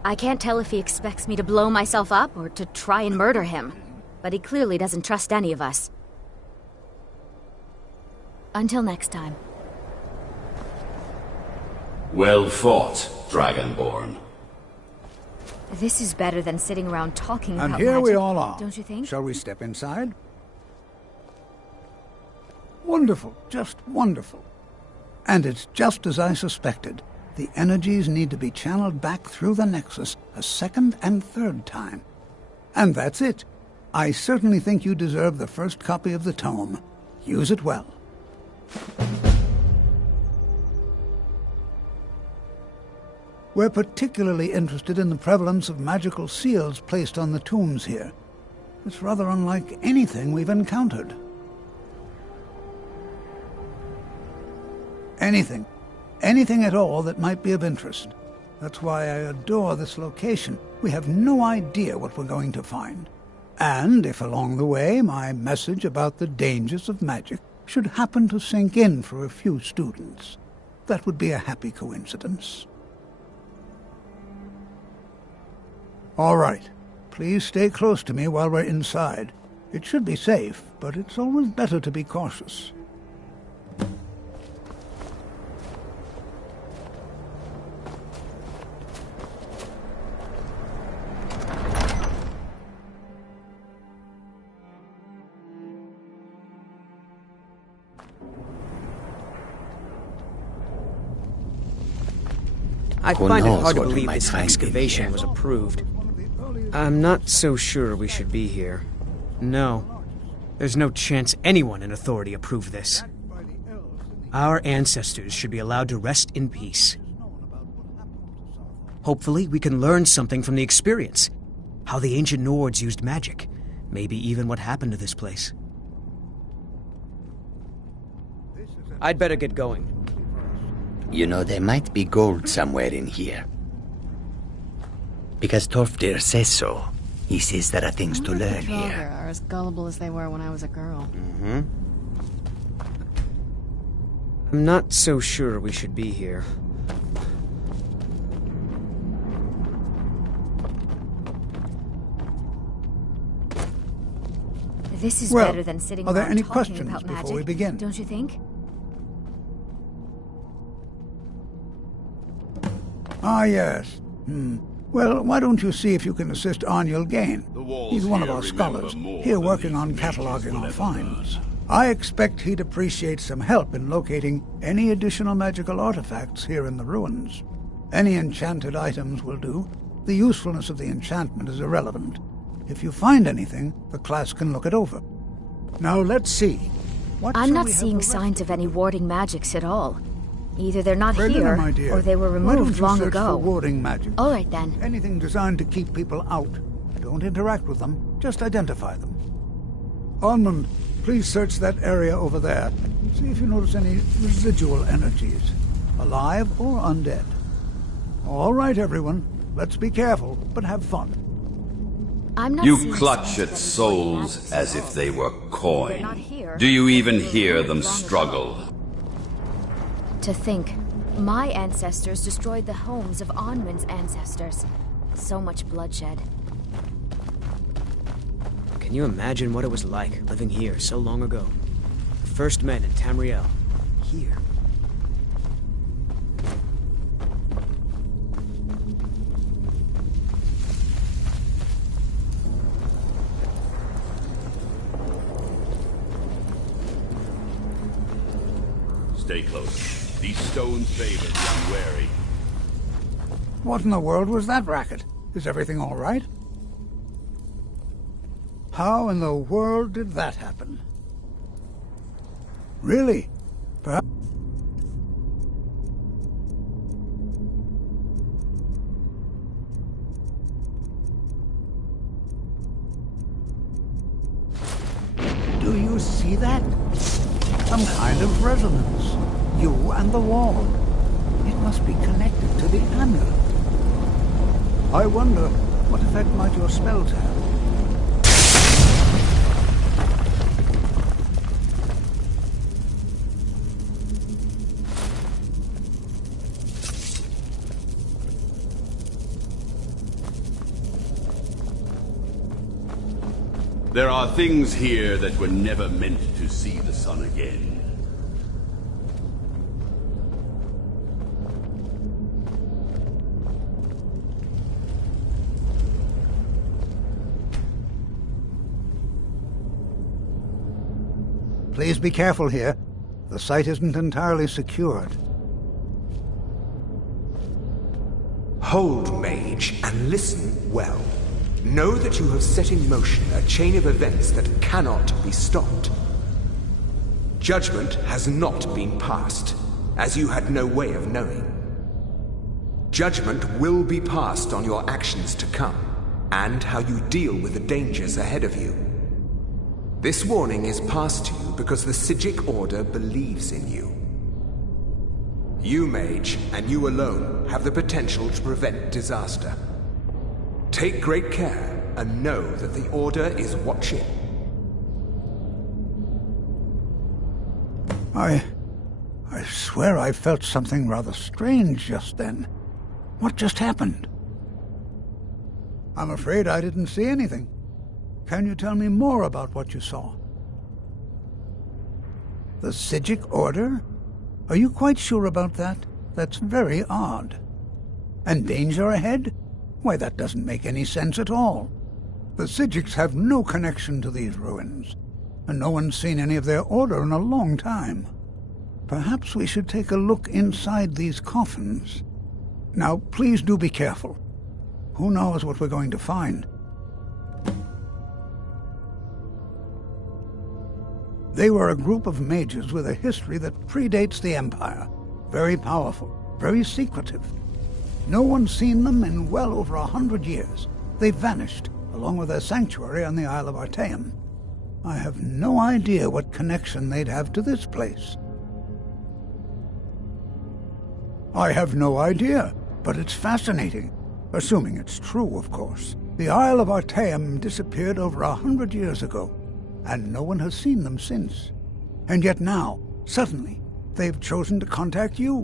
I can't tell if he expects me to blow myself up or to try and murder him, but he clearly doesn't trust any of us. Until next time. Well fought, Dragonborn. This is better than sitting around talking about And here magic, we all are. don't you think? Shall we step inside? Wonderful, just wonderful. And it's just as I suspected. The energies need to be channeled back through the Nexus a second and third time. And that's it. I certainly think you deserve the first copy of the tome. Use it well. We're particularly interested in the prevalence of magical seals placed on the tombs here. It's rather unlike anything we've encountered. Anything. Anything at all that might be of interest. That's why I adore this location. We have no idea what we're going to find. And if along the way my message about the dangers of magic should happen to sink in for a few students, that would be a happy coincidence. All right. Please stay close to me while we're inside. It should be safe, but it's always better to be cautious. I find it hard to believe this excavation was approved. I'm not so sure we should be here. No. There's no chance anyone in authority approved this. Our ancestors should be allowed to rest in peace. Hopefully, we can learn something from the experience. How the ancient Nords used magic. Maybe even what happened to this place. I'd better get going. You know, there might be gold somewhere in here. Because Torfdir says so. He says there are things to learn The Draugr here. are as gullible as they were when I was a girl. Mm-hmm. I'm not so sure we should be here. This is Well, better than sitting are there around any talking questions about before magic, we begin? don't you think? Ah, yes. Well, why don't you see if you can assist Arniel Gain? He's one of our scholars, here working on cataloging our finds. I expect he'd appreciate some help in locating any additional magical artifacts here in the ruins. Any enchanted items will do. The usefulness of the enchantment is irrelevant. If you find anything, the class can look it over. Now let's see. I'm not seeing signs of any warding magics at all. Either they're not Brenda, here, my dear, or they were why don't removed you long search ago. for warding magic? All right, then. Anything designed to keep people out. Don't interact with them, just identify them. Ormond, please search that area over there. See if you notice any residual energies, alive or undead. All right, everyone. Let's be careful, but have fun. I'm not You seeing clutch signs at of any souls as if they were They're coin. not here. Do you even hear them Long ago. struggle? To think, my ancestors destroyed the homes of Onwin's ancestors. So much bloodshed. Can you imagine what it was like living here so long ago? The first men in Tamriel. Here. Stay close. These stones favor the unwary. What in the world was that racket? Is everything all right? How in the world did that happen? Really? Perhaps... Do you see that? Some kind of resonance. You and the wall. It must be connected to the amulet. I wonder, what effect might your spells have? There are things here that were never meant to see the sun again. Please be careful here. The site isn't entirely secured. Hold, mage, and listen well. Know that you have set in motion a chain of events that cannot be stopped. Judgment has not been passed, as you had no way of knowing. Judgment will be passed on your actions to come, and how you deal with the dangers ahead of you. This warning is passed to you because the Psijic Order believes in you. You, mage, and you alone, have the potential to prevent disaster. Take great care, and know that the Order is watching. I swear I felt something rather strange just then. What just happened? I'm afraid I didn't see anything. Can you tell me more about what you saw? The Psijic Order? Are you quite sure about that? That's very odd. And danger ahead? Why, that doesn't make any sense at all. The Psijics have no connection to these ruins, and no one's seen any of their order in a long time. Perhaps we should take a look inside these coffins. Now, please do be careful. Who knows what we're going to find? They were a group of mages with a history that predates the Empire. Very powerful, very secretive. No one's seen them in well over 100 years. They vanished, along with their sanctuary on the Isle of Artaeum. I have no idea what connection they'd have to this place. I have no idea, but it's fascinating. Assuming it's true, of course. The Isle of Artaeum disappeared over 100 years ago, and no one has seen them since. And yet now, suddenly, they've chosen to contact you.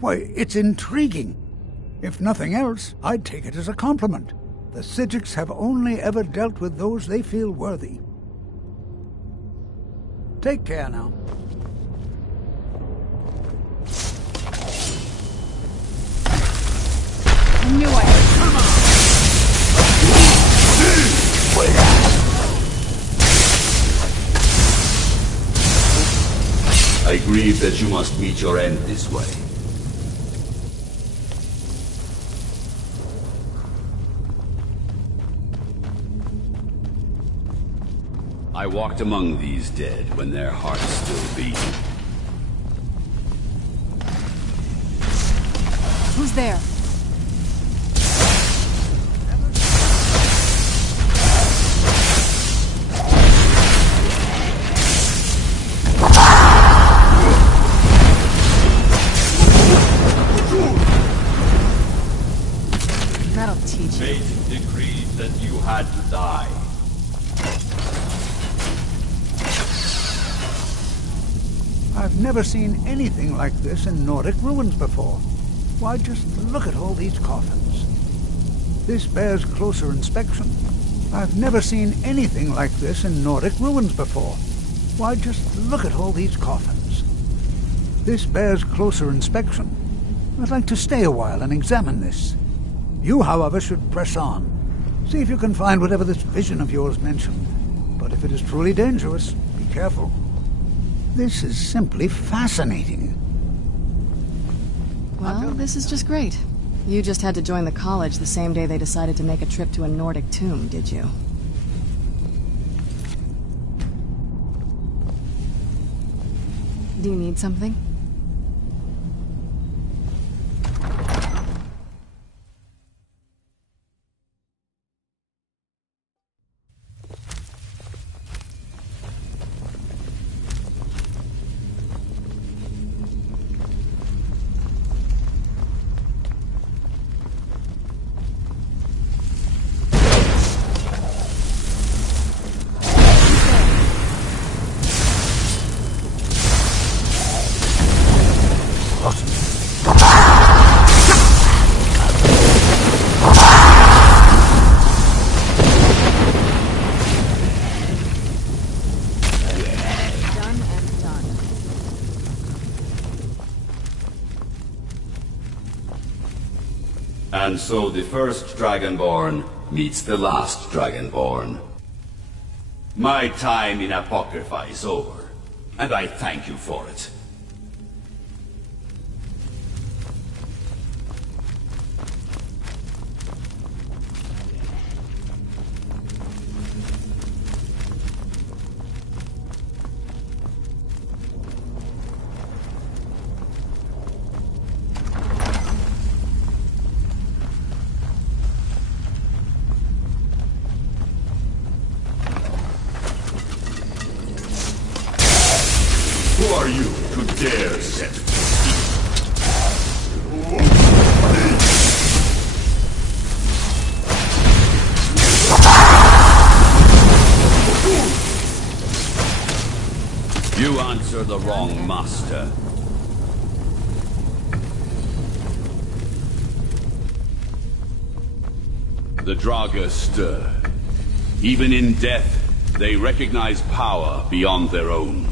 Why, it's intriguing. If nothing else, I'd take it as a compliment. The Psijics have only ever dealt with those they feel worthy. Take care now. I knew I had. Come on! I grieve that you must meet your end this way. I walked among these dead when their hearts still beat. Who's there? That'll teach you. Fate decreed that you had to die. I've never seen anything like this in Nordic ruins before. Why, just look at all these coffins. This bears closer inspection. I've never seen anything like this in Nordic ruins before. Why, just look at all these coffins. This bears closer inspection. I'd like to stay a while and examine this. You, however, should press on. See if you can find whatever this vision of yours mentioned. But if it is truly dangerous, be careful. This is simply fascinating. Well, this is just great. You just had to join the college the same day they decided to make a trip to a Nordic tomb, did you? Do you need something? And so the first Dragonborn meets the last Dragonborn. My time in Apocrypha is over, and I thank you for it. Who are you to dare set You answer the wrong master. The Draga stir. Even in death, they recognize power beyond their own.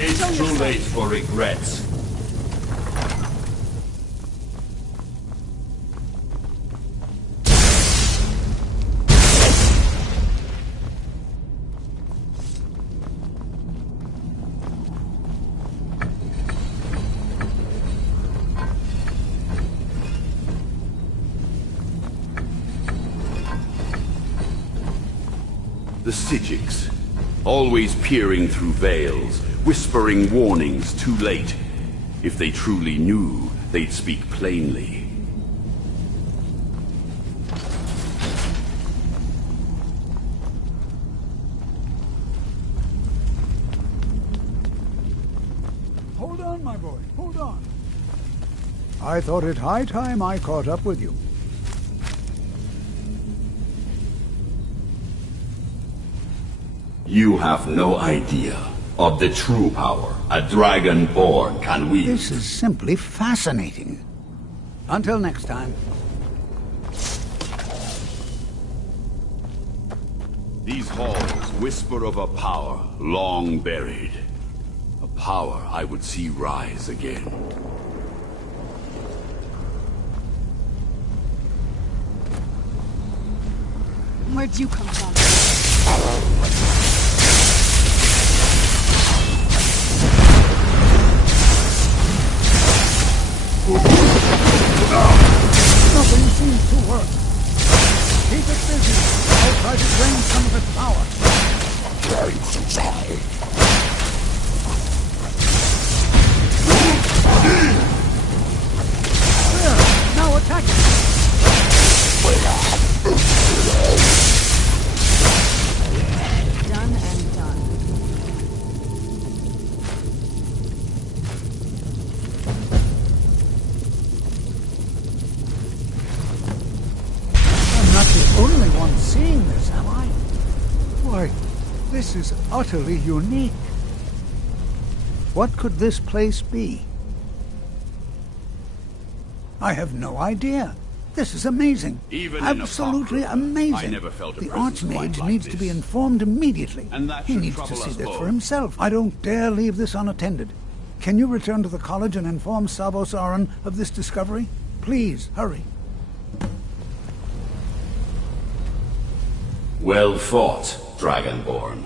It's too late for regrets. The Psijics. Always peering through veils, whispering warnings too late. If they truly knew, they'd speak plainly. Hold on, my boy, hold on. I thought it high time I caught up with you. You have no idea of the true power a Dragonborn can wield. This is simply fascinating. Until next time. These halls whisper of a power long buried. A power I would see rise again. Where'd you come from? Nothing seems to work. Keep it busy. I'll try to drain some of its power. There, now attack it. Done and done. I'm not the only one seeing this, am I? Why, this is utterly unique. What could this place be? I have no idea. This is amazing. Even absolutely amazing. I never felt a the presence Archmage quite like needs this. to be informed immediately. And that he should needs to trouble see us this both. for himself. I don't dare leave this unattended. Can you return to the college and inform Savos Aran of this discovery? Please, hurry. Well fought, Dragonborn.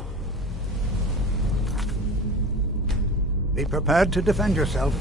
Be prepared to defend yourself.